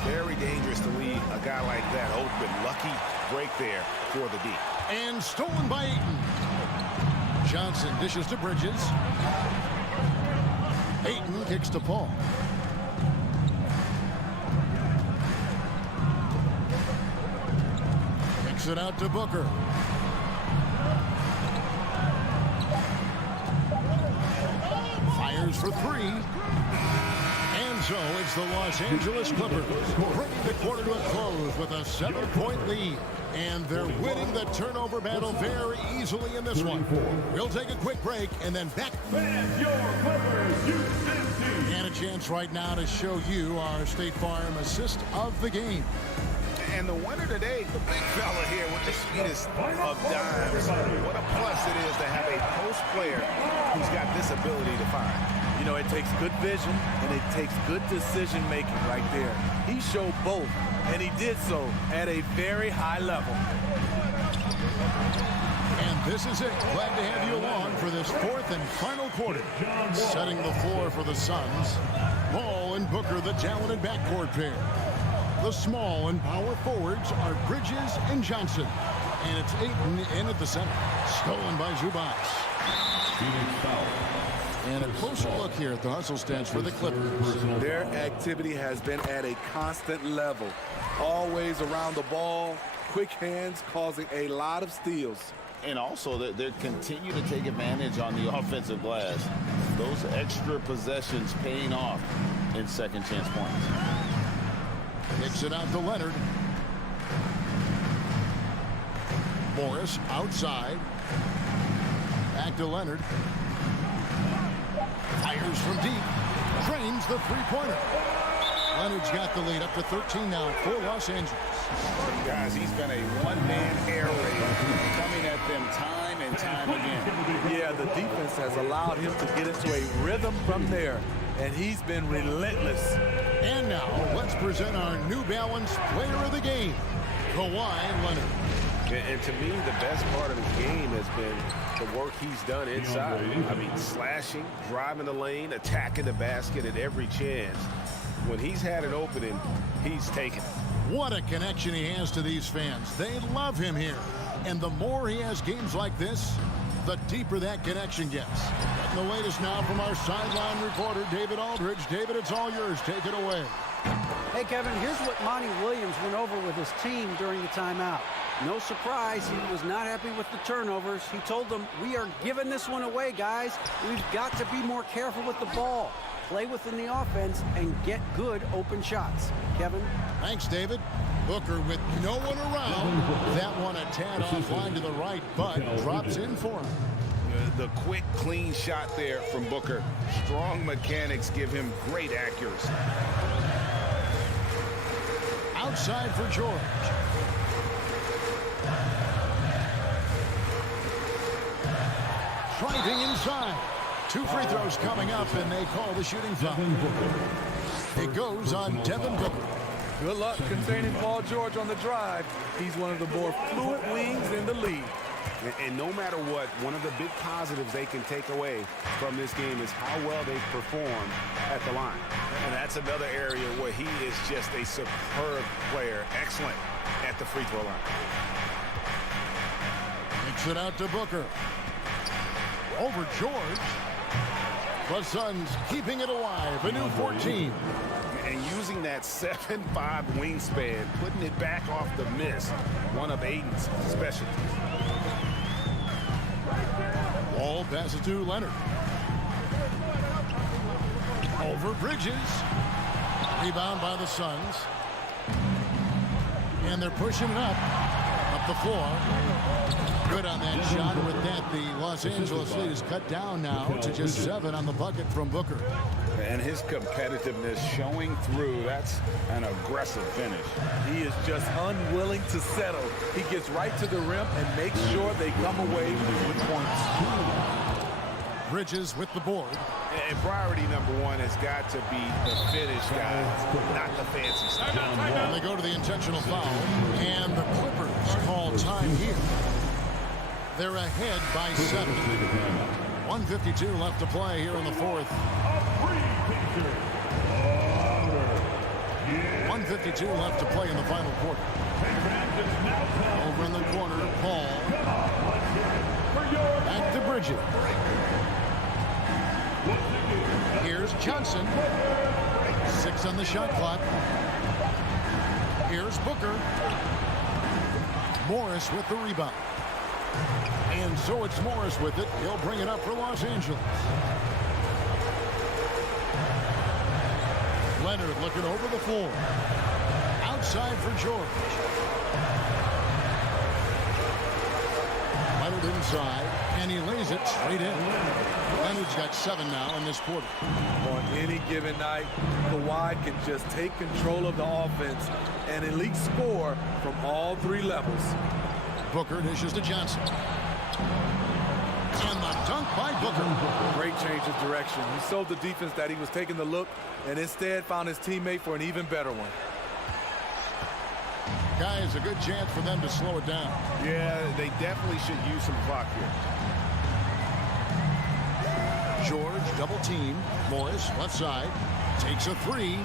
Very dangerous to leave a guy like that open. Lucky break there for the D. And stolen by Ayton. Johnson dishes to Bridges. Ayton kicks to Paul. Kicks it out to Booker. Fires for three. And so it's the Los Angeles Clippers bringing the quarter to a close with a 7-point lead. And they're winning the turnover battle very easily in this one. We'll take a quick break and then back. And a chance right now to show you our State Farm assist of the game. And the winner today, the big fella here with the sweetest of dimes. What a plus it is to have a post player who's got this ability to find. You know, it takes good vision and it takes good decision making right there. He showed both, and he did so at a very high level. And this is it. Glad to have you along for this fourth and final quarter. Setting the floor for the Suns. Ball and Booker, the talented backcourt pair. The small and power forwards are Bridges and Johnson. And it's Ayton in at the center. Stolen by Zubats. And a closer look here at the hustle stats for the Clippers. Their activity has been at a constant level. Always around the ball, quick hands causing a lot of steals. And also they continue to take advantage on the offensive glass. Those extra possessions paying off in second chance points. Kicks it out to Leonard. Morris outside. Back to Leonard. Fires from deep. Drains the three-pointer. Leonard's got the lead up to 13 now for Los Angeles. Guys, he's been a one-man air raid, coming at them time and time again. Yeah, the defense has allowed him to get into a rhythm from there, and he's been relentless. And now, let's present our New Balance player of the game, Kawhi Leonard. And to me, the best part of his game has been the work he's done inside. I mean, slashing, driving the lane, attacking the basket at every chance. When he's had an opening, he's taken it. What a connection he has to these fans. They love him here. And the more he has games like this, the deeper that connection gets. And the latest now from our sideline reporter, David Aldridge. David, it's all yours. Take it away. Hey, Kevin, here's what Monty Williams went over with his team during the timeout. No surprise, he was not happy with the turnovers. He told them, we are giving this one away, guys. We've got to be more careful with the ball, play within the offense, and get good open shots. Kevin? Thanks, David. Booker with no one around. That one a tad offline to the right, but drops in for him. The quick, clean shot there from Booker. Strong mechanics give him great accuracy. Outside for George. Driving inside. 2 free throws coming up, and they call the shooting foul. It goes on Devin Booker. Good luck containing Paul George on the drive. He's one of the more fluid wings in the league. And no matter what, one of the big positives they can take away from this game is how well they've performed at the line. And that's another area where he is just a superb player. Excellent at the free throw line. Kicks it out to Booker. Over George. The Suns keeping it alive. A new 14. And using that 7'5" wingspan, putting it back off the miss. One of Ayton's specialties. Ball passes to Leonard. Over Bridges. Rebound by the Suns. And they're pushing it up the floor. Good on that shot. With that, the Los Angeles lead is cut down now to just 7 on the bucket from Booker. And his competitiveness showing through. That's an aggressive finish. He is just unwilling to settle. He gets right to the rim and makes sure they come away with points. Bridges with the board. And priority number 1 has got to be the finish, guys, not the fancy stuff. And they go to the intentional foul, and the Clippers call time here. They're ahead by 7. 1:52 left to play here in the fourth. 1:52 left to play in the final quarter. Over in the corner, Paul. Back to Bridges. Here's Johnson. 6 on the shot clock. Here's Booker. Morris with the rebound. And so it's Morris with it. He'll bring it up for Los Angeles. Leonard looking over the floor. Outside for George. Leonard inside, and he lays it straight in. Leonard's got 7 now in this quarter. On any given night, Kawhi can just take control of the offense and at least score from all 3 levels. Booker dishes to Johnson. And the dunk by Booker. Great change of direction. He showed the defense that he was taking the look and instead found his teammate for an even better one. Guys, a good chance for them to slow it down. Yeah, they definitely should use some clock here. George double team. Morris left side. Takes a 3.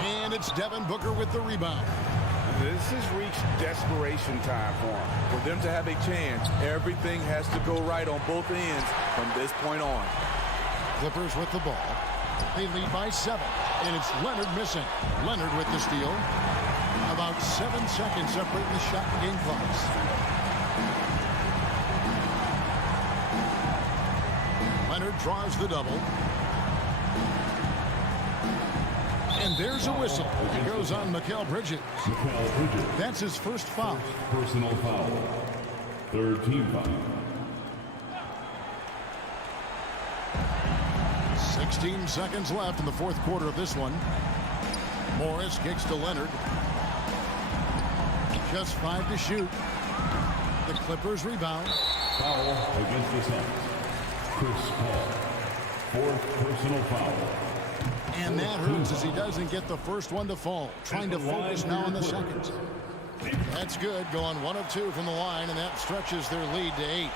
And it's Devin Booker with the rebound. This has reached desperation time for them. For them to have a chance, everything has to go right on both ends from this point on. Clippers with the ball. They lead by 7. And it's Leonard missing. Leonard with the steal. About 7 seconds separating the shot and game clocks. Leonard draws the double. And there's a whistle. It goes on Mikal Bridges. That's his first foul. Personal foul. 3rd team foul. 16 seconds left in the 4th quarter of this one. Morris kicks to Leonard. Just 5 to shoot. The Clippers rebound. Foul against the Suns. Chris Paul. 4th personal foul. And that hurts as he doesn't get the first one to fall. Trying to focus now on the second. That's good. Going 1 of 2 from the line, and that stretches their lead to 8.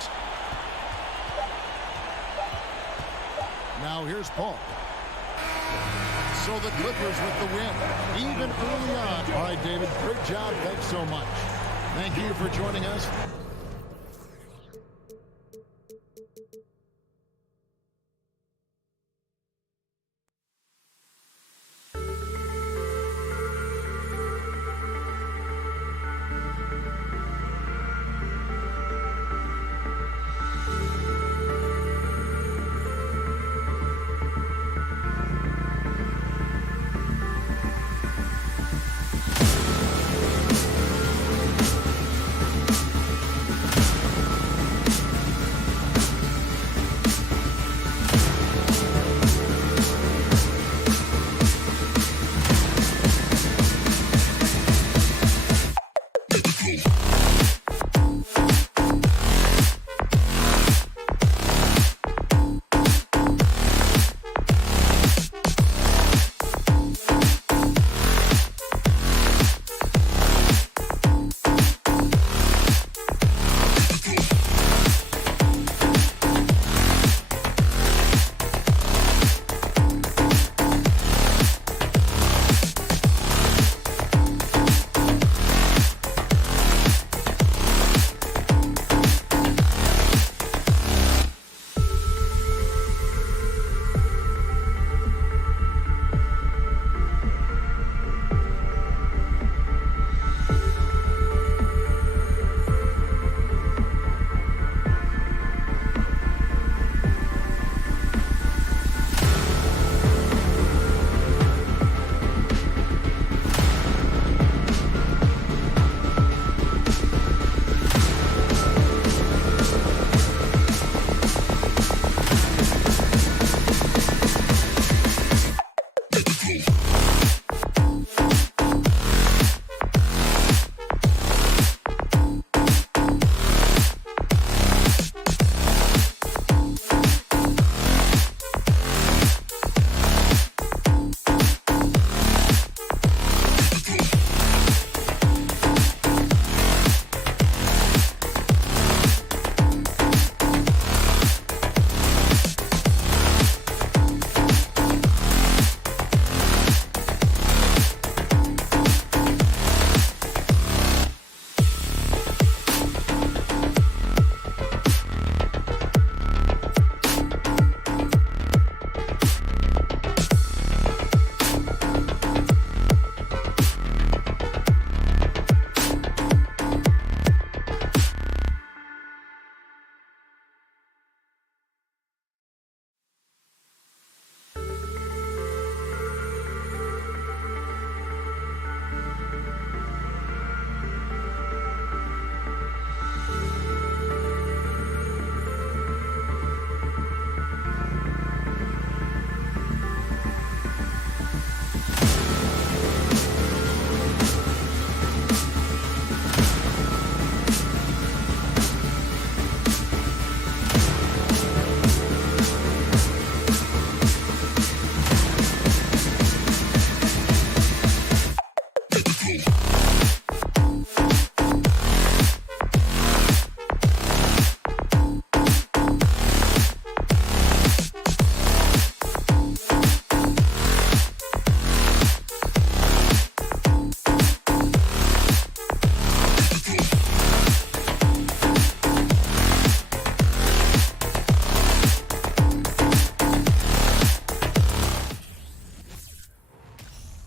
Now here's Paul. So the Clippers with the win, even early on. All right, David, great job. Thanks so much. Thank you for joining us.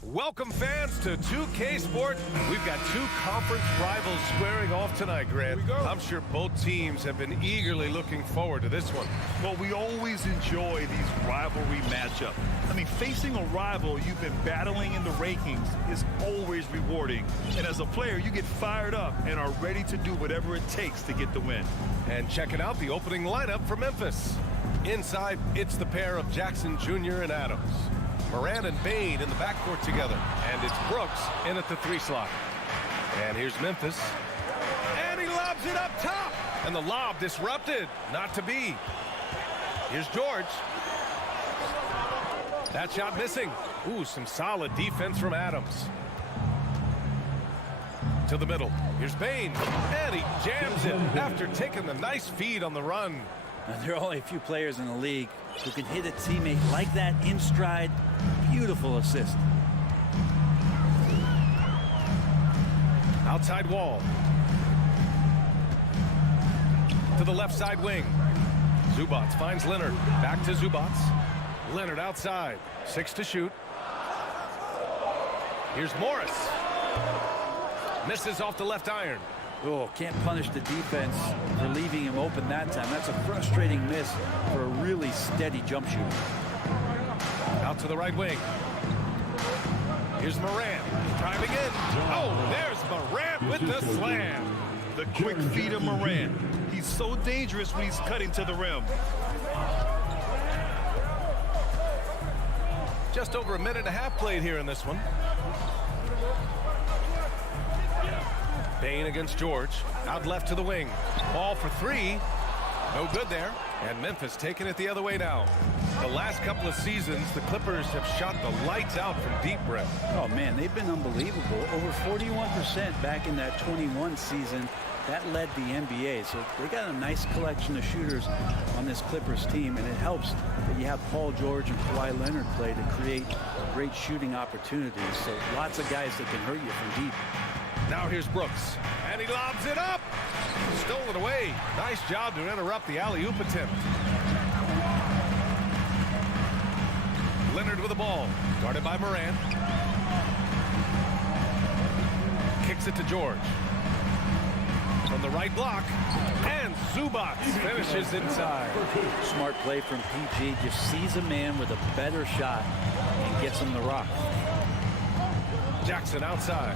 Welcome, fans, to 2K Sport. We've got two conference rivals squaring off tonight, Grant. I'm sure both teams have been eagerly looking forward to this one. Well, we always enjoy these rivalry matchups. I mean, facing a rival you've been battling in the rankings is always rewarding. And as a player, you get fired up and are ready to do whatever it takes to get the win. And checking out the opening lineup for Memphis. Inside, it's the pair of Jackson Jr. and Adams. Moran and Bain in the backcourt together. And it's Brooks in at the 3 slot. And here's Memphis. And he lobs it up top. And the lob disrupted. Not to be. Here's George. That shot missing. Ooh, some solid defense from Adams. To the middle. Here's Bain. And he jams it after taking the nice feed on the run. Now, there are only a few players in the league who can hit a teammate like that in stride. Beautiful assist. Outside wall. To the left side wing. Zubats finds Leonard. Back to Zubats. Leonard outside. 6 to shoot. Here's Morris. Misses off the left iron. Oh, can't punish the defense for leaving him open that time. That's a frustrating miss for a really steady jump shooter. Out to the right wing. Here's Moran. Driving in. Oh, there's Moran with the slam. The quick feed of Moran. He's so dangerous when he's cutting to the rim. Just over a minute and a half played here in this one. Bain against George. Out left to the wing. Ball for 3. No good there. And Memphis taking it the other way now. The last couple of seasons, the Clippers have shot the lights out from deep, Brett. Oh, man, they've been unbelievable. Over 41% back in that 21 season. That led the NBA. So they got a nice collection of shooters on this Clippers team. And it helps that you have Paul George and Kawhi Leonard play to create great shooting opportunities. So lots of guys that can hurt you from deep. Now here's Brooks. And he lobs it up. Stolen away. Nice job to interrupt the alley-oop attempt. Leonard with the ball. Guarded by Moran. Kicks it to George. From the right block. And Zubats finishes inside. Smart play from PG. Just sees a man with a better shot and gets him the rock. Jackson outside.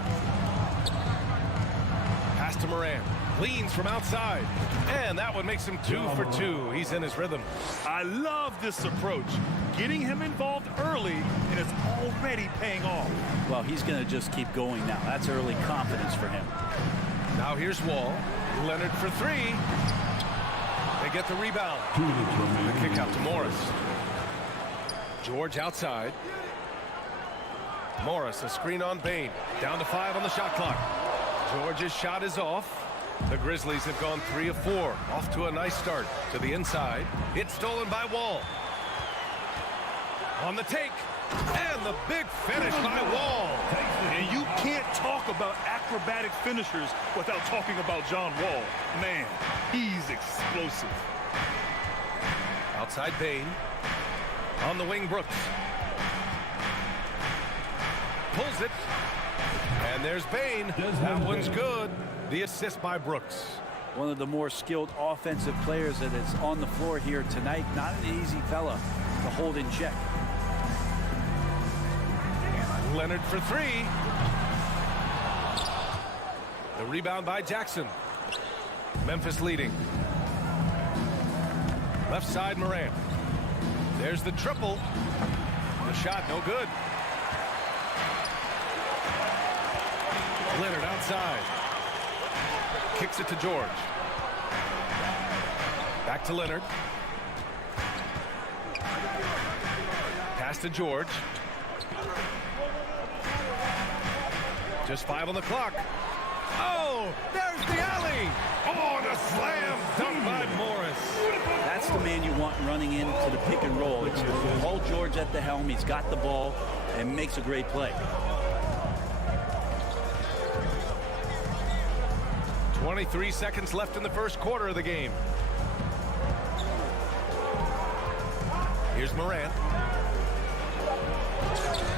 Pass to Moran. Leans from outside. And that one makes him 2 for 2. He's in his rhythm. I love this approach. Getting him involved early, and it's already paying off. Well, he's going to just keep going now. That's early confidence for him. Now here's Wall. Leonard for 3. They get the rebound. The kick out to Morris. George outside. Morris, a screen on Bain. Down to 5 on the shot clock. George's shot is off. The Grizzlies have gone 3 of 4. Off to a nice start. To the inside. It's stolen by Wall. On the take. And the big finish by Wall. And you can't talk about acrobatic finishers without talking about John Wall. Man, he's explosive. Outside Bain. On the wing, Brooks. Pulls it. And there's Bain. That one's good. The assist by Brooks. One of the more skilled offensive players that is on the floor here tonight. Not an easy fella to hold in check. Leonard for 3. The rebound by Jackson. Memphis leading. Left side Moran. There's the triple. The shot no good. Leonard outside. Kicks it to George. Back to Leonard. Pass to George. Just 5 on the clock. Oh, there's the alley. Oh, and a slam dunk by Morris. That's the man you want running into the pick and roll. It's Paul George at the helm. He's got the ball and makes a great play. 23 seconds left in the first quarter of the game. Here's Moran.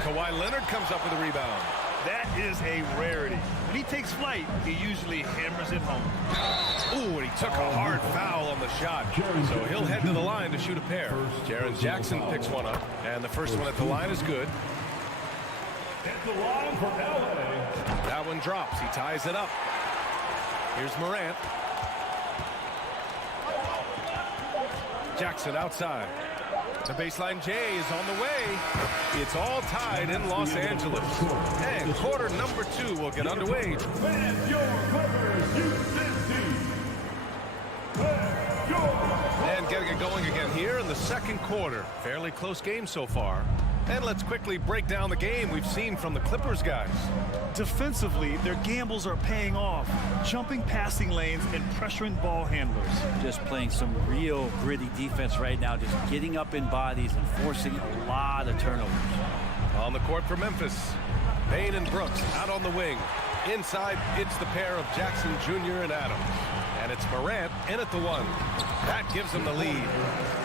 Kawhi Leonard comes up with a rebound. That is a rarity. When he takes flight, he usually hammers it home. Ooh, and he took a hard foul on the shot. So he'll head to the line to shoot a pair. Jaren Jackson picks one up, and the first one at the line is good. At the line for LA. That one drops. He ties it up. Here's Morant. Jackson outside. The baseline J is on the way. It's all tied in Los Angeles. And quarter number 2 will get underway. With your Clippers, Houston team. And getting it going again here in the second quarter. Fairly close game so far. And let's quickly break down the game we've seen from the Clippers guys. Defensively, their gambles are paying off, jumping passing lanes and pressuring ball handlers. Just playing some real gritty defense right now, just getting up in bodies and forcing a lot of turnovers. On the court for Memphis, Bane and Brooks out on the wing. Inside, it's the pair of Jackson Jr. and Adams. And it's Morant in at the 1. That gives them the lead.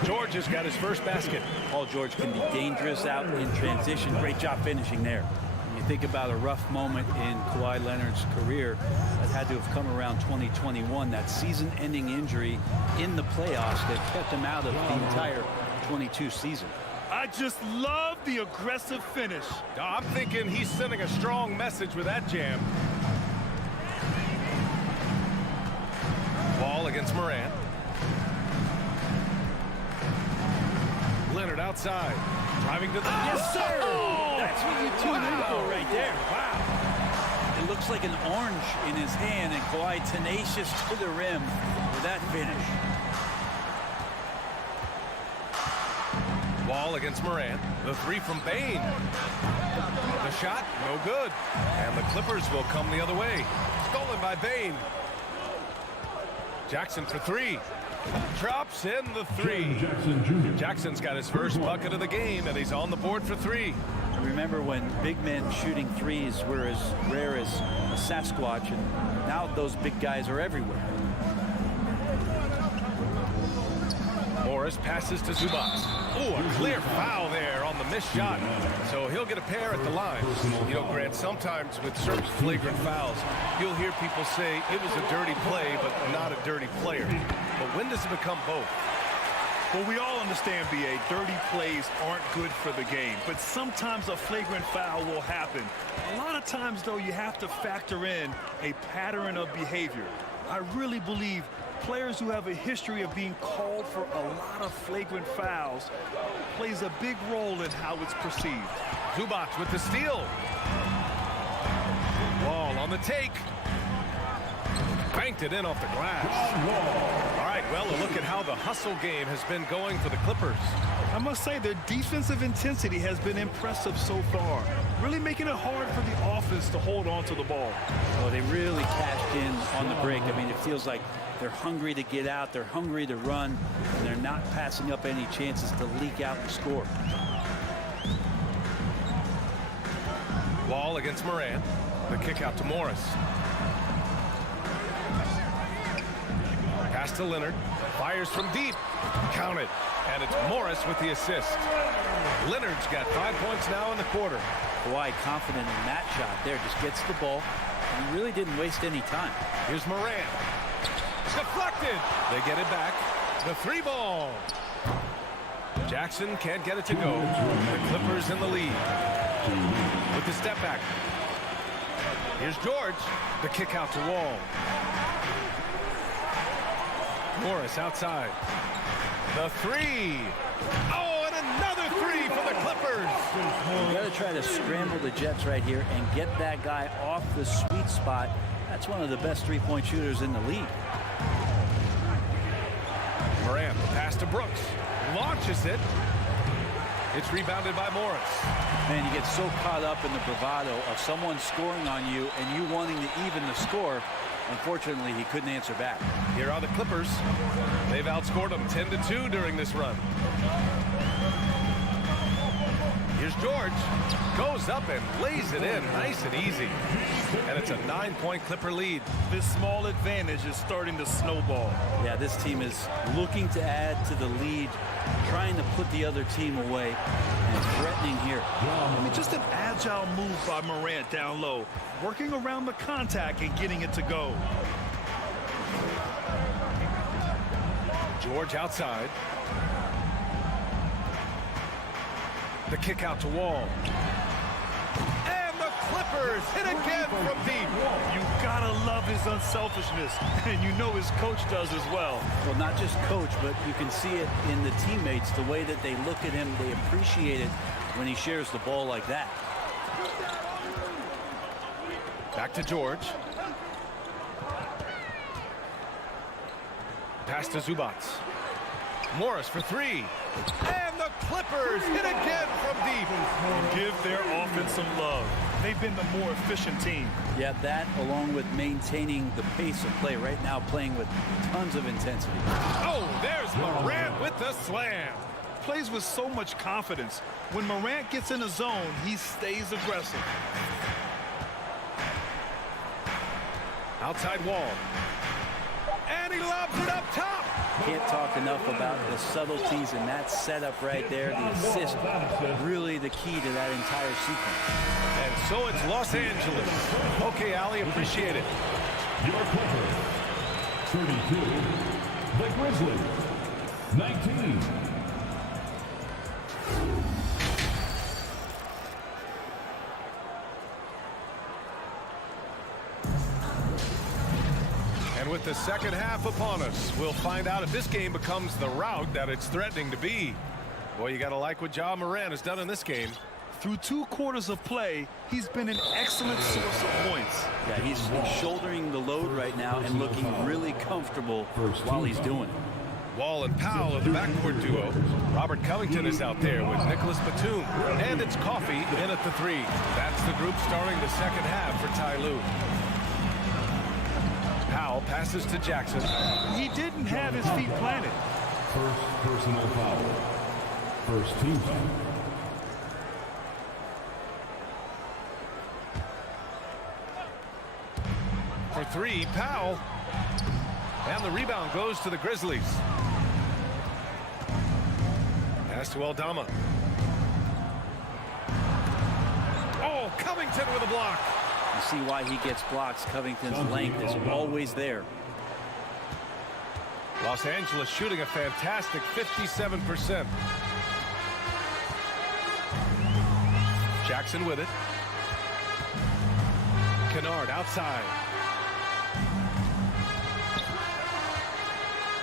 George has got his first basket. Paul George can be dangerous out in transition. Great job finishing there. When you think about a rough moment in Kawhi Leonard's career, that had to have come around 2021, that season-ending injury in the playoffs that kept him out of the entire 22 season. I just love the aggressive finish. I'm thinking he's sending a strong message with that jam. Ball against Morant. Leonard outside. Driving to the... Yes, sir! That's what you tune in for right there. Wow. It looks like an orange in his hand, and Kawhi tenacious to the rim with that finish. Ball against Morant. The 3 from Bane. The shot, no good. And the Clippers will come the other way. Stolen by Bane. Jackson for 3. Drops in the 3. Jackson's got his first bucket of the game, and he's on the board for 3. I remember when big men shooting threes were as rare as a Sasquatch, and now those big guys are everywhere. Morris passes to Zubac. Oh, a clear foul there on the missed shot. So he'll get a pair at the line. You know, Grant, sometimes with certain flagrant fouls, you'll hear people say it was a dirty play, but not a dirty player. But when does it become both? Well, we all understand, B.A., dirty plays aren't good for the game, but sometimes a flagrant foul will happen. A lot of times, though, you have to factor in a pattern of behavior. I really believe players who have a history of being called for a lot of flagrant fouls plays a big role in how it's perceived. Zubac with the steal. Wall on the take. Banked it in off the glass. All right, well, a look at how the hustle game has been going for the Clippers. I must say their defensive intensity has been impressive so far, really making it hard for the offense to hold on to the ball. Well, they really cashed in on the break. I mean, it feels like they're hungry to get out, they're hungry to run, and they're not passing up any chances to leak out and score. Wall against Morant. The kick out to Morris. Pass to Leonard. Fires from deep. Counted. And it's Morris with the assist. Leonard's got 5 points now in the quarter. Kawhi confident in that shot there. Just gets the ball. And he really didn't waste any time. Here's Morant. Deflected. They get it back. The 3 ball. Jackson can't get it to go. The Clippers in the lead. With the step back. Here's George. The kick out to Wall. Morris outside. The 3. Oh, and another 3 for the Clippers. You got to try to scramble the Jets right here and get that guy off the sweet spot. That's one of the best three-point shooters in the league. Morant, pass to Brooks. Launches it. It's rebounded by Morris. Man, you get so caught up in the bravado of someone scoring on you and you wanting to even the score. Unfortunately, he couldn't answer back. Here are the Clippers. They've outscored them 10-2 during this run. Here's Here's George. Goes up and lays it in nice and easy. And it's a 9-point Clipper lead. This small advantage is starting to snowball. Yeah, this team is looking to add to the lead, trying to put the other team away, and threatening here. I mean, just an agile move by Morant down low, working around the contact and getting it to go. George outside. The kick out to Wall. And the Clippers hit again from deep. You gotta love his unselfishness, and you know his coach does as well. Well, not just coach, but you can see it in the teammates, the way that they look at him. They appreciate it when he shares the ball like that. Back to George. Pass to Zubats. Morris for three. And the Clippers hit again from deep. Give their offense some love. They've been the more efficient team. Yeah, that along with maintaining the pace of play right now, playing with tons of intensity. Oh, there's Morant with the slam. Plays with so much confidence. When Morant gets in the zone, he stays aggressive. Outside Wall. And he lobs it up top. Can't talk enough about the subtleties in that setup right there. The assist, really the key to that entire sequence. And so it's Los Angeles. Okay, Ali, appreciate it. Your Clippers, 32. The Grizzlies, 19. And with the second half upon us, we'll find out if this game becomes the rout that it's threatening to be. Boy, you got to like what Ja Morant has done in this game. Through 2 quarters of play, he's been an excellent source of points. Yeah, he's shouldering the load right now and looking really comfortable while he's doing it. Wall and Powell are the backcourt duo. Robert Covington is out there with Nicholas Batum. And it's Coffey in at the 3. That's the group starting the second half for Ty Lue. Powell passes to Jackson. He didn't have his feet planted. First personal foul. First team foul. For 3, Powell. And the rebound goes to the Grizzlies. Pass to Aldama. Oh, Covington with a block. You see why he gets blocks. Covington's length is always there. Los Angeles shooting a fantastic 57%. Jackson with it. Kennard outside.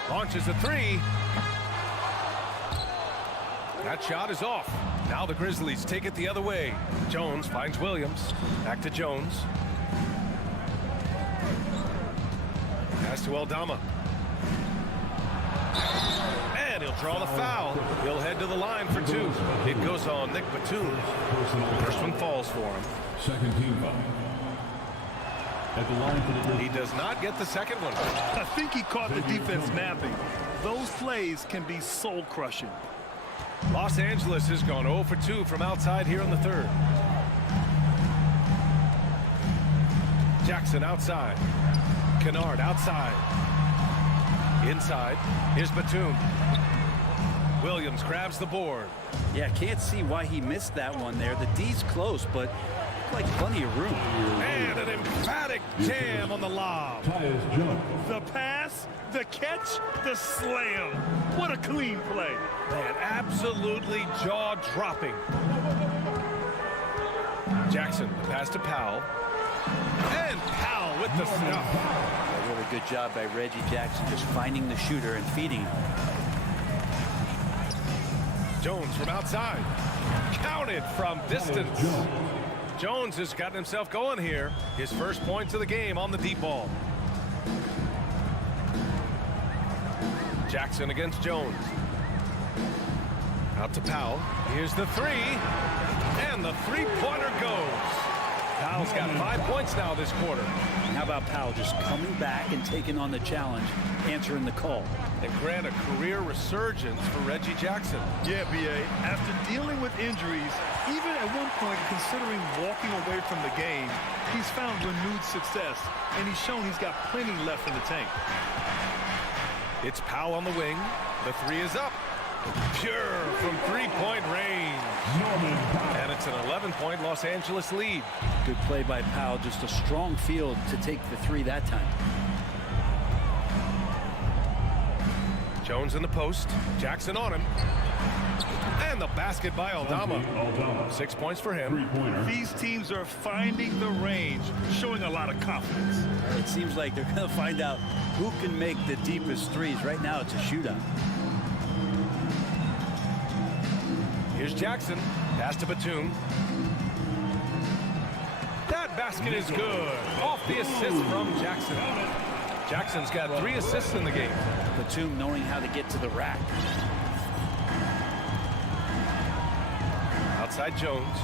Launches a 3. That shot is off. Now the Grizzlies take it the other way. Jones finds Williams. Back to Jones. Pass to Aldama. And he'll draw the foul. He'll head to the line for 2. It goes on Nick Batum. First one falls for him. Second team foul. At the line for the He does not get the second one. I think he caught the defense napping. Those plays can be soul-crushing. Los Angeles has gone 0 for 2 from outside here in the 3rd. Jackson outside. Kennard outside. Inside. Here's Batum. Williams grabs the board. Yeah, can't see why he missed that one there. The D's close, but like plenty of room. And an emphatic jam on the lob. The pass, the catch, the slam. What a clean play. Man, absolutely jaw-dropping. Jackson, the pass to Powell. And Powell with the stuff. A really good job by Reggie Jackson just finding the shooter and feeding him. Jones from outside. Counted from distance. Jones has gotten himself going here. His first points of the game on the deep ball. Jackson against Jones. Out to Powell. Here's the 3. And the 3-pointer goes. Powell's got 5 points now this quarter. And how about Powell just coming back and taking on the challenge, answering the call. And grant a career resurgence for Reggie Jackson. Yeah, B.A. After dealing with injuries, even at one point considering walking away from the game, he's found renewed success, and he's shown he's got plenty left in the tank. It's Powell on the wing. The three is up. Pure from three-point range. And it's an 11-point Los Angeles lead. Good play by Powell. Just a strong field to take the three that time. Jones in the post. Jackson on him. And the basket by Aldama. 6 points for him. These teams are finding the range, showing a lot of confidence. It seems like they're going to find out who can make the deepest threes. Right now, it's a shootout. Here's Jackson. Pass to Batum. That basket is good. Off the assist from Jackson. Jackson's got 3 assists in the game. Batum knowing how to get to the rack. Outside Jones.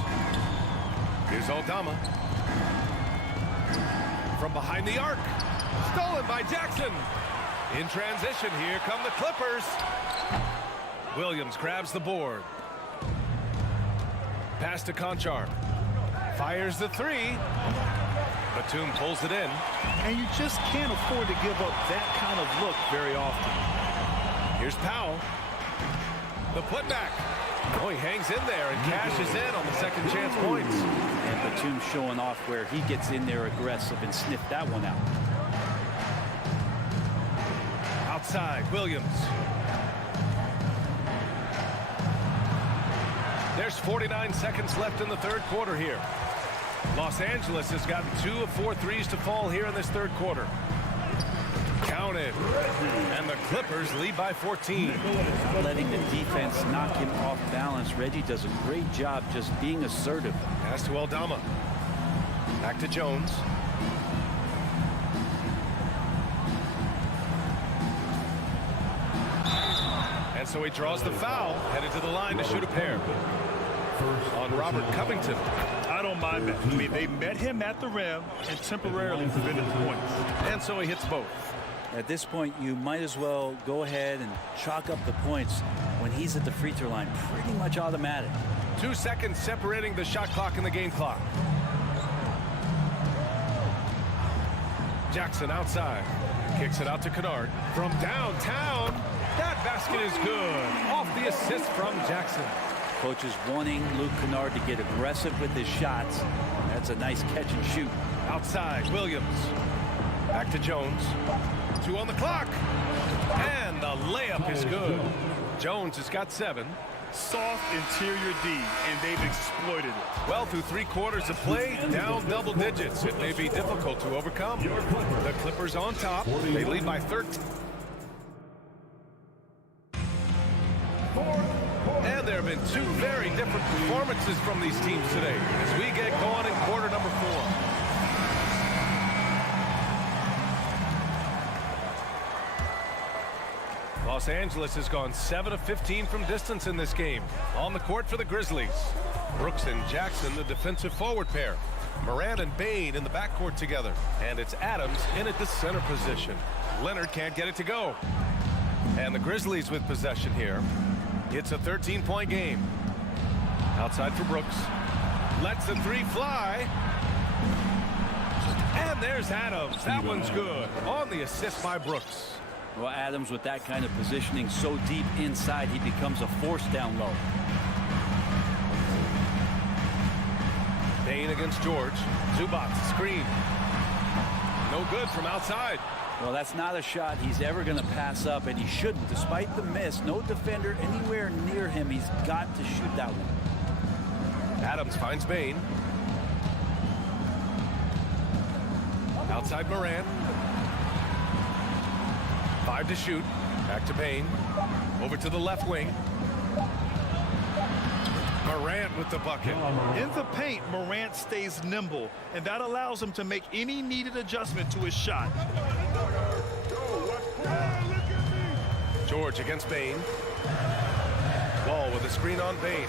Here's Aldama. From behind the arc. Stolen by Jackson. In transition, here come the Clippers. Williams grabs the board. Pass to Conchar. Fires the three. Batum pulls it in. And you just can't afford to give up that kind of look very often. Here's Powell. The putback. Oh, he hangs in there and cashes in on the second chance points. And Batum showing off where he gets in there aggressive and sniffed that one out. Outside, Williams. There's 49 seconds left in the third quarter here. Los Angeles has gotten 2 of 4 threes to fall here in this third quarter. Counted. And the Clippers lead by 14. Not letting the defense knock him off balance. Reggie does a great job just being assertive. Pass to Aldama. Back to Jones. And so he draws the foul, headed to the line to shoot a pair. On Robert Covington. I don't mind that. I mean, they met him at the rim and temporarily prevented the points. And so he hits both. At this point, you might as well go ahead and chalk up the points when he's at the free throw line. Pretty much automatic. 2 seconds separating the shot clock and the game clock. Jackson outside. Kicks it out to Kennard. From downtown. That basket is good. Off the assist from Jackson. Coach is wanting Luke Kennard to get aggressive with his shots. That's a nice catch and shoot. Outside, Williams. Back to Jones. 2 on the clock. And the layup is good. Jones has got 7. Soft interior D, and they've exploited it. Well, through 3 quarters of play, down double digits. It may be difficult to overcome. The Clippers on top. They lead by 13. And there have been 2 very different performances from these teams today as we get going in quarter number 4. Los Angeles has gone 7 of 15 from distance in this game. On the court for the Grizzlies. Brooks and Jackson, the defensive forward pair. Morant and Bain in the backcourt together. And it's Adams in at the center position. Leonard can't get it to go. And the Grizzlies with possession here. It's a 13-point game. Outside for Brooks. Lets the three fly. And there's Adams. That one's good. On the assist by Brooks. Well, Adams with that kind of positioning so deep inside, he becomes a force down low. Bain against George. Zubac screen. No good from outside. Well, that's not a shot he's ever going to pass up, and he shouldn't. Despite the miss, no defender anywhere near him. He's got to shoot that one. Adams finds Bain. Outside Morant. 5 to shoot. Back to Bain. Over to the left wing. Morant with the bucket. In the paint, Morant stays nimble, and that allows him to make any needed adjustment to his shot. George against Bain. Wall with a screen on Bain.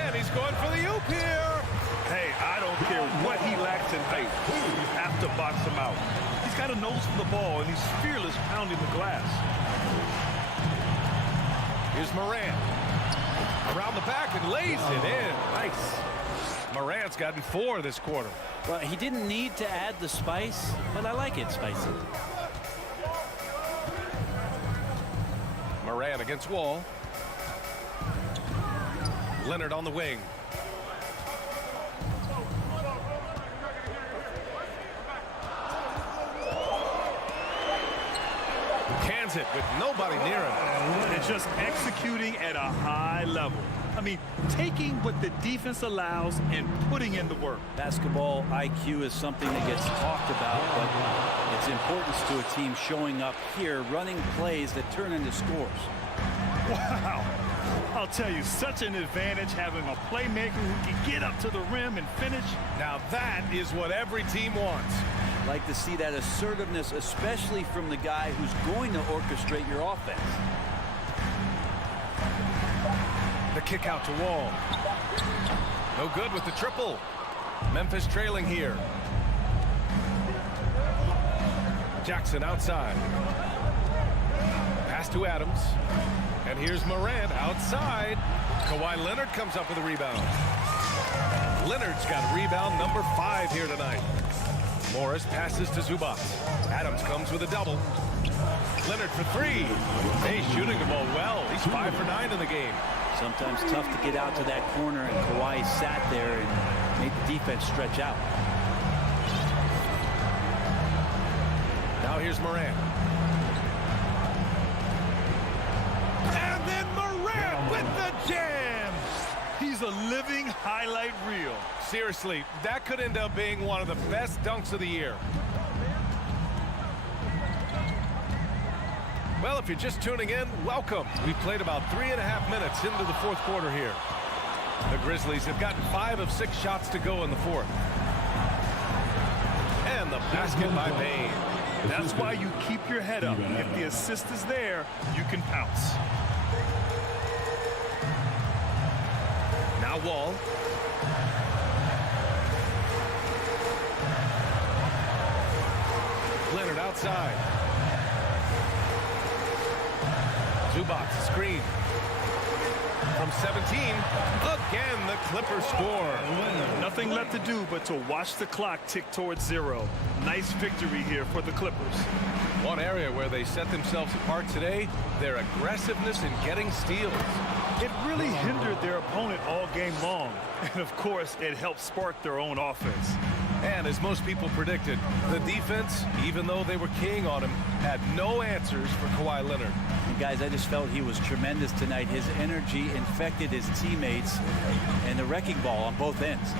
And he's going for the oop here. Hey, I don't care what he lacks in height. You have to box him out. He's got a nose for the ball, and he's fearless pounding the glass. Here's Moran. Around the back and lays it in. Nice. Moran's gotten 4 this quarter. Well, he didn't need to add the spice, but I like it spicy. Moran against Wall. Leonard on the wing. Cans it with nobody near him. And just executing at a high level. I mean, taking what the defense allows and putting in the work. Basketball IQ is something that gets talked about, but its importance to a team showing up here, running plays that turn into scores. Wow. I'll tell you, such an advantage having a playmaker who can get up to the rim and finish. Now that is what every team wants. Like to see that assertiveness, especially from the guy who's going to orchestrate your offense. The kick out to Wall. No good with the triple. Memphis trailing here. Jackson outside. Pass to Adams. And here's Morant outside. Kawhi Leonard comes up with a rebound. Leonard's got rebound number 5 here tonight. Morris passes to Zubac. Adams comes with a double. Leonard for 3. He's shooting the ball well. He's 5 for 9 in the game. Sometimes tough to get out to that corner, and Kawhi sat there and made the defense stretch out. Now here's Morant. And then Morant with the jam. He's a living highlight reel. Seriously, that could end up being one of the best dunks of the year. Well, if you're just tuning in, welcome. We've played about 3.5 minutes into the 4th quarter here. The Grizzlies have gotten 5 of 6 shots to go in the 4th. And the basket by Payne. That's why you keep your head up. If the assist is there, you can pounce. Now Wall. Leonard outside. Zubac screen. From 17. Again, the Clippers score. Nothing left to do but to watch the clock tick towards 0. Nice victory here for the Clippers. One area where they set themselves apart today, their aggressiveness in getting steals. It really hindered their opponent all game long. And of course, it helped spark their own offense. And as most people predicted, the defense, even though they were keying on him, had no answers for Kawhi Leonard. And guys, I just felt he was tremendous tonight. His energy infected his teammates, and the wrecking ball on both ends.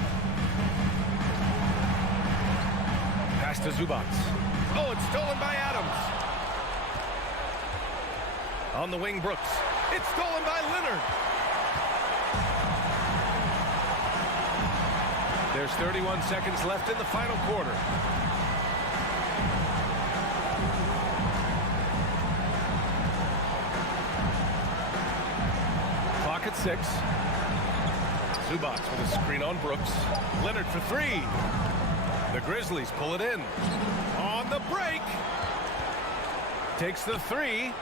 Pass to Zubac. Oh, it's stolen by Adams. On the wing, Brooks. It's stolen by Leonard. There's 31 seconds left in the final quarter. Clock at 6. Zubac with a screen on Brooks. Leonard for 3. The Grizzlies pull it in. On the break. Takes the 3.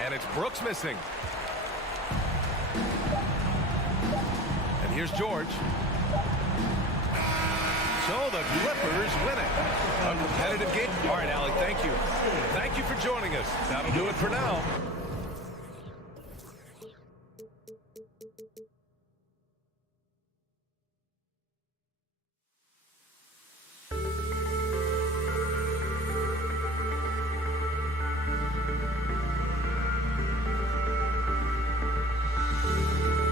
And it's Brooks missing. And here's George. So the Clippers win it. A competitive game. All right, Allie, thank you. Thank you for joining us. That'll do it for now.